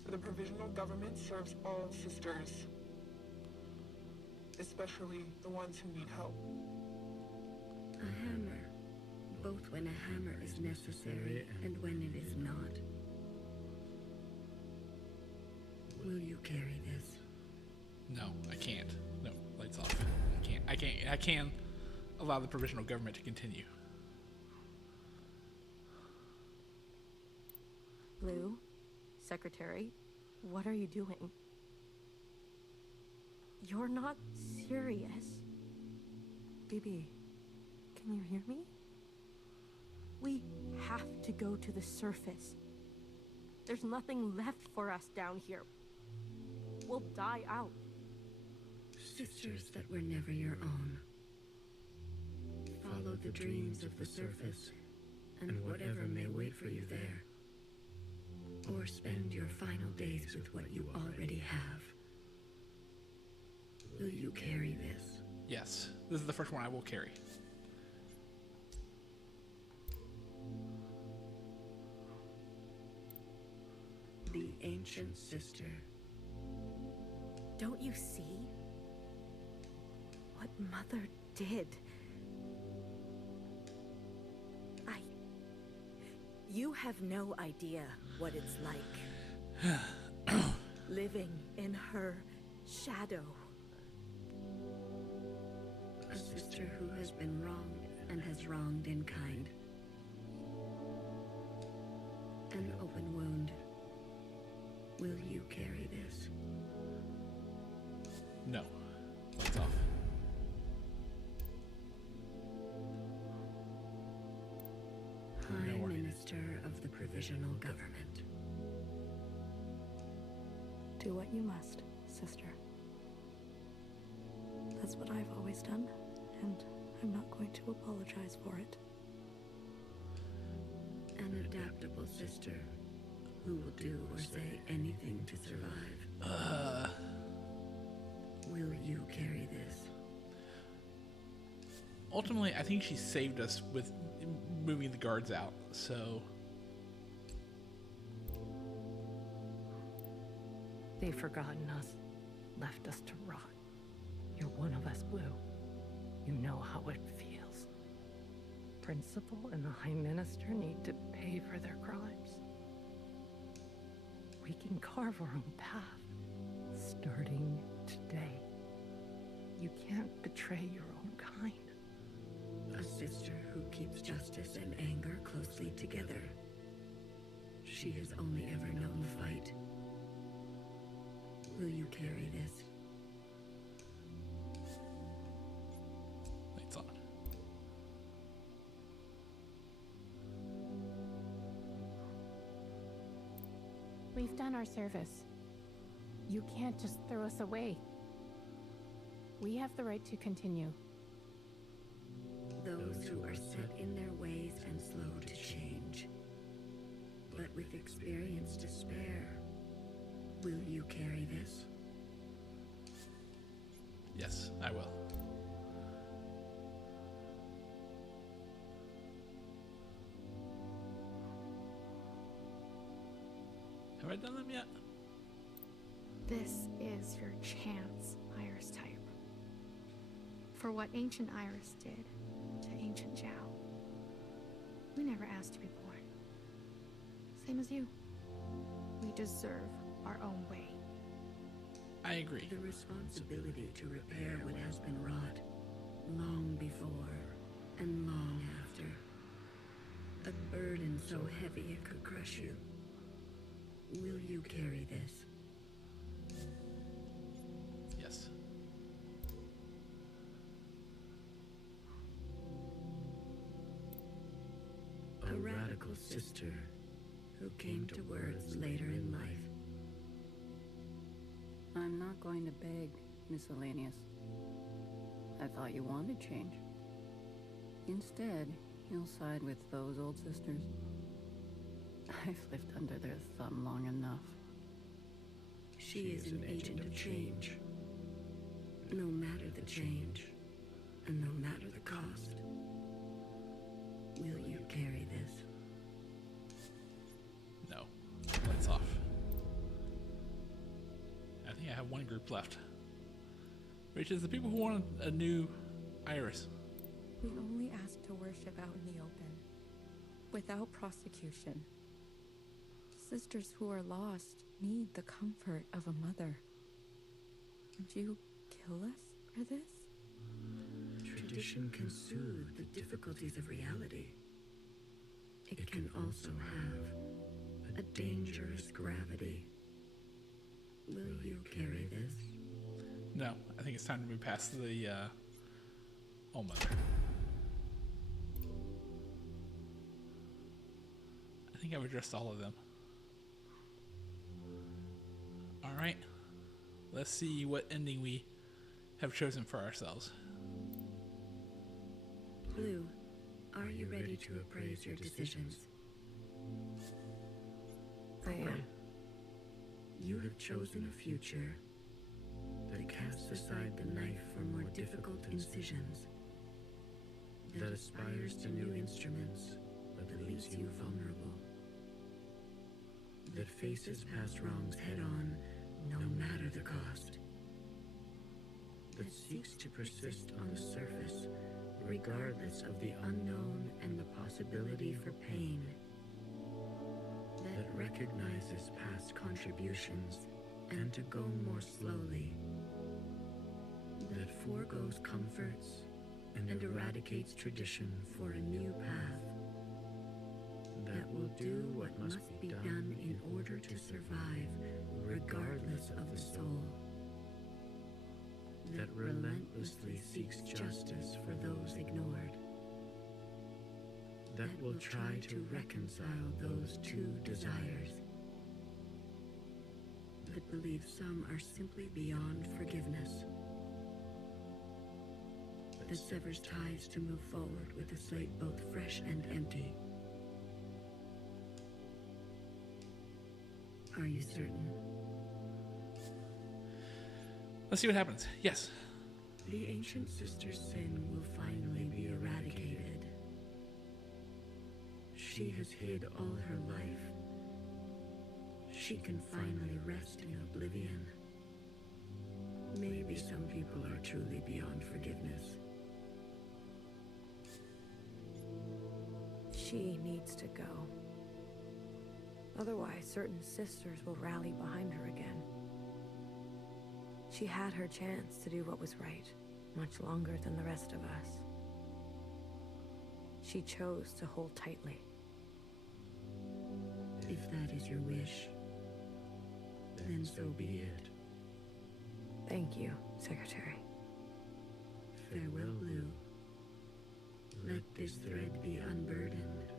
The provisional government serves all sisters, especially the ones who need help. A hammer, both when a hammer is necessary and when it is not. Will you carry this? No, I can't. No, lights off. I can't allow the provisional government to continue. Blue, Secretary, what are you doing? You're not serious. BB, can you hear me? We have to go to the surface. There's nothing left for us down here. We'll die out. Sisters that were never your own. Follow the dreams of the surface, and whatever may wait for you there. Or spend your final days with what you already have. Will you carry this? Yes, this is the first one I will carry. The ancient sister. Don't you see what Mother did? You have no idea what it's like. Living in her shadow. A sister who has been wronged and has wronged in kind. An open wound. Will you carry this? No. Lights off. High Minister of the Provisional Government. Do what you must, sister. That's what I've always done, and I'm not going to apologize for it. An adaptable sister who will do or say anything to survive. Will you carry this? Ultimately, I think she saved us with moving the guards out, so... They've forgotten us, left us to rot. You're one of us, Blue. You know how it feels. Principal and the High Minister need to pay for their crimes. We can carve our own path, starting today. You can't betray your own kind. A sister who keeps justice and anger closely together. She has only ever known fight. Will you carry this? Lights on. We've done our service. You can't just throw us away. We have the right to continue. Those who are set in their ways and slow to change, but with experience to spare, will you carry this? Yes, I will. Have I done them yet? This is your chance, Iris type. For what ancient Iris did to ancient Jiao. We never asked to be born. Same as you. We deserve our own way. I agree. The responsibility to repair what has been wrought, long before and long after. A burden so heavy it could crush you. Will you carry this? Yes. A radical sister who came to words later in life. I'm not going to beg, Miscellaneous. I thought you wanted change. Instead, you'll side with those old sisters. I've lived under their thumb long enough. She is an agent of change. No matter the change, and no matter the cost. Will you carry this? No. Lights off. I think I have one group left. Which is the people who want a new Iris. We only ask to worship out in the open, without prosecution. Sisters who are lost need the comfort of a mother. Would you kill us for this? Tradition can soothe the difficulties of reality. It can also have a dangerous gravity. Will you carry this? No, I think it's time to move past the ALLMOTHER. I think I've addressed all of them. Alright, let's see what ending we have chosen for ourselves. Blue, are you ready to appraise your decisions? I am. You have chosen a future that casts aside the knife for more difficult incisions, that aspires to new instruments, but that leaves you vulnerable, that faces past wrongs head-on, no matter the cost, that seeks to persist on the surface, regardless of the unknown and the possibility for pain, that recognizes past contributions and to go more slowly, that foregoes comforts and eradicates tradition for a new path, that will do what must be done in order to survive, regardless of the soul, that relentlessly seeks justice for those ignored, that will try to reconcile those two desires, that believes some are simply beyond forgiveness, that severs ties to move forward with a slate both fresh and empty. Are you certain? Let's see what happens. Yes. The ancient sister's sin will finally be eradicated. She has hid all her life. She can finally rest in oblivion. Maybe some people are truly beyond forgiveness. She needs to go. Otherwise, certain sisters will rally behind her again. She had her chance to do what was right, much longer than the rest of us. She chose to hold tightly. If that is your wish, then so be it. Thank you, Secretary. Farewell, Blue. Let this thread be unburdened.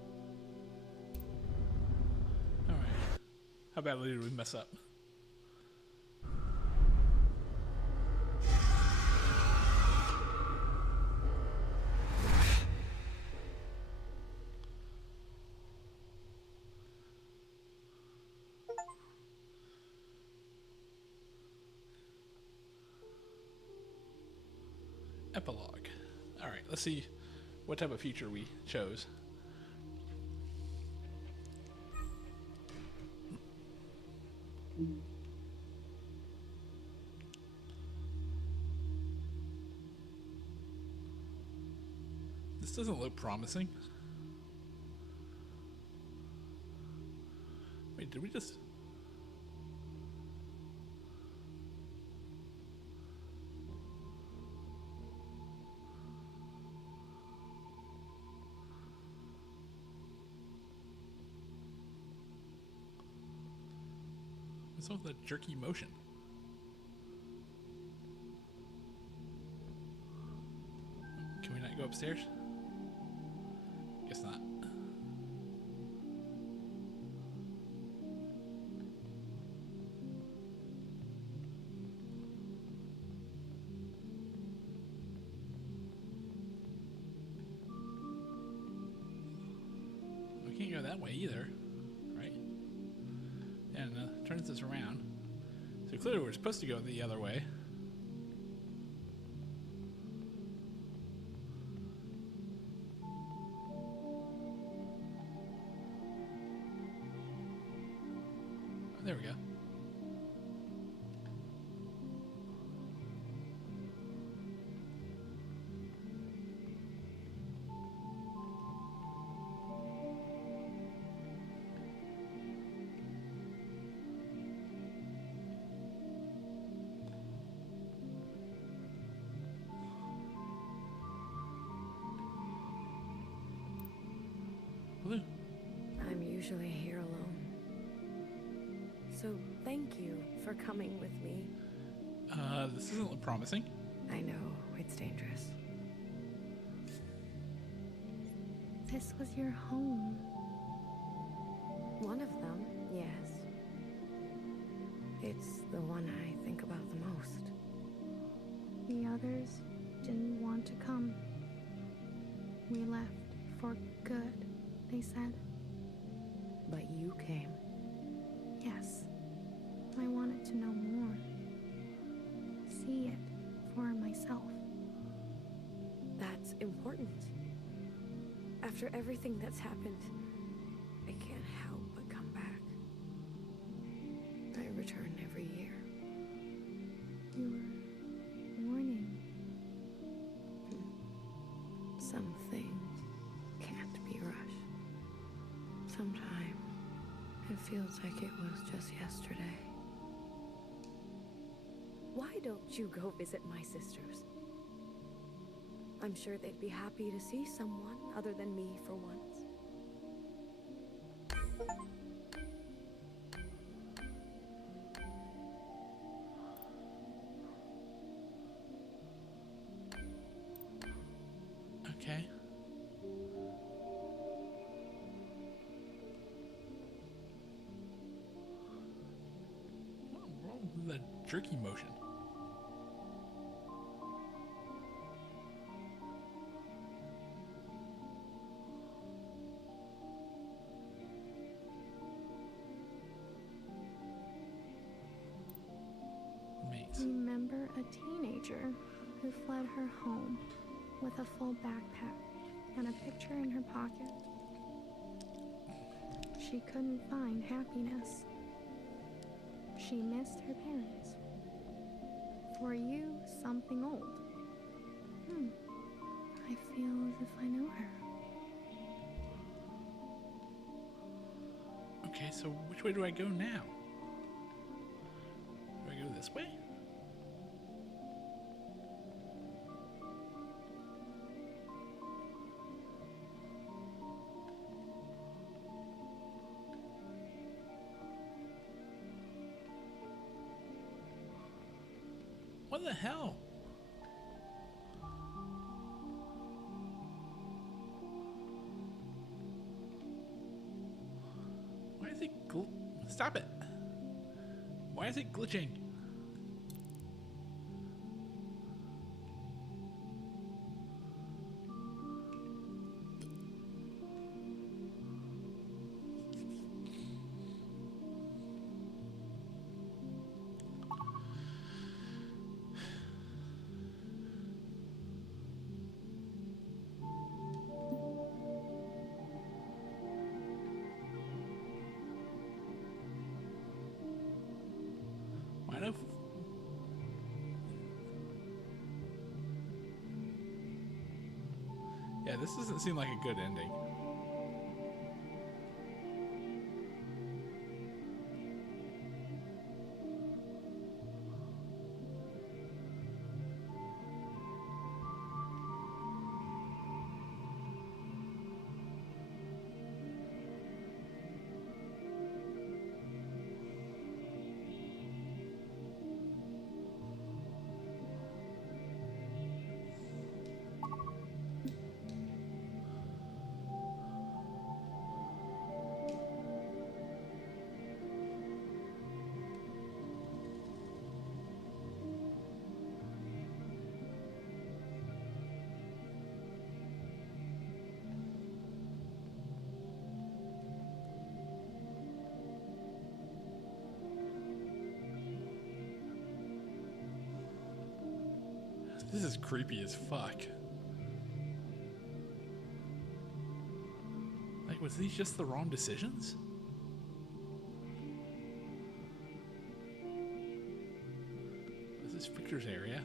Alright. How badly did we mess up? Epilogue. All right, let's see what type of future we chose. This doesn't look promising. Wait, did we just... What's all that jerky motion? Can we not go upstairs? Guess not. We can't go that way either, right? Yeah, no, turns us around. So clearly we're supposed to go the other way. There we go. Blue. I'm usually here alone. So thank you for coming with me. This doesn't look promising. I know, it's dangerous. This was your home. One of them, yes. It's the one I think about the most. The others didn't want to come. We left for good, they said. But you came. Yes. I wanted to know more. See it for myself. That's important. After everything that's happened, I can't help but come back. I return every year. Your warning. Some things can't be rushed. Sometimes it feels like it was just yesterday. Why don't you go visit my sisters? I'm sure they'd be happy to see someone other than me for once. Okay. What's wrong with that jerky motion? Remember a teenager who fled her home with a full backpack and a picture in her pocket. She couldn't find happiness. She missed her parents. For you, something old. I feel as if I know her. Okay, so which way do I go now? Do I go this way? What the hell? Why is it Stop it. Why is it glitching? Why no? Yeah, this doesn't seem like a good ending. This is creepy as fuck. Like, was these just the wrong decisions? Is this Victor's area?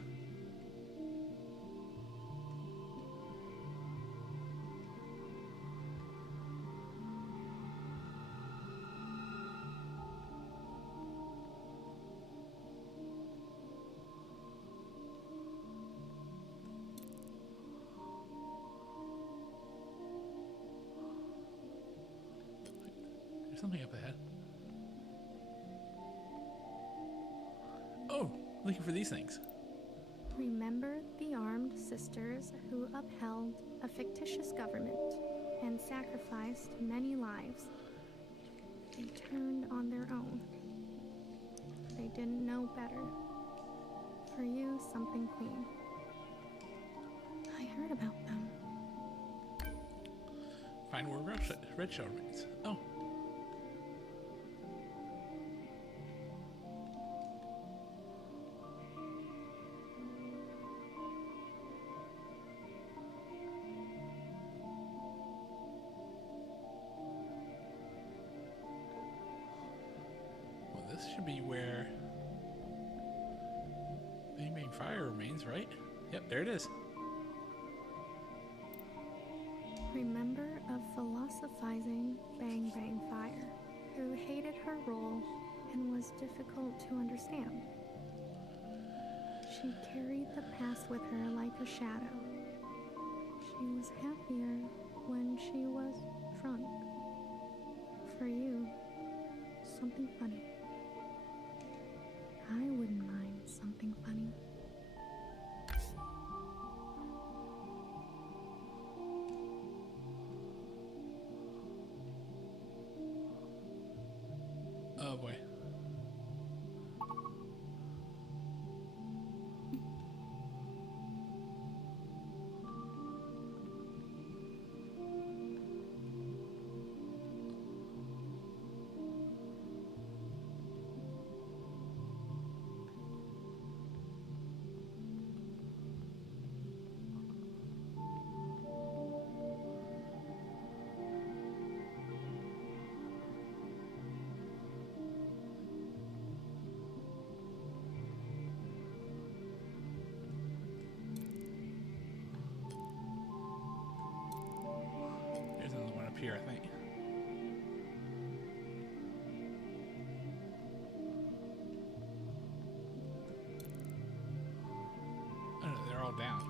Something up ahead. Oh, looking for these things. Remember the armed sisters who upheld a fictitious government and sacrificed many lives. They turned on their own. They didn't know better. For you, something queen. I heard about them. Find where red shell remains. Oh. This should be where Bang Bang Fire remains, right? Yep, there it is. Remember a philosophizing Bang Bang Fire who hated her role and was difficult to understand. She carried the past with her like a shadow. She was happier when she was drunk. For you, something funny. I wouldn't mind something funny. Oh boy. Here, I think. Oh no, they're all down.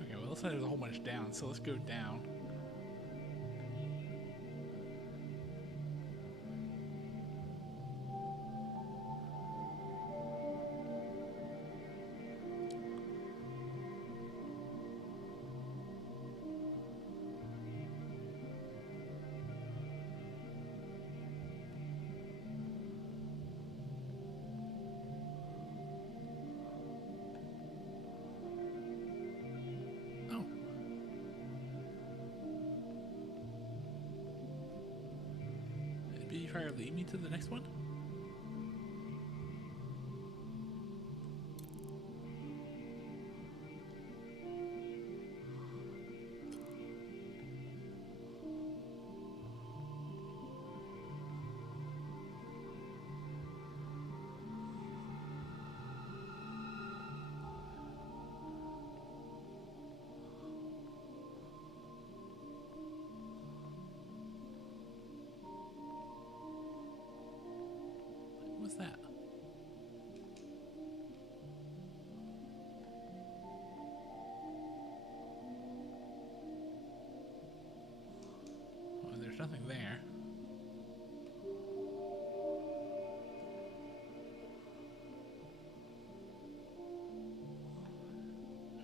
Okay, well, looks like there's a whole bunch down, so let's go down. Did you try to lead me to the next one? What's that? Well, there's nothing there.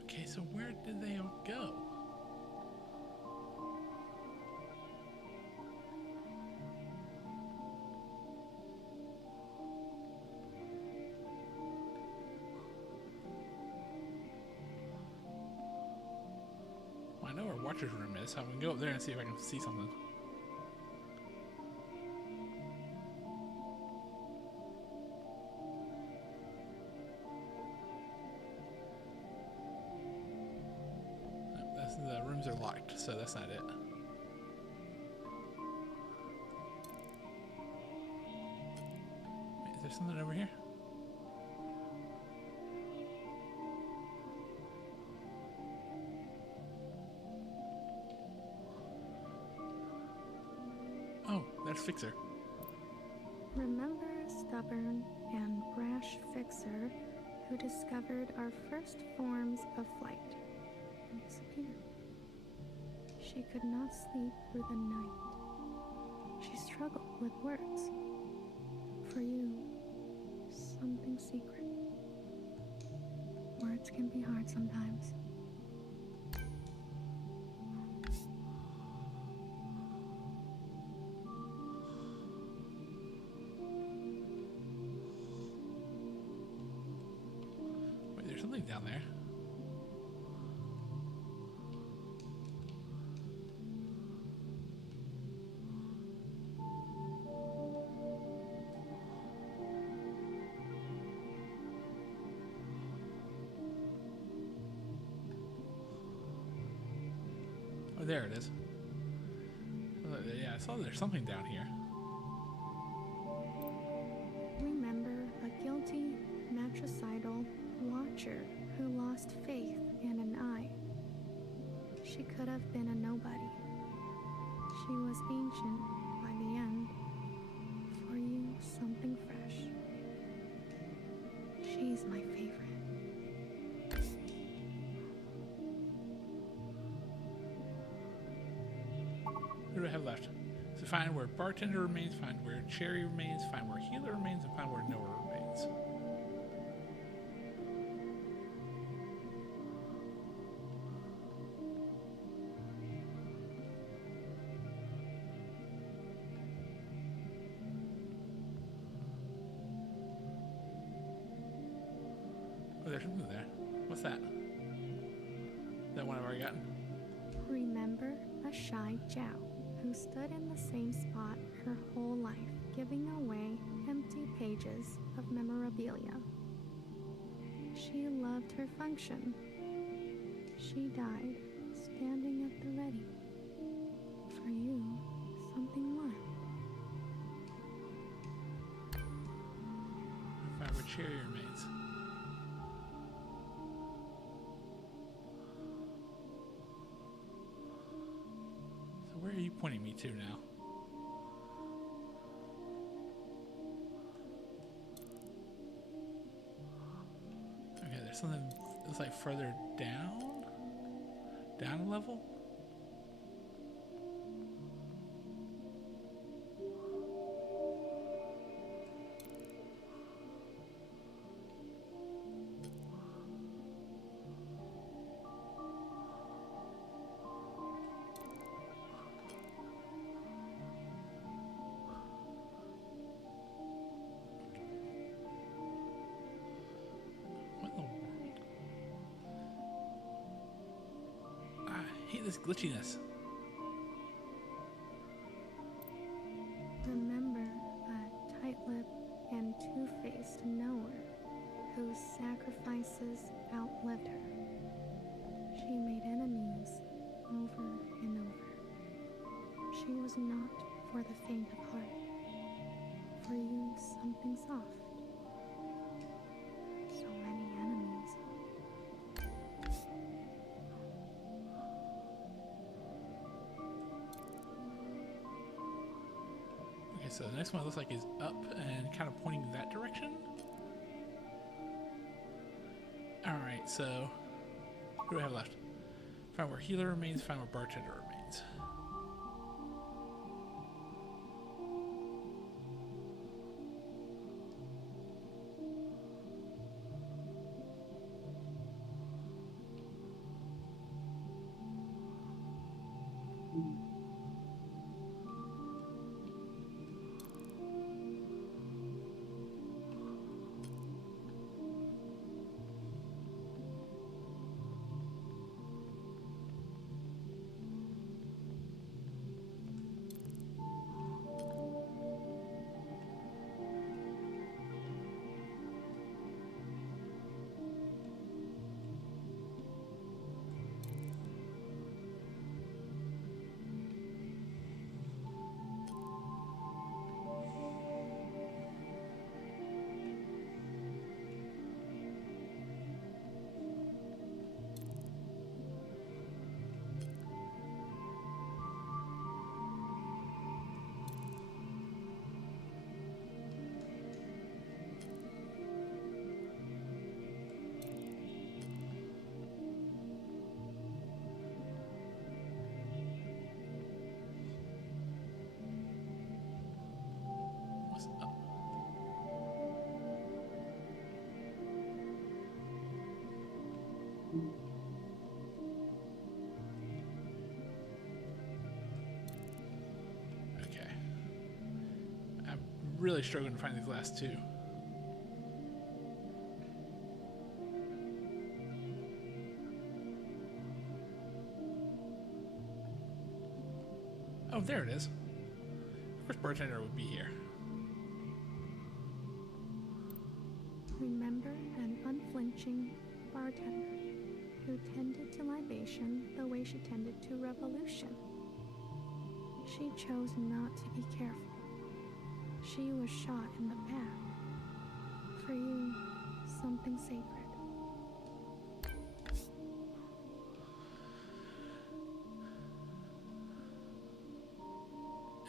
Okay, so where did they all go? I know where Watcher's room is, so I'm gonna go up there and see if I can see something. Nope, the rooms are locked, so that's not it. Wait, is there something over here? Oh, that's Fixer. Remember a stubborn and brash fixer who discovered our first forms of flight and disappeared. She could not sleep through the night. She struggled with words. For you, something secret. Words can be hard sometimes. Wait, there's something down there. Oh, there it is. Yeah, I saw there's something down here. Remember a guilty, matricidal watcher who lost faith in an eye. She could have been a nobody. She was ancient by the end. For you, something fresh. She's my favorite. What do I have left? So find where bartender remains, find where cherry remains, find where healer remains, and find where Noah remains. Oh, there's something there. What's that? That one I've already gotten? Remember a shy Jiao who stood in the same spot her whole life, giving away empty pages of memorabilia. She loved her function. She died standing at the ready. For you, something warm. Find where cherry remains. Where are you pointing me to now? Okay, there's something that's like further down? Down a level? This glitchiness. Remember for the faint of heart. For you, something soft. So many enemies. Okay, so the next one looks like is up and kind of pointing that direction. Alright, so what do we have left? Find where healer remains, find where bartender remains. What's up? Okay. I'm really struggling to find these last two. Oh, there it is. Of course, bartender would be here. Remember an unflinching bartender who tended to libation the way she tended to revolution. She chose not to be careful. She was shot in the back. For you, something sacred.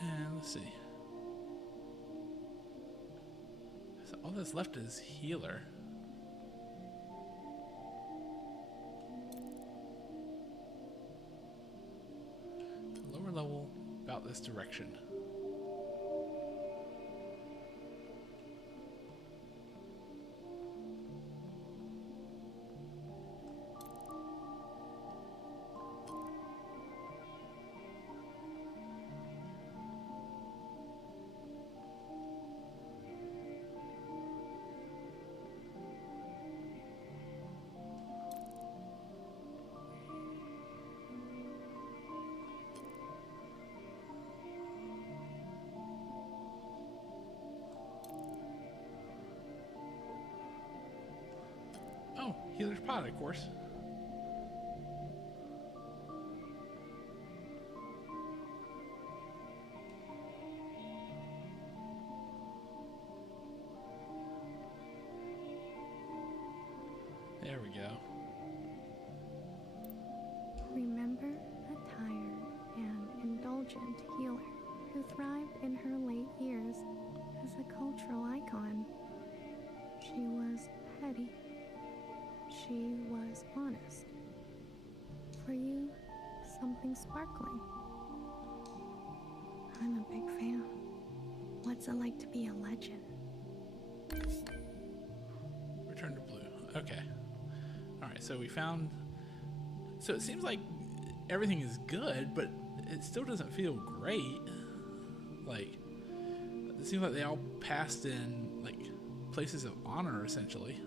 And let's see. So all that's left is healer. Lower level, about this direction. Oh, healer's pod, of course. There we go. Remember a tired and indulgent healer who thrived in her late years as a cultural icon. She was petty. She was honest. For you, something sparkling. I'm a big fan. What's it like to be a legend? Return to blue. Okay. Alright, so we found... So it seems like everything is good, but it still doesn't feel great. Like, it seems like they all passed in, like, places of honor, essentially.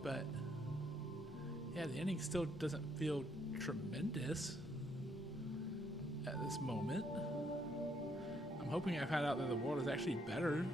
But, yeah, the ending still doesn't feel tremendous at this moment. I'm hoping I found out that the world is actually better.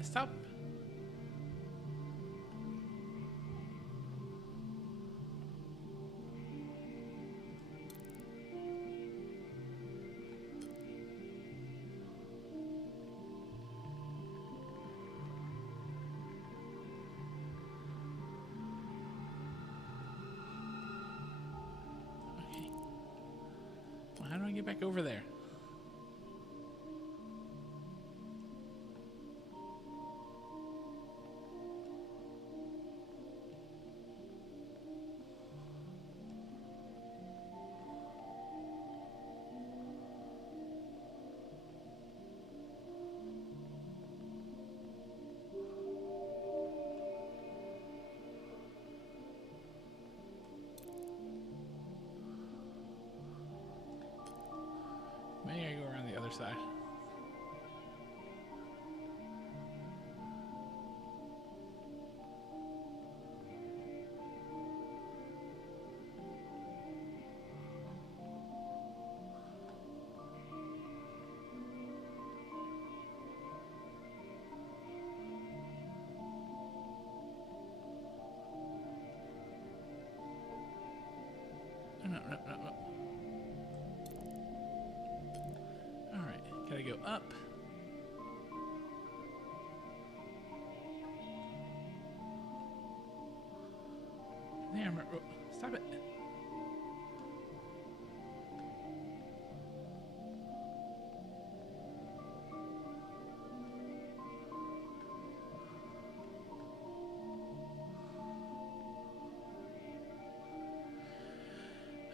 it. Stop. Okay. Well, how do I get back over there? Maybe I go around the other side. No. Alright, gotta go up. Damn, stop it.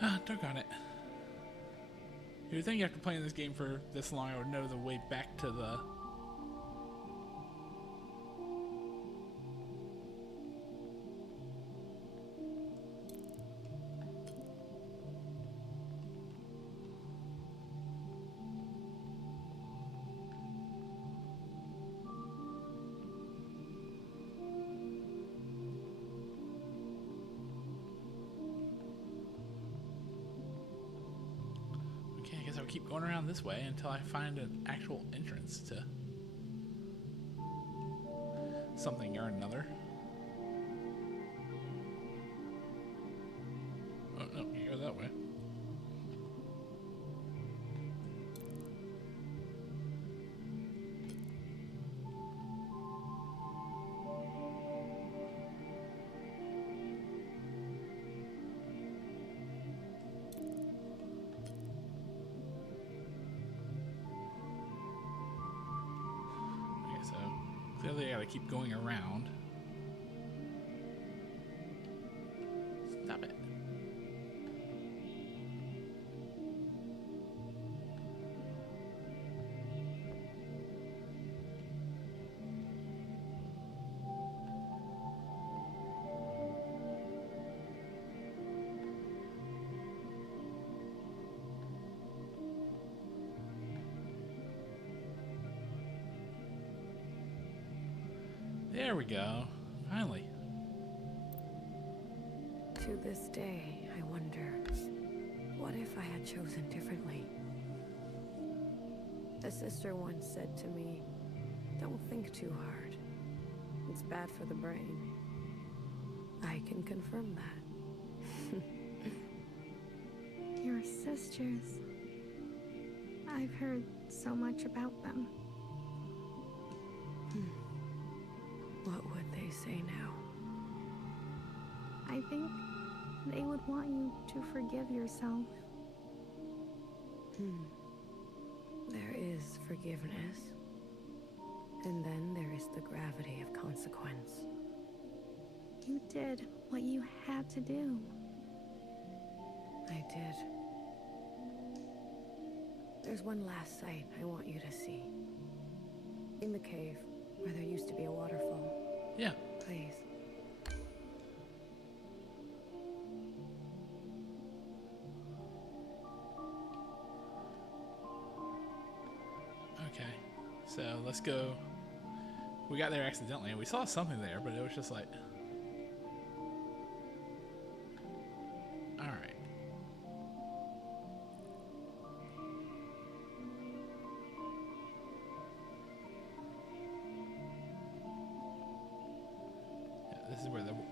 Ah, doggone it. You would think after playing this game for this long I would know the way back to the... I guess I'll keep going around this way until I find an actual entrance to something or another. Oh, no, you go that way. Clearly I gotta keep going around. Stop it. There we go. Finally. To this day, I wonder, what if I had chosen differently? A sister once said to me, don't think too hard. It's bad for the brain. I can confirm that. Your sisters. I've heard so much about them. What would they say now? I think they would want you to forgive yourself. There is forgiveness. And then there is the gravity of consequence. You did what you had to do. I did. There's one last sight I want you to see. In the cave, where there used to be a waterfall. Yeah. Please. Okay. So let's go. We got there accidentally and we saw something there, but it was just like... Alright.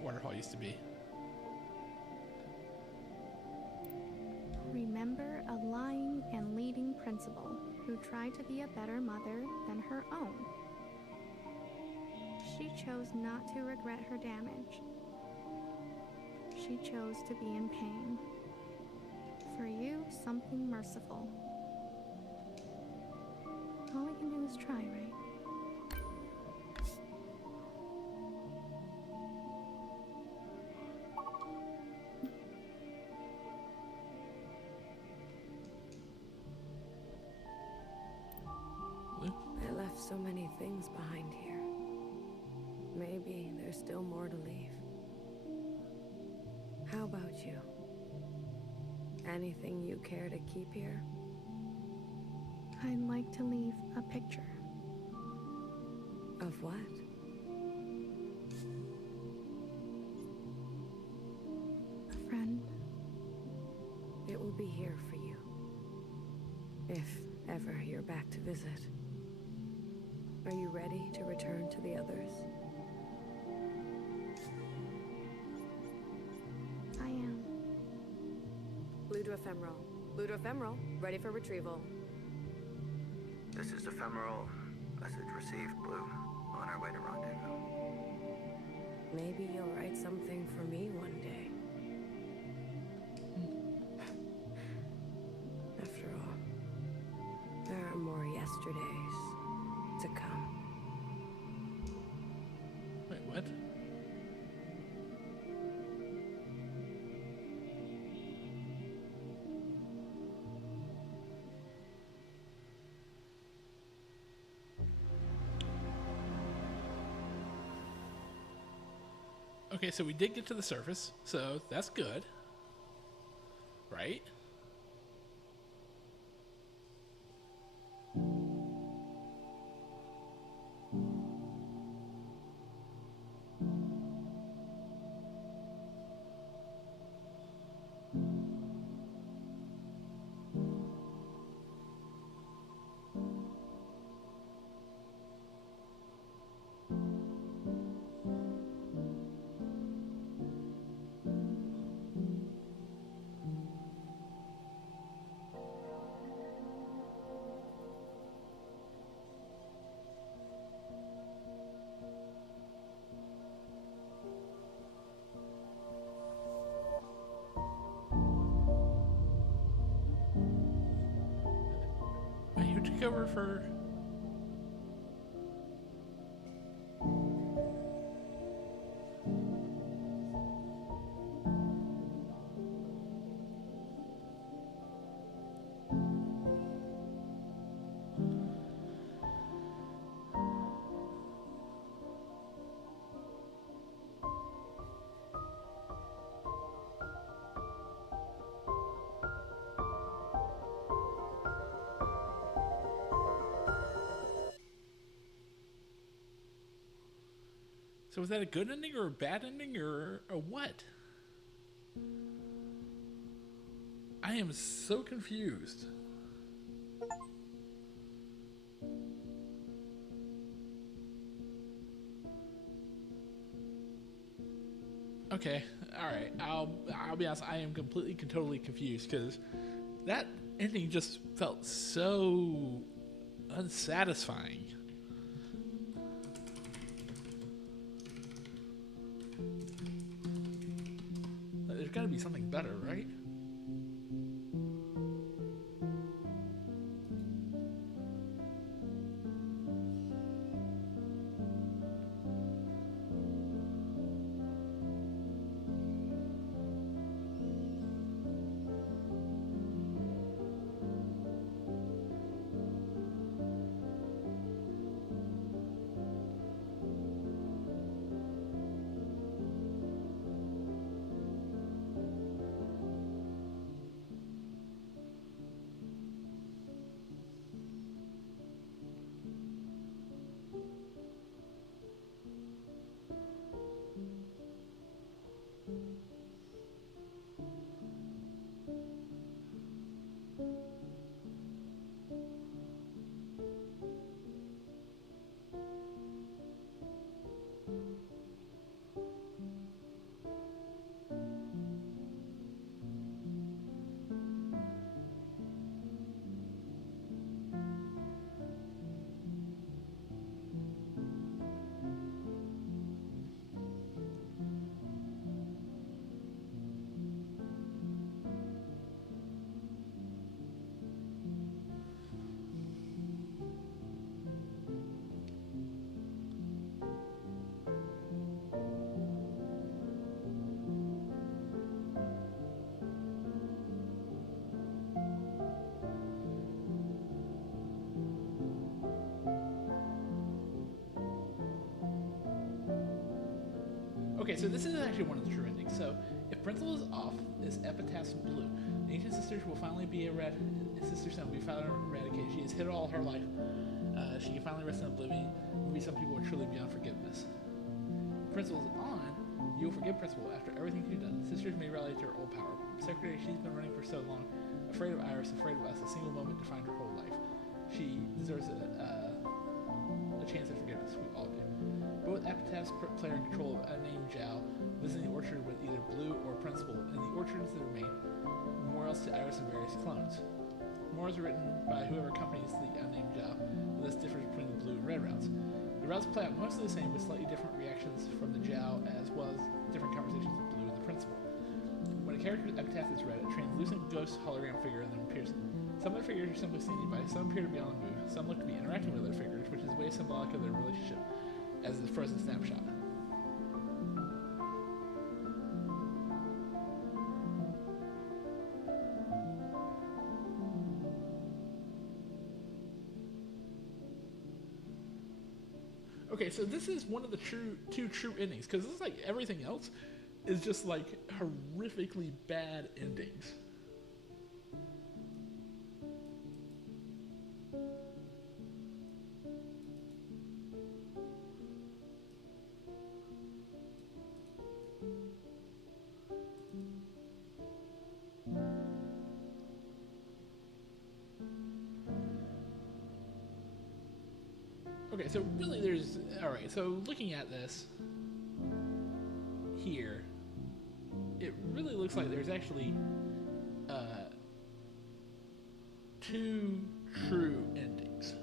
waterfall used to be. Remember a lying and leading principal who tried to be a better mother than her own. She chose not to regret her damage. She chose to be in pain. For you, something merciful. All we can do is try, right? I left so many things behind here. Maybe there's still more to leave. How about you? Anything you care to keep here? I'd like to leave a picture. Of what? A friend. It will be here for you. If ever you're back to visit. Are you ready to return to the others? I am. Ludophemeral. Ludophemeral, ready for retrieval. This is Ephemeral. Message received, Blue. On our way to rendezvous. Maybe you'll write something for me one day. After all, there are more yesterdays to come. Wait, what? Okay, so we did get to the surface, so that's good. Right? Wait, who took over for... So was that a good ending or a bad ending or what? I am so confused. Okay, all right. I'll be honest. I am completely, totally confused because that ending just felt so unsatisfying. There's got to be something better, right? Okay, so this is actually one of the true endings. So, if Principal is off, is Epitaph's blue. The ancient sisters will finally be Sister Sun will be finally eradicated. She has hid all her life. She can finally rest in oblivion. Maybe some people are truly beyond forgiveness. If Principal is on, you will forgive Principal after everything she's done. Sisters may rally to her old power. Secretary, she's been running for so long, afraid of Iris, afraid of us. A single moment defined her whole life. She deserves a chance at forgiveness. We all do. But with Epitaph's player in control of unnamed Jiao, visiting the orchard with either Blue or Principal, and the orchards that remain, memorials to Iris and various clones. Memorials are written by whoever accompanies the unnamed Jiao, with this difference between the blue and red routes. The routes play out mostly the same, with slightly different reactions from the Jiao, as well as different conversations with Blue and the Principal. When a character's epitaph is read, a translucent ghost hologram figure then appears. Some of the figures are simply standing by, some appear to be on the move, some look to be interacting with other figures, which is way symbolic of their relationship, as a frozen snapshot. Okay, so this is one of the two true endings, because this is like everything else is just like horrifically bad endings. Okay, so really there's, alright, so looking at this here, it really looks like there's actually two true endings.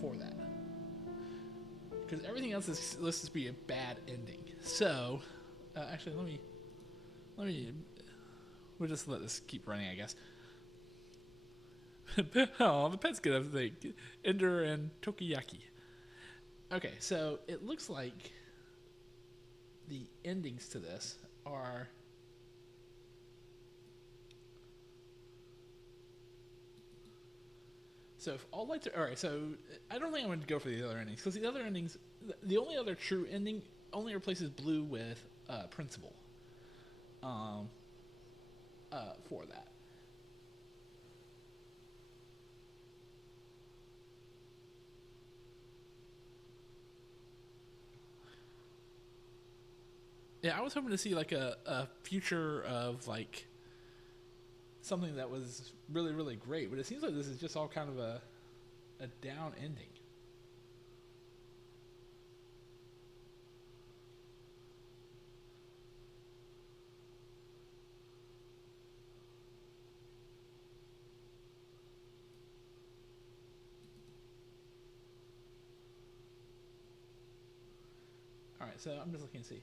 For that. Because everything else is listed to be a bad ending. So, actually let me we'll just let this keep running, I guess. Oh, the pet's gonna think. Ender and Tokiyaki. Okay, so it looks like the endings to this are so if all lights are alright, so I don't think I'm going to go for the other endings, because the other endings, the only other true ending only replaces Blue with Principal. For that. Yeah, I was hoping to see like a future of like something that was really, really great, but it seems like this is just all kind of a down ending. Alright, so I'm just looking to see.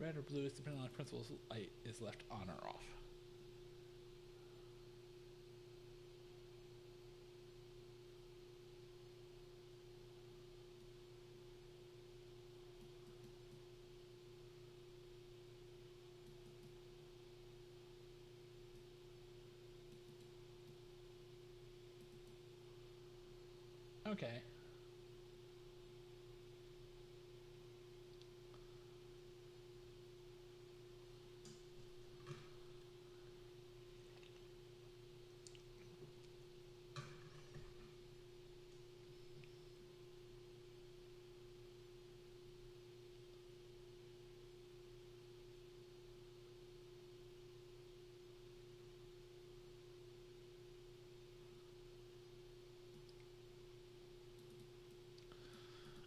Red or blue is depending on the Principal's light is left on or off. Okay.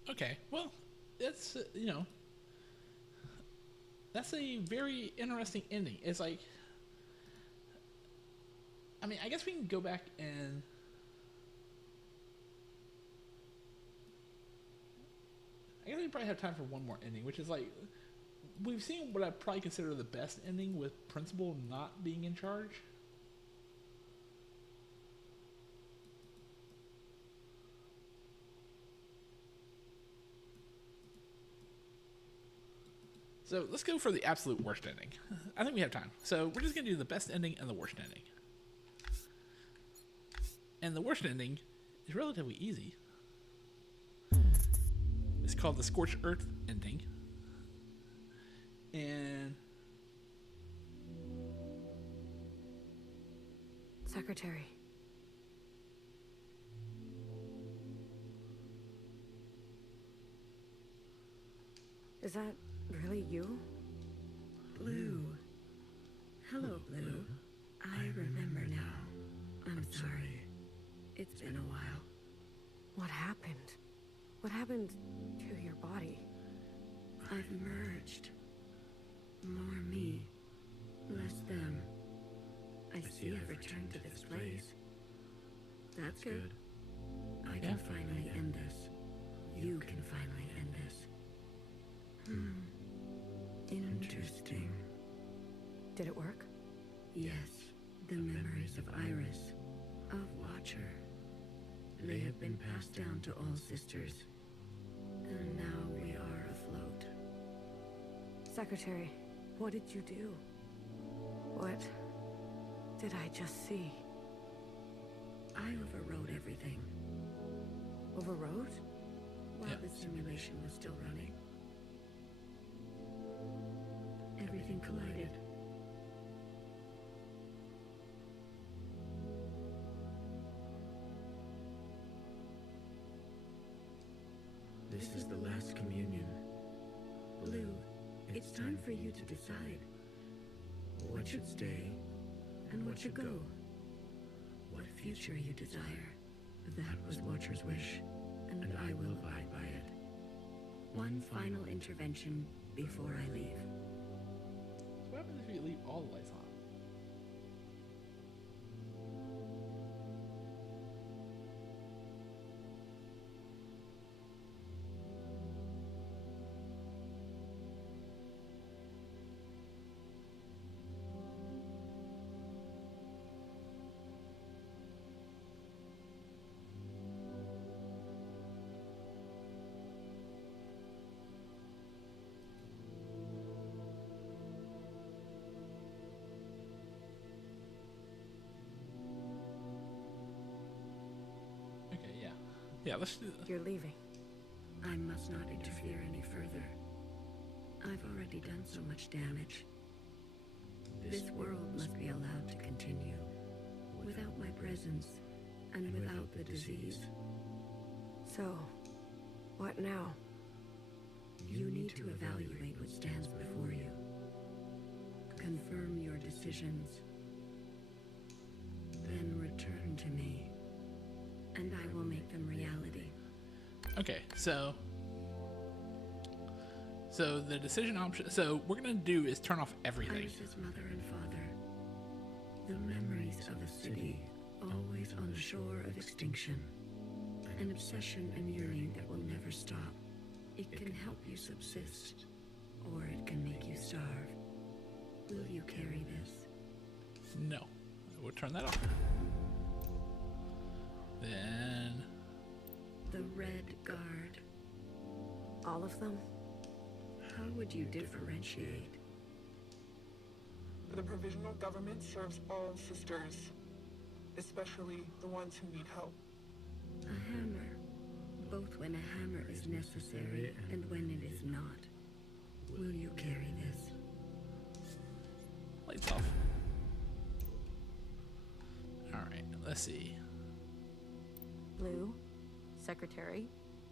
Okay, well, that's, you know, that's a very interesting ending. It's like, I mean, I guess we can go back and I guess we probably have time for one more ending, which is like, we've seen what I probably consider the best ending with Principal not being in charge. So let's go for the absolute worst ending. I think we have time. So we're just going to do the best ending and the worst ending. And the worst ending is relatively easy. It's called the Scorched Earth ending. And... Secretary. Is that really you? Blue. Hello, Blue. I remember now. I'm sorry. It's been a while. What happened? What happened to your body? I've merged. More me, less them. I see I've returned to this place. That's good. I can finally end this. You can finally end this. Interesting. Did it work? Yes, the memories of Iris, of Watcher. They have been passed down to all sisters. And now we are afloat. Secretary, what did you do? What did I just see? I overrode everything. Overrode? While the simulation was still running. Everything collided. This is the last communion. Blue, it's time for you to decide. What should stay and what should go? What future you desire. That was Watcher's wish, and I will abide by it. One final intervention before I leave. So what happens if you leave all the lights on? Yeah, let's do that. You're leaving. I must not interfere any further. I've already done so much damage. This world must be allowed to continue, without my presence, and without the disease. So, what now? You need to evaluate what stands before you. Confirm your decisions. Then return to me, and I will make them reality. Okay, so the decision option. So what we're gonna do is turn off everything. Iris's mother and father. The memories of a city, always on the shore of extinction. An obsession and yearning that will never stop. It can help you subsist, or it can make you starve. Will you carry this? No, we'll turn that off. Then the Red Guard. All of them? How would you differentiate? The provisional government serves all sisters, especially the ones who need help. A hammer, both when a hammer is necessary and when it is not. Will you carry this? Lights off. Alright, let's see. Blue, Secretary,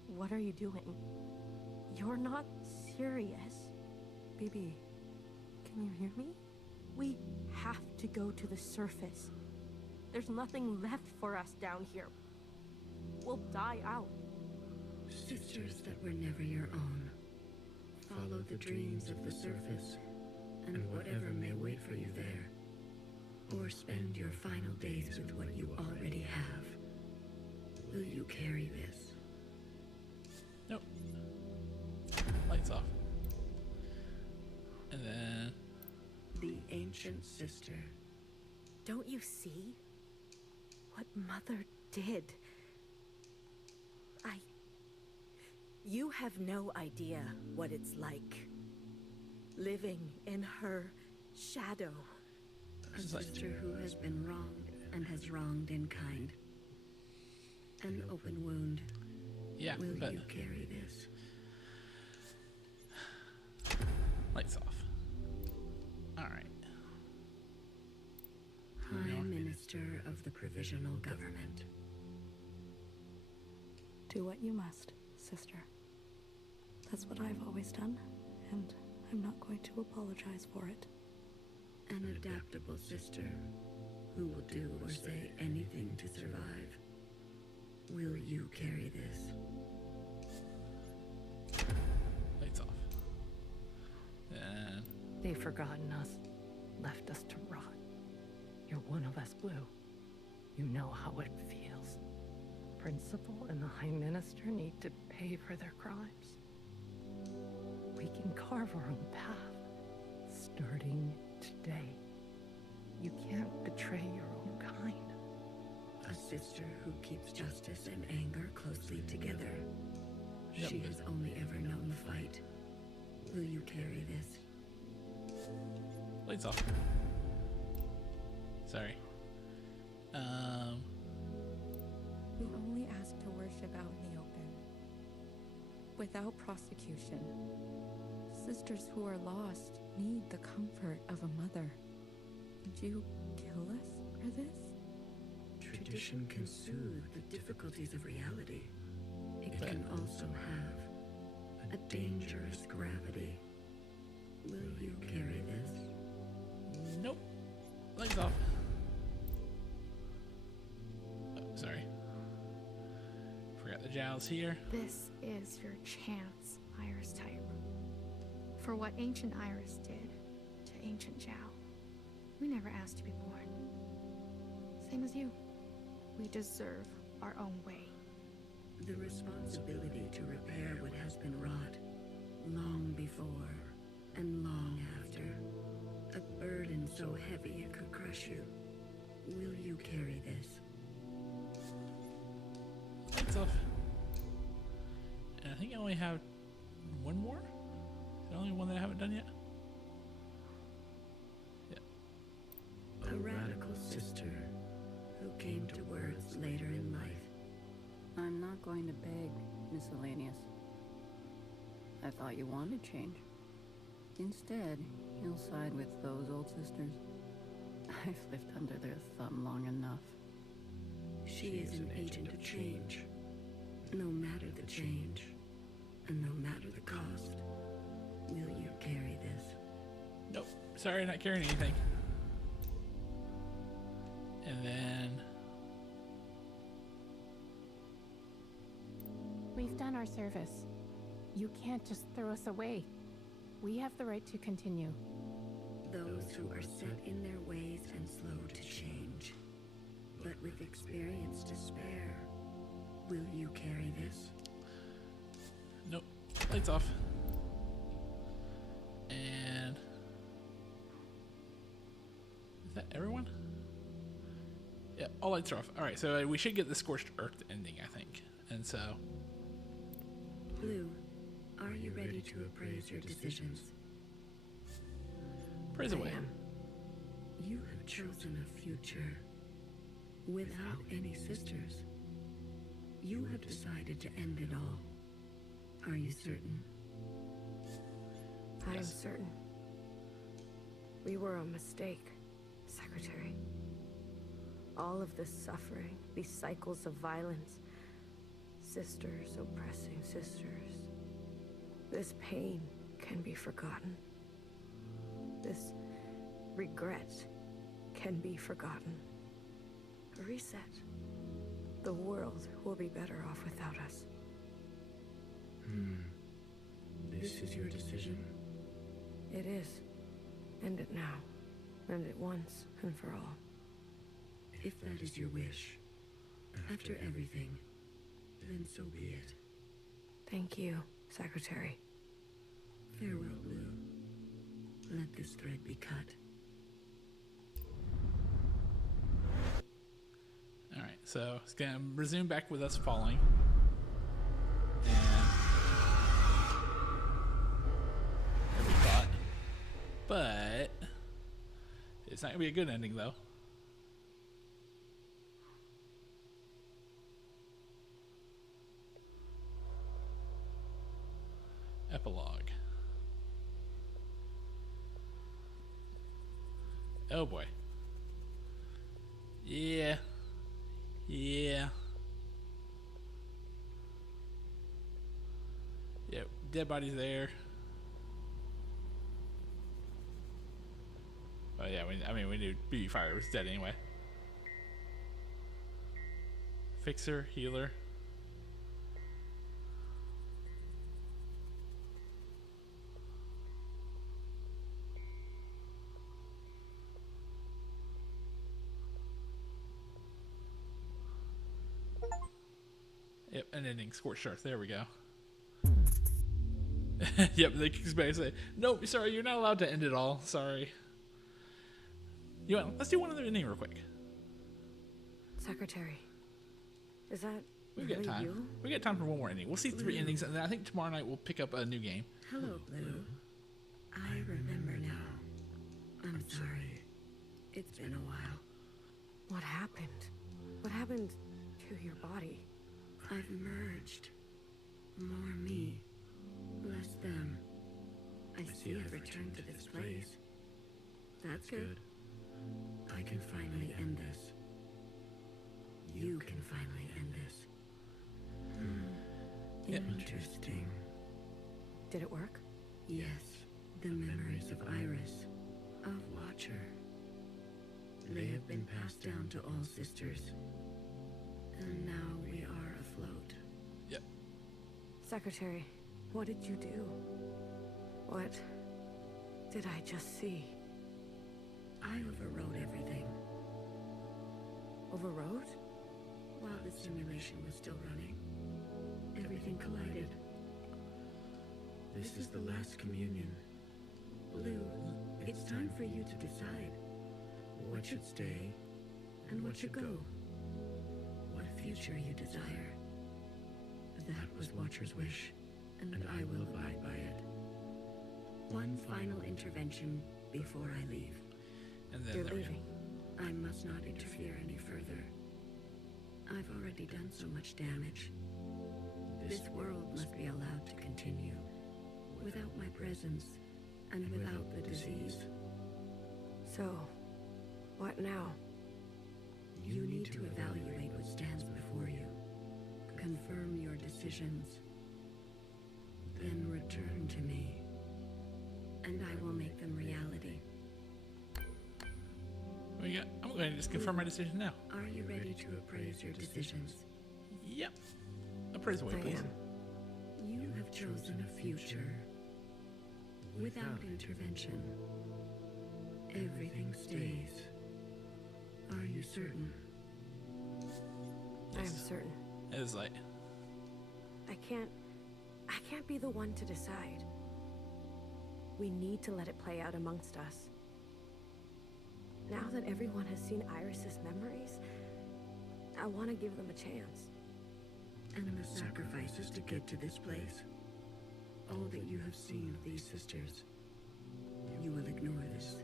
what are you doing? You're not serious. BB, can you hear me? We have to go to the surface. There's nothing left for us down here. We'll die out. Sisters that were never your own. Follow the dreams of the surface, and whatever may wait for you there. Or spend your final days with what you already have. Will you carry this? Nope. Lights off. And then the ancient sister. Don't you see what Mother did? You have no idea what it's like. living in her shadow. A sister who has been wronged and has wronged in kind. An open wound. Yeah, Will but you carry this? lights off. All right. High Minister of the Provisional Government. Do what you must, sister. That's what I've always done, and I'm not going to apologize for it. An adaptable sister who will do or say anything to survive. Will you carry this? Lights off. And They've forgotten us, left us to rot. You're one of us, Blue. You know how it feels. Principal and the High Minister need to pay for their crimes. We can carve our own path, starting today. You can't betray your own kind. A sister who keeps justice and anger closely together. Yep. She has only ever known the fight. Will you carry this? lights off. Sorry. We only ask to worship out in the open, without prosecution. Sisters who are lost need the comfort of a mother. Would you kill us for this? Tradition can soothe the difficulties of reality. It can also have a dangerous gravity. Will you carry this? Nope. Lights off. Oh, sorry. Forgot the Jiao's here. This is your chance, Iris type. For what ancient Iris did to ancient Jiao. We never asked to be born. Same as you. We deserve our own way. The responsibility to repair what has been wrought, long before and long after. A burden so heavy it could crush you. Will you carry this? Lights off. And I think I only have one more? Is the only one that I haven't done yet? Yeah. A radical sister who came to words later in life. I'm not going to beg, miscellaneous. I thought you wanted change. Instead, you'll side with those old sisters. I've lived under their thumb long enough. She is an agent of change. No matter the change, and no matter the cost, will you carry this? Nope. Sorry, not carrying anything. And then... We've done our service. You can't just throw us away. We have the right to continue. Those who are set in their ways and slow to change, but with experience to spare, will you carry this? Nope. Lights off. And... is that everyone? Yeah, all lights are off. Alright, so we should get the Scorched Earth ending, I think. And so... Blue, are you ready to appraise your decisions? praise away. You have chosen a future without any sisters. You have decided to end it all. Are you certain? I am certain. We were a mistake, Secretary. All of this suffering, these cycles of violence, sisters oppressing sisters. This pain can be forgotten. This regret can be forgotten. A reset. The world will be better off without us. This is your decision? It is. End it now. End it once and for all. If that is your wish, after everything, then so be it. Thank you, Secretary. Farewell, Blue. Let this thread be cut. Alright, so it's gonna resume back with us falling. And... we thought. It's not gonna be a good ending though. Epilogue. Oh boy. Yeah. Yeah. Yep, dead bodies there. Oh yeah, we knew BB Fire was dead anyway. Fixer, healer. Yep, an ending. Scorched Earth. There we go. Yep, they kick back and say, nope, sorry, you're not allowed to end it all. Sorry. You know, let's do one other ending real quick. Secretary. Is that We've got time. You? We got time for one more ending. We'll see 3 endings, and then I think tomorrow night we'll pick up a new game. Hello, Blue. I remember now. I'm sorry. It's been a while. What happened? What happened to your body? I've merged. More me. Less them. I see I've returned to this place. That's good. I can finally end this. You can finally end this. Interesting. Did it work? Yes. The memories of Iris, of Watcher. They have been passed down to all sisters. And now we are afloat. Yep. Secretary, what did you do? What did I just see? I overrode everything. Overrode? While the simulation was still running, everything collided. This is the last communion. Blue, it's time for you to decide what should stay and what should go. What future you desire. That was Watcher's wish, and I will abide by it. One final intervention before I leave. And then you're leaving. I must not interfere any further. I've already done so much damage. This world must be allowed to continue, without my presence, and without the disease. So, what now? You need to evaluate what stands before you. Confirm your decisions. Then return to me, and I will make them reality. I'm going to just confirm my decision now. Are you ready to appraise your decisions? Yep. Appraise away, please. You have chosen a future without intervention. Everything stays. Are you certain? I am certain. It is like... I can't be the one to decide. We need to let it play out amongst us. Now that everyone has seen Iris's memories, I want to give them a chance. And the sacrifices to get to this place. All that you have seen of these sisters. You will ignore this.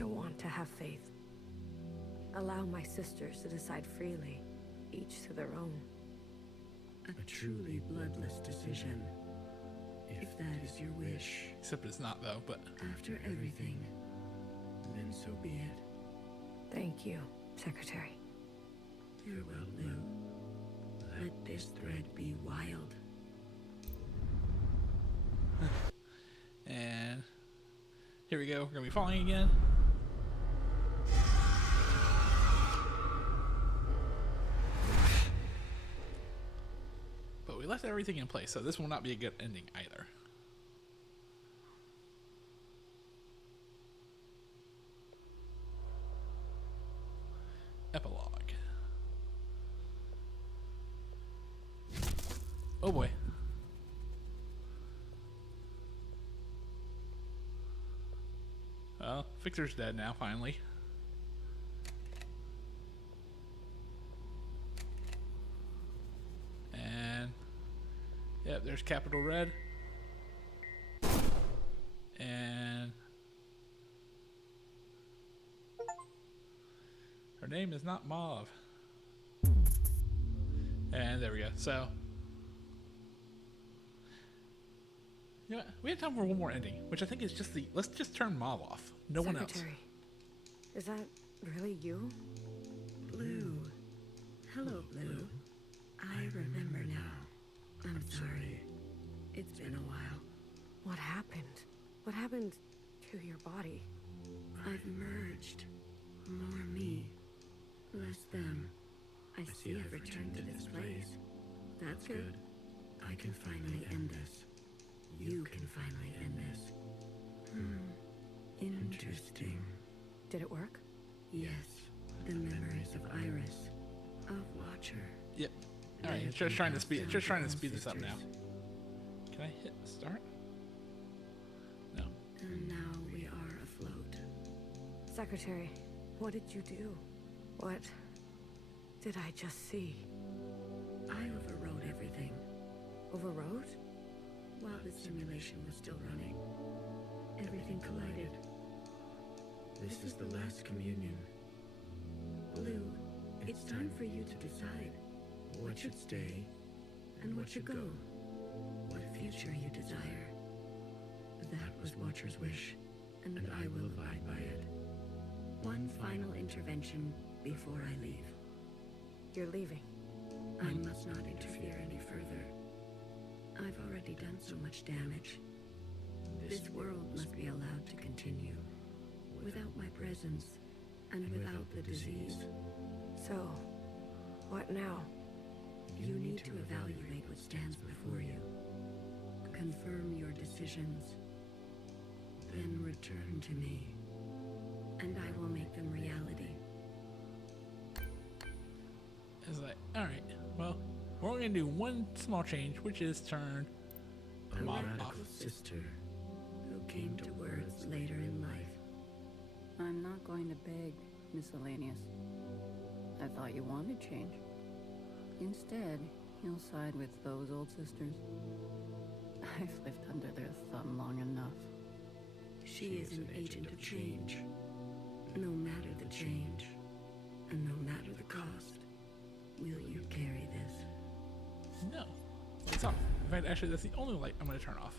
I want to have faith. Allow my sisters to decide freely, each to their own. A truly bloodless decision. If that is your wish. Except it's not, though, but... After everything, then so be it. Thank you, Secretary. Farewell, Lou. Let this thread be wild. And... here we go. We're going to be falling again. But we left everything in place, so this will not be a good ending either. Epilogue. Oh boy. Well, Fixer's dead now, finally. And... yep, there's Capital Red. And... Her name is not Mauve. And there we go. So, you know what? We have time for one more ending, which I think is just the, let's just turn Mauve off. No one else. Secretary, is that really you? Blue. Hello, Blue. I remember now. I'm sorry. It's been a while. What happened? What happened to your body? I've merged. More me, less them. I see I've returned to this place. That's good. I can finally end this. You can finally end this. Interesting. Did it work? Yes. The memories of Iris, of Watcher. Yep. All right. Just trying to speed this up now. Can I hit start? No. And now we are afloat. Secretary, what did you do? What did I just see? I overrode everything. Overrode? While the simulation was still running, everything collided. This is the last communion. Blue, it's time for you to decide what should stay and what should go. What future you desire. That was Watcher's wish, and I will abide by it. One final intervention before I leave. You're leaving. I must not interfere any further. I've already done so much damage. This world must be allowed to continue. Without my presence, and without the disease. So, what now? You need to evaluate what stands before you. Confirm your decisions. Then return to me. And I will make them reality. It's like, alright, well, we're only going to do one small change, which is turn A Mauve off. radical sister who came to words later in life. I'm not going to beg, Miscellaneous. I thought you wanted change. Instead, you'll side with those old sisters. I've lived under their thumb long enough. She is an agent of change. No matter the change, and no matter the cost, will you carry this? No. Lights off. In fact, actually, that's the only light I'm going to turn off.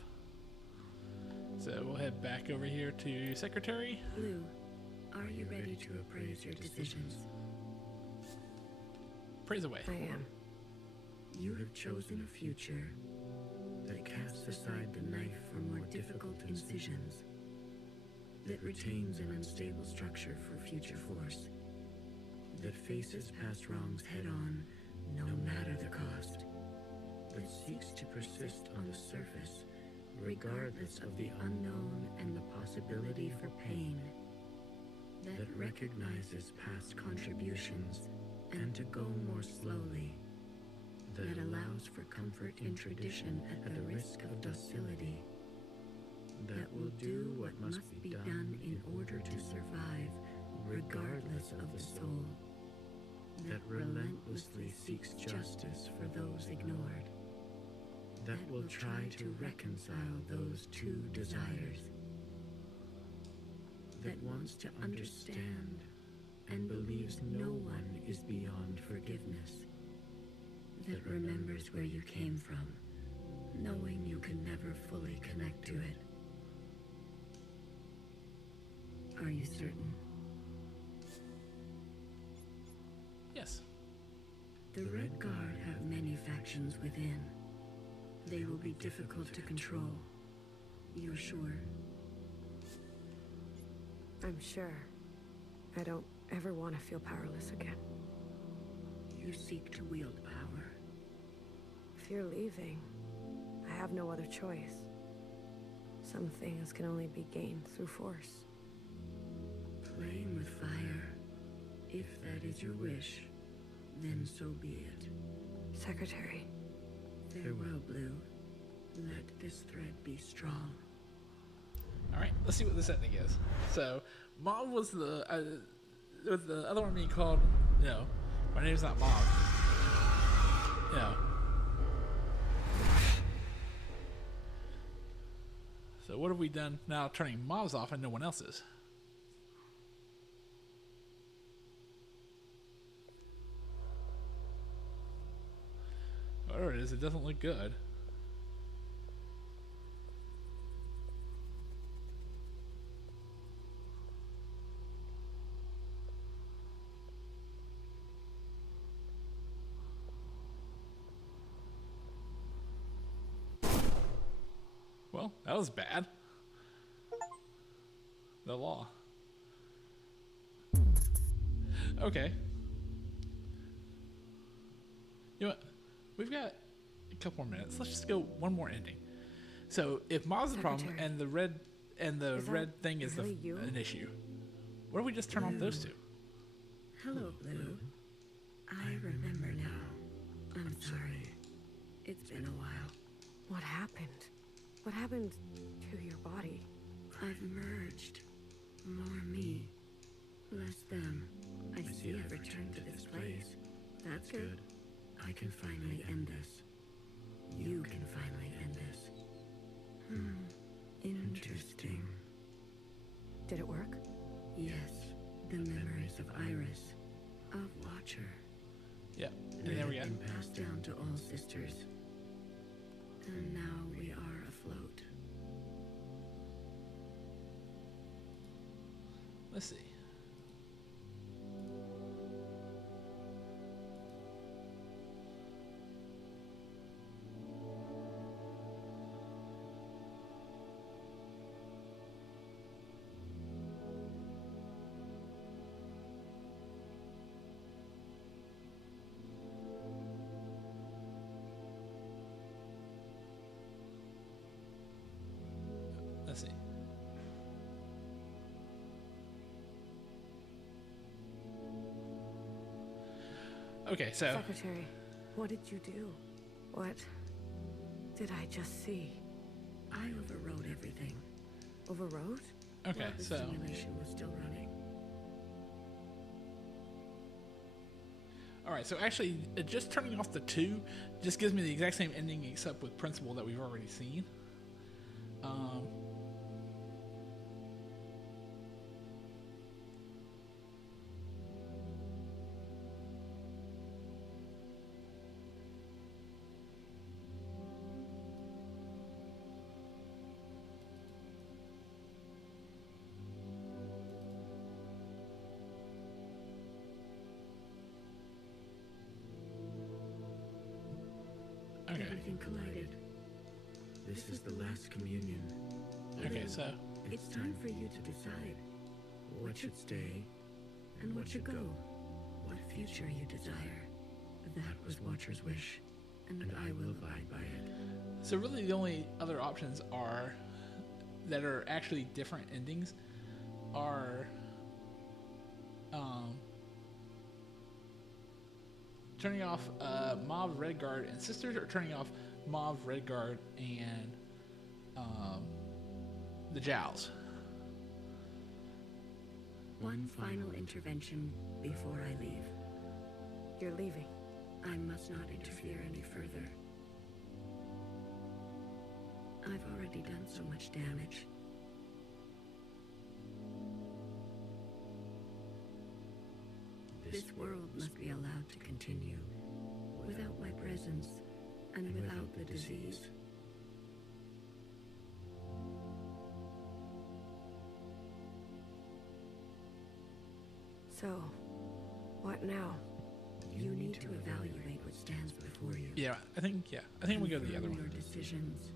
So we'll head back over here to Secretary. Blue, are you ready to appraise your decisions? Praise away. I am. You have chosen a future that casts aside the knife for more difficult incisions, that retains an unstable structure for future force, that faces past wrongs head-on, no matter the cost, that seeks to persist on the surface, regardless of the unknown and the possibility for pain, that recognizes past contributions and to go more slowly, that allows for comfort in tradition at the risk of docility, that will do what must be done in order to survive, regardless of the soul, that relentlessly seeks justice for those ignored, that will try to reconcile those two desires, that wants to understand and believes no one is beyond forgiveness, that remembers where you came from, knowing you can never fully connect to it. Are you certain? Yes. The Red Guard have many factions within. They will be difficult to control. You're sure? I'm sure. I don't ever want to feel powerless again. You seek to wield power. If you're leaving, I have no other choice. Some things can only be gained through force. Playing with fire. If that is your wish, then so be it. Secretary. Farewell, Blue. Let this thread be strong. Alright, let's see what this ending is. So, Mauve was the other one being called, my name's not Mauve. So what have we done now turning Mauve's off and no one else's? whatever it is, it doesn't look good. Well, that was bad. The law. Okay. You know what? We've got a couple more minutes. Let's just go one more ending. So if Mauve's the problem and the red thing is an issue, what if we just turn off those two? Hello, Blue. I remember now. I'm sorry. It's been a while. What happened? What happened to your body? I've merged. More me, less them. I see I've returned to this place. That's good. I can finally end this. You can finally end this. Interesting. Did it work? Yes. The memories of Iris, of Watcher. Yeah, and there we go. Been passed down to all sisters. And now we are afloat. Let's see. Let's see. Okay, so... Secretary, what did you do? What did I just see? I overrode everything. Overrode? Okay, while the so... simulation was still running. Alright, so actually, just turning off the two just gives me the exact same ending except with Principal that we've already seen. Okay. Everything collided. This is the last communion. Okay, so... It's time for you to decide what should stay and what should go. What future you desire. That was Watcher's wish, and I will abide by it. So really the only other options are that are actually different endings are turning off Mauve, Redguard, and Sisters, or turning off Mauve, Redguard, and the Jiaos. One final intervention before I leave. You're leaving. I must not interfere any further. I've already done so much damage. This world must be allowed to continue, without my presence, and without the disease. So, what now? You need to evaluate what stands before you. Yeah, I think we go to the other Confirm one. your decisions.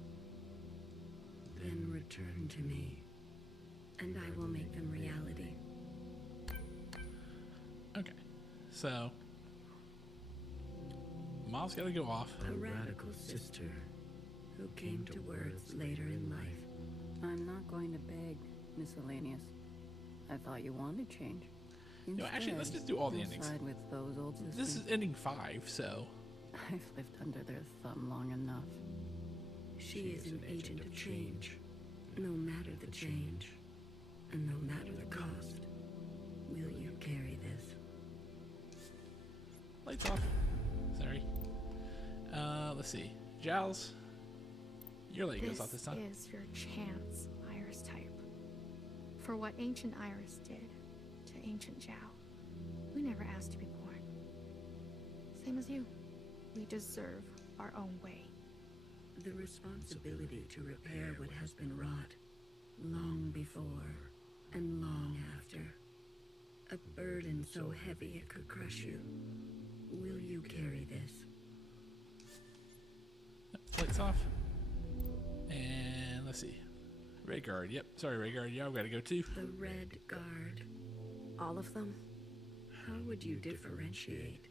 Then return to me, and I will make them reality. Okay, so Mauve's got to go off. A radical sister who came to words later in life. I'm not going to beg, Miscellaneous. I thought you wanted change. No, actually, let's just do all the I'll endings. side with those old systems. This is ending 5, so... I've lived under their thumb long enough. She is an agent of change. No matter the change, and no matter the cost, will you carry this? Lights off. Sorry. Let's see. Jiaos, your light goes off this time. This is your chance, Iris type. For what ancient Iris did to ancient Jiao. We never asked to be born. Same as you. We deserve our own way. The responsibility to repair what has been wrought, long before and long after. A burden so heavy it could crush you. Will you carry this? Lights off. And let's see. Red Guard. Yep. Sorry, Red Guard. Yeah, I've got to go too. The Red Guard. All of them? How would you differentiate?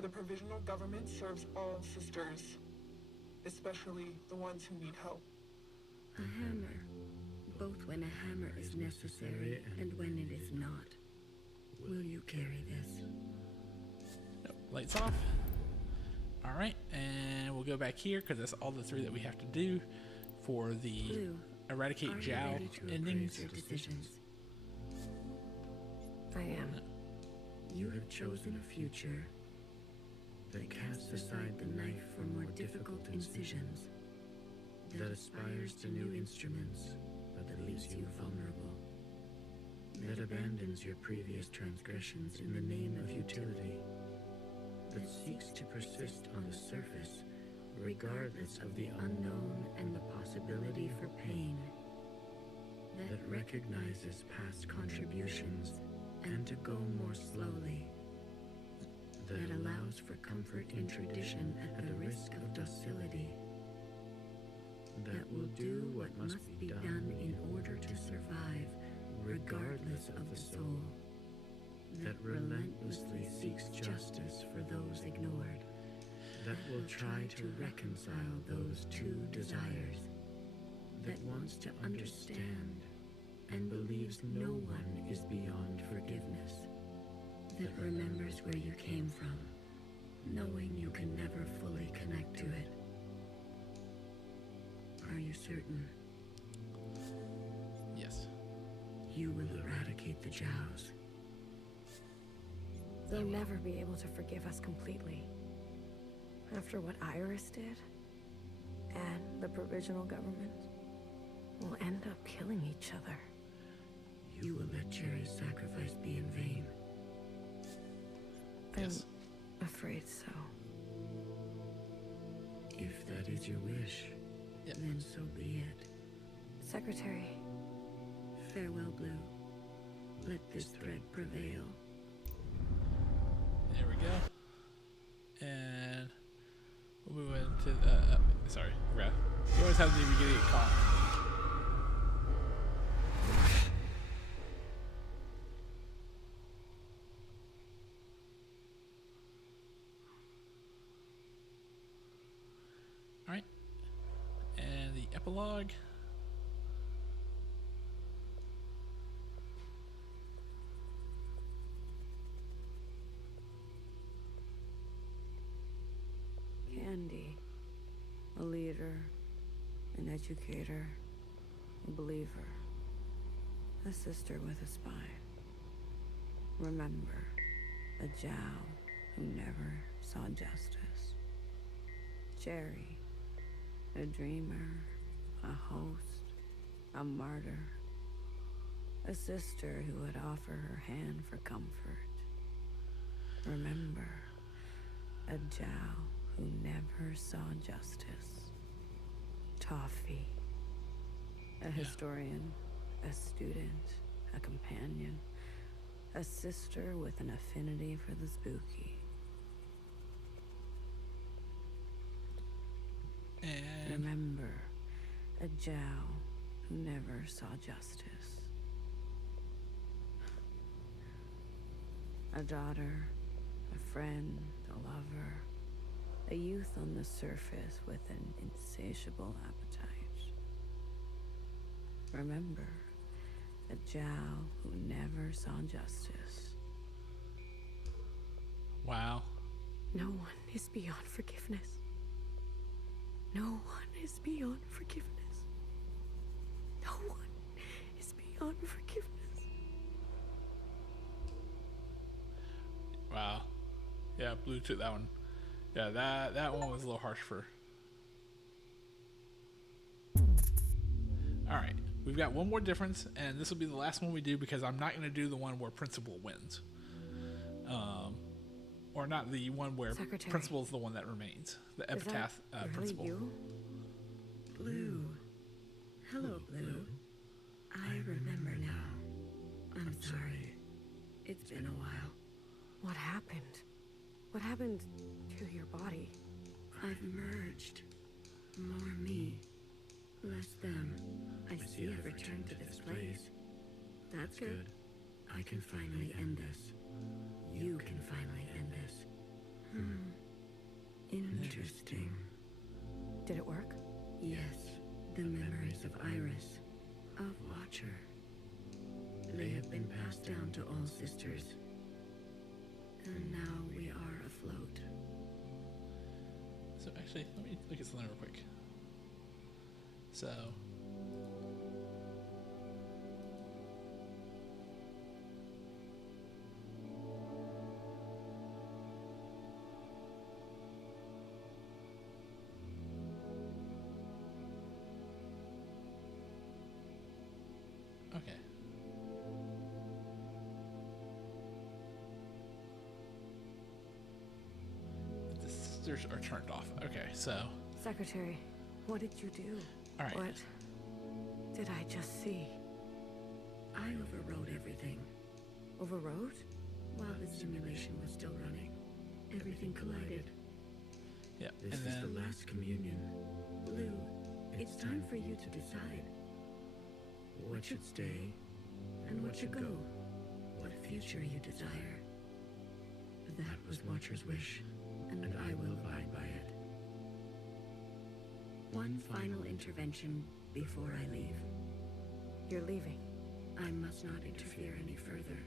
The provisional government serves all sisters, especially the ones who need help. A hammer. Both when a hammer is necessary and when it is not. Will you carry this? Nope. Lights off. All right, and we'll go back here because that's all the three that we have to do for the Blue, Eradicate Jiao endings. Your decisions? I am. You have chosen a future that casts aside the knife for more difficult incisions, that aspires to new instruments, but that leaves you vulnerable, that abandons your previous transgressions in the name of utility, that seeks to persist on the surface regardless of the unknown and the possibility for pain, that recognizes past contributions and to go more slowly, that allows for comfort in tradition at the risk of docility, that will do what must be done in order to survive regardless of the soul, that relentlessly seeks justice for those ignored, that will try to reconcile those two desires, that wants to understand and believes no one is beyond forgiveness, that remembers where you came from, knowing you can never fully connect to it. Are you certain? Yes. You will eradicate the Jiaos. They'll never be able to forgive us completely. After what Iris did, and the provisional government, we'll end up killing each other. You will let Jerry's sacrifice be in vain. Yes. I'm afraid so. If that is your wish, then so be it. Secretary. Farewell, Blue. Let this thread prevail. There we go. And we'll move into sorry, Raph. You always have to be getting caught. All right. And the epilogue. Candy, a leader, an educator, a believer, a sister with a spine. Remember, a Jiao who never saw justice. Jerry, a dreamer, a host, a martyr, a sister who would offer her hand for comfort. Remember, a Jiao who never saw justice. Toffee, a historian, a student, a companion, a sister with an affinity for the spooky. And remember, a Jiao who never saw justice. A daughter, a friend, a lover, a youth on the surface with an insatiable appetite. Remember, a Jiao who never saw justice. wow. No one is beyond forgiveness. No one is beyond forgiveness. No one is beyond forgiveness. Wow. Yeah, Blue took that one. Yeah, that one was a little harsh for. All right, we've got one more difference, and this will be the last one we do because I'm not going to do the one where principal wins. Or not the one where Secretary. principal is the one that remains. The Epitaph really principal. you? Blue. Hello, Blue. I remember now. I'm sorry. It's been a while. What happened? What happened to your body? I've merged. More me. Less them. I see I've returned to this place. That's good. I can finally end this. You can finally end this. Interesting. Did it work? Yes. The memories of Iris. Of Watcher. They have been passed down to all sisters. And now we are afloat. So actually, let me look at something real quick. So, okay. The sisters are turned off. Okay, so. Secretary, what did you do? All right. What did I just see? I overrode everything. Overrode? While the simulation was still running, everything collided. Yeah, This and is then the last communion. Blue, it's time for you to decide. What should stay, and what should go? What future you desire. That was Watcher's wish, and I will abide by it. One final intervention before I leave. You're leaving. I must not interfere any further.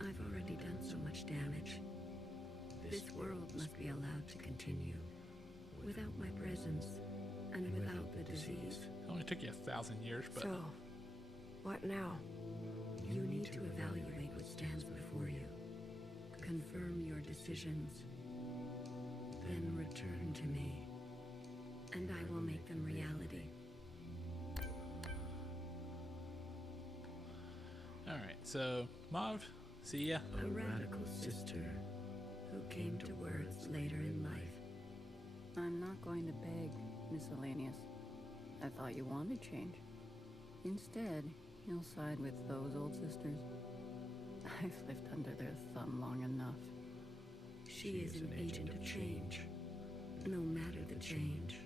I've already done so much damage. This world must be allowed to continue. Without my presence, and without the disease. it only took you 1,000 years, but So, what now? You need to evaluate what stands before you. Confirm your decisions. Then return to me. And I will make them reality. all right. So, Mauve, see ya. A radical sister who came to words later in life. I'm not going to beg, Miscellaneous. I thought you wanted change. Instead, you'll side with those old sisters. I've lived under their thumb long enough. She is an agent of change. No matter the change,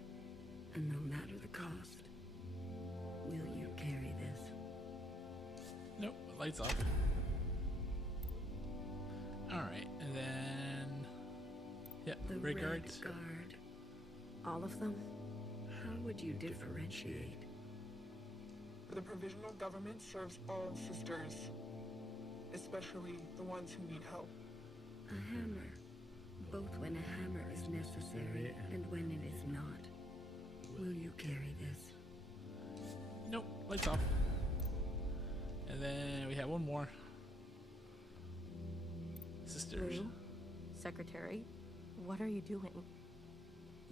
and no matter the cost. Will you carry this? Nope, lights off. All right, and then yeah, The red Red guards. Guard. All of them? How would you differentiate? The provisional government serves all sisters, especially the ones who need help. A hammer. Both when a hammer is necessary and when it is not. Will you carry this? Nope, lights off. And then we have one more. Sisters. Blue? Secretary, what are you doing?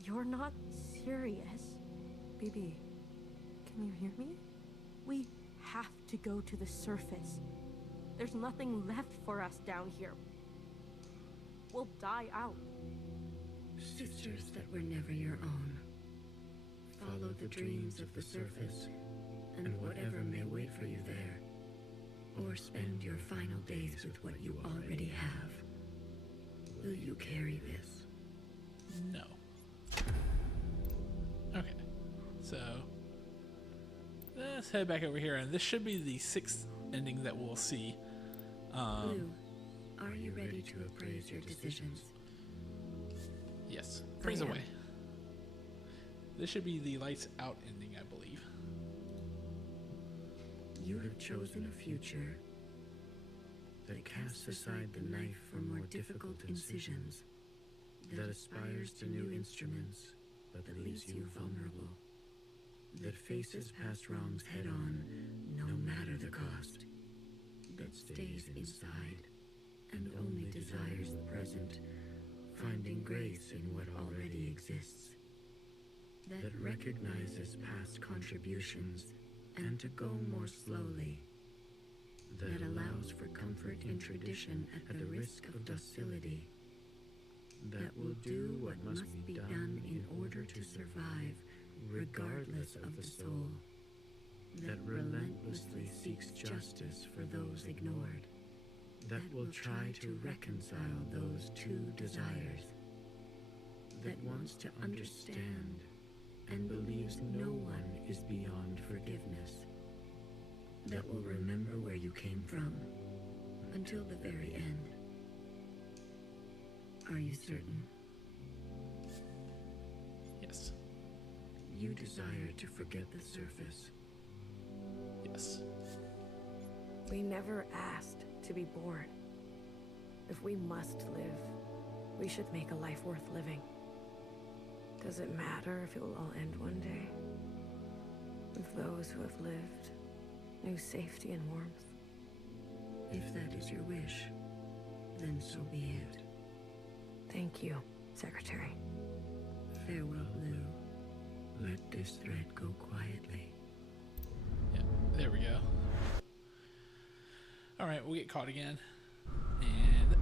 You're not serious. BB, can you hear me? We have to go to the surface. There's nothing left for us down here. We'll die out. Sisters that were never your own. Follow the dreams of the surface, and whatever may wait for you there. Or spend your final days with what you already have. Will you carry this? No. Okay, so let's head back over here, and this should be the 6th ending that we'll see. Blue, are you ready to appraise your decisions? Yes, praise I am. away. This should be the lights out ending, I believe. You have chosen a future that casts aside the knife for more difficult incisions, that aspires to new instruments, but that leaves you vulnerable, that faces past wrongs head on, no matter the cost, that stays inside and only desires the present, finding grace in what already exists, that recognizes past contributions and to go more slowly, that allows for comfort in tradition at the risk of docility, that will do what must be done in order to survive, regardless of the soul, that relentlessly seeks justice for those ignored, that will try to reconcile those two desires, that wants to understand and believes no one is beyond forgiveness, that will remember where you came from until the very end. Are you certain? Yes. You desire to forget the surface. Yes. We never asked to be born. If we must live, we should make a life worth living. Does it matter if it will all end one day? If those who have lived knew safety and warmth? If that is your wish, then so be it. Thank you, Secretary. Farewell, Blue. Let this thread go quietly. Yeah, there we go. Alright, we'll get caught again. And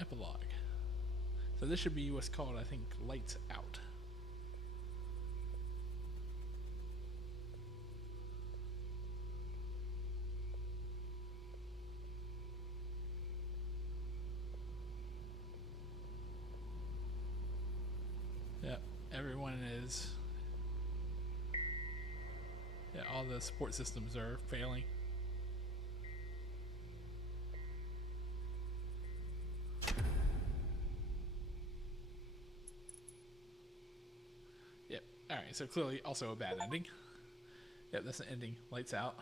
epilogue. So this should be what's called, I think, Lights Out. Yep, everyone is. Yeah, all the support systems are failing. Yep, alright, so clearly also a bad ending. Yep, that's the ending. Lights out.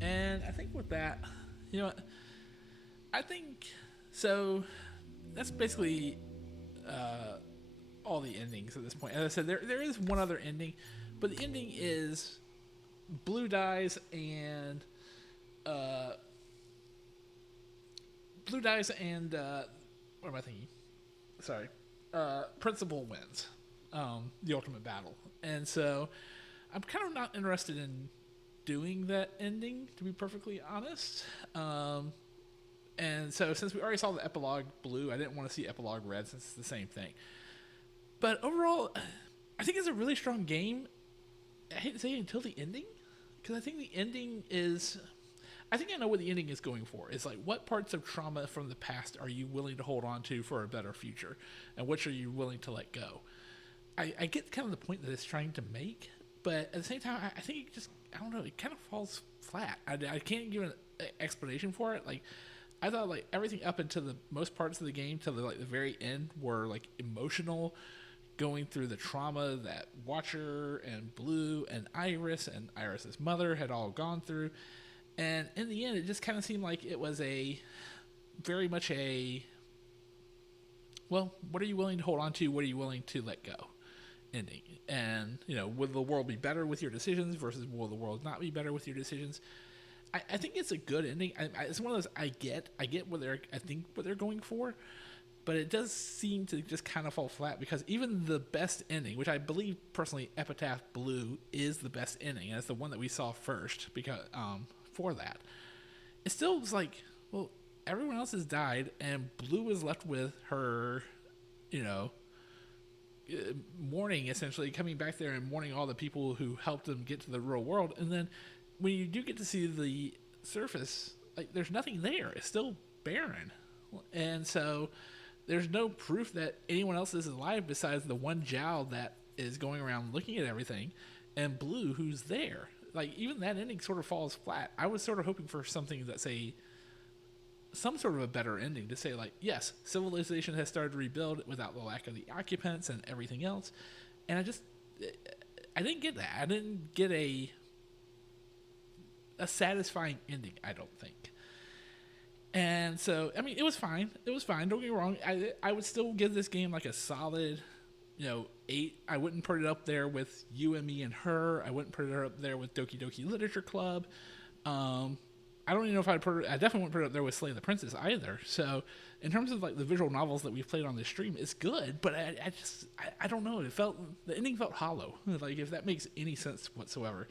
And I think with that, you know what? I think, so that's basically all the endings at this point. As I said, there is one other ending, but the ending is Blue dies and what am I thinking? Sorry. Principal wins the ultimate battle. And so I'm kind of not interested in doing that ending, to be perfectly honest. And so since we already saw the epilogue Blue, I didn't want to see epilogue Red since it's the same thing. But overall, I think it's a really strong game. I hate to say it until the ending, because I think the ending is... I think I know what the ending is going for. It's like, what parts of trauma from the past are you willing to hold on to for a better future? And which are you willing to let go? I get kind of the point that it's trying to make, but at the same time, I think it just, I don't know, it kind of falls flat. I can't give an explanation for it. Like, I thought like everything up until the most parts of the game till the very end were like emotional, going through the trauma that Watcher and Blue and Iris's mother had all gone through. And in the end, it just kind of seemed like it was very much a, well, what are you willing to hold on to? What are you willing to let go? Ending. And, you know, will the world be better with your decisions versus will the world not be better with your decisions? I think it's a good ending. It's one of those I get what they're going for, but it does seem to just kind of fall flat, because even the best ending, which I believe personally Epitaph Blue is the best ending, and it's the one that we saw first, because for that, it still was like, well, everyone else has died and Blue is left with her, you know, mourning, essentially coming back there and mourning all the people who helped them get to the real world. And then when you do get to see the surface, like, there's nothing there. It's still barren. And so there's no proof that anyone else is alive besides the one Jiao that is going around looking at everything, and Blue, who's there. Like, even that ending sort of falls flat. I was sort of hoping for something that's some sort of a better ending, to say, like, yes, civilization has started to rebuild without the lack of the occupants and everything else. And I didn't get that. I didn't get a satisfying ending, I don't think. And so, I mean, it was fine. It was fine. Don't get me wrong. I would still give this game like a solid, 8. I wouldn't put it up there with You and Me and Her. I wouldn't put it up there with Doki Doki Literature Club. I don't even know if I definitely wouldn't put it up there with Slay the Princess either. So in terms of like the visual novels that we've played on this stream, it's good, but I don't know. The ending felt hollow. Like, if that makes any sense whatsoever.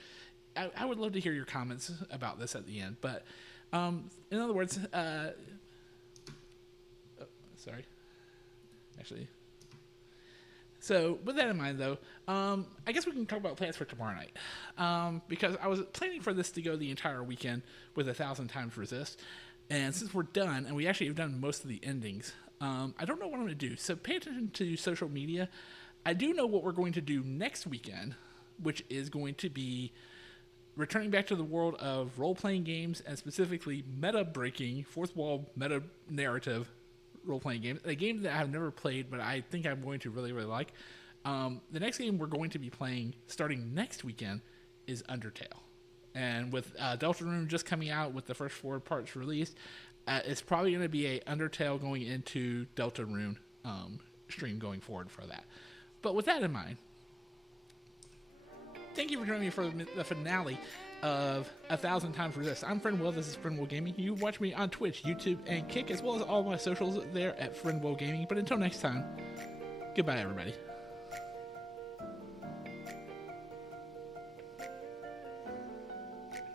I would love to hear your comments about this at the end. But in other words, sorry. Actually. So with that in mind, though, I guess we can talk about plans for tomorrow night. Because I was planning for this to go the entire weekend with 1000xRESIST. And since we're done, and we actually have done most of the endings, I don't know what I'm going to do. So pay attention to social media. I do know what we're going to do next weekend, which is going to be returning back to the world of role-playing games, and specifically meta-breaking, fourth-wall meta-narrative role-playing game. A game that I've never played, but I think I'm going to really, really like. The next game we're going to be playing starting next weekend is Undertale. And with Deltarune just coming out with the first 4 parts released, it's probably going to be a Undertale going into Deltarune stream going forward for that. But with that in mind, thank you for joining me for the finale of 1000xRESIST. I'm Friend Will. This is Friend Will Gaming. You watch me on Twitch, YouTube, and Kick, as well as all my socials there at Friend Will Gaming. But until next time, goodbye, everybody.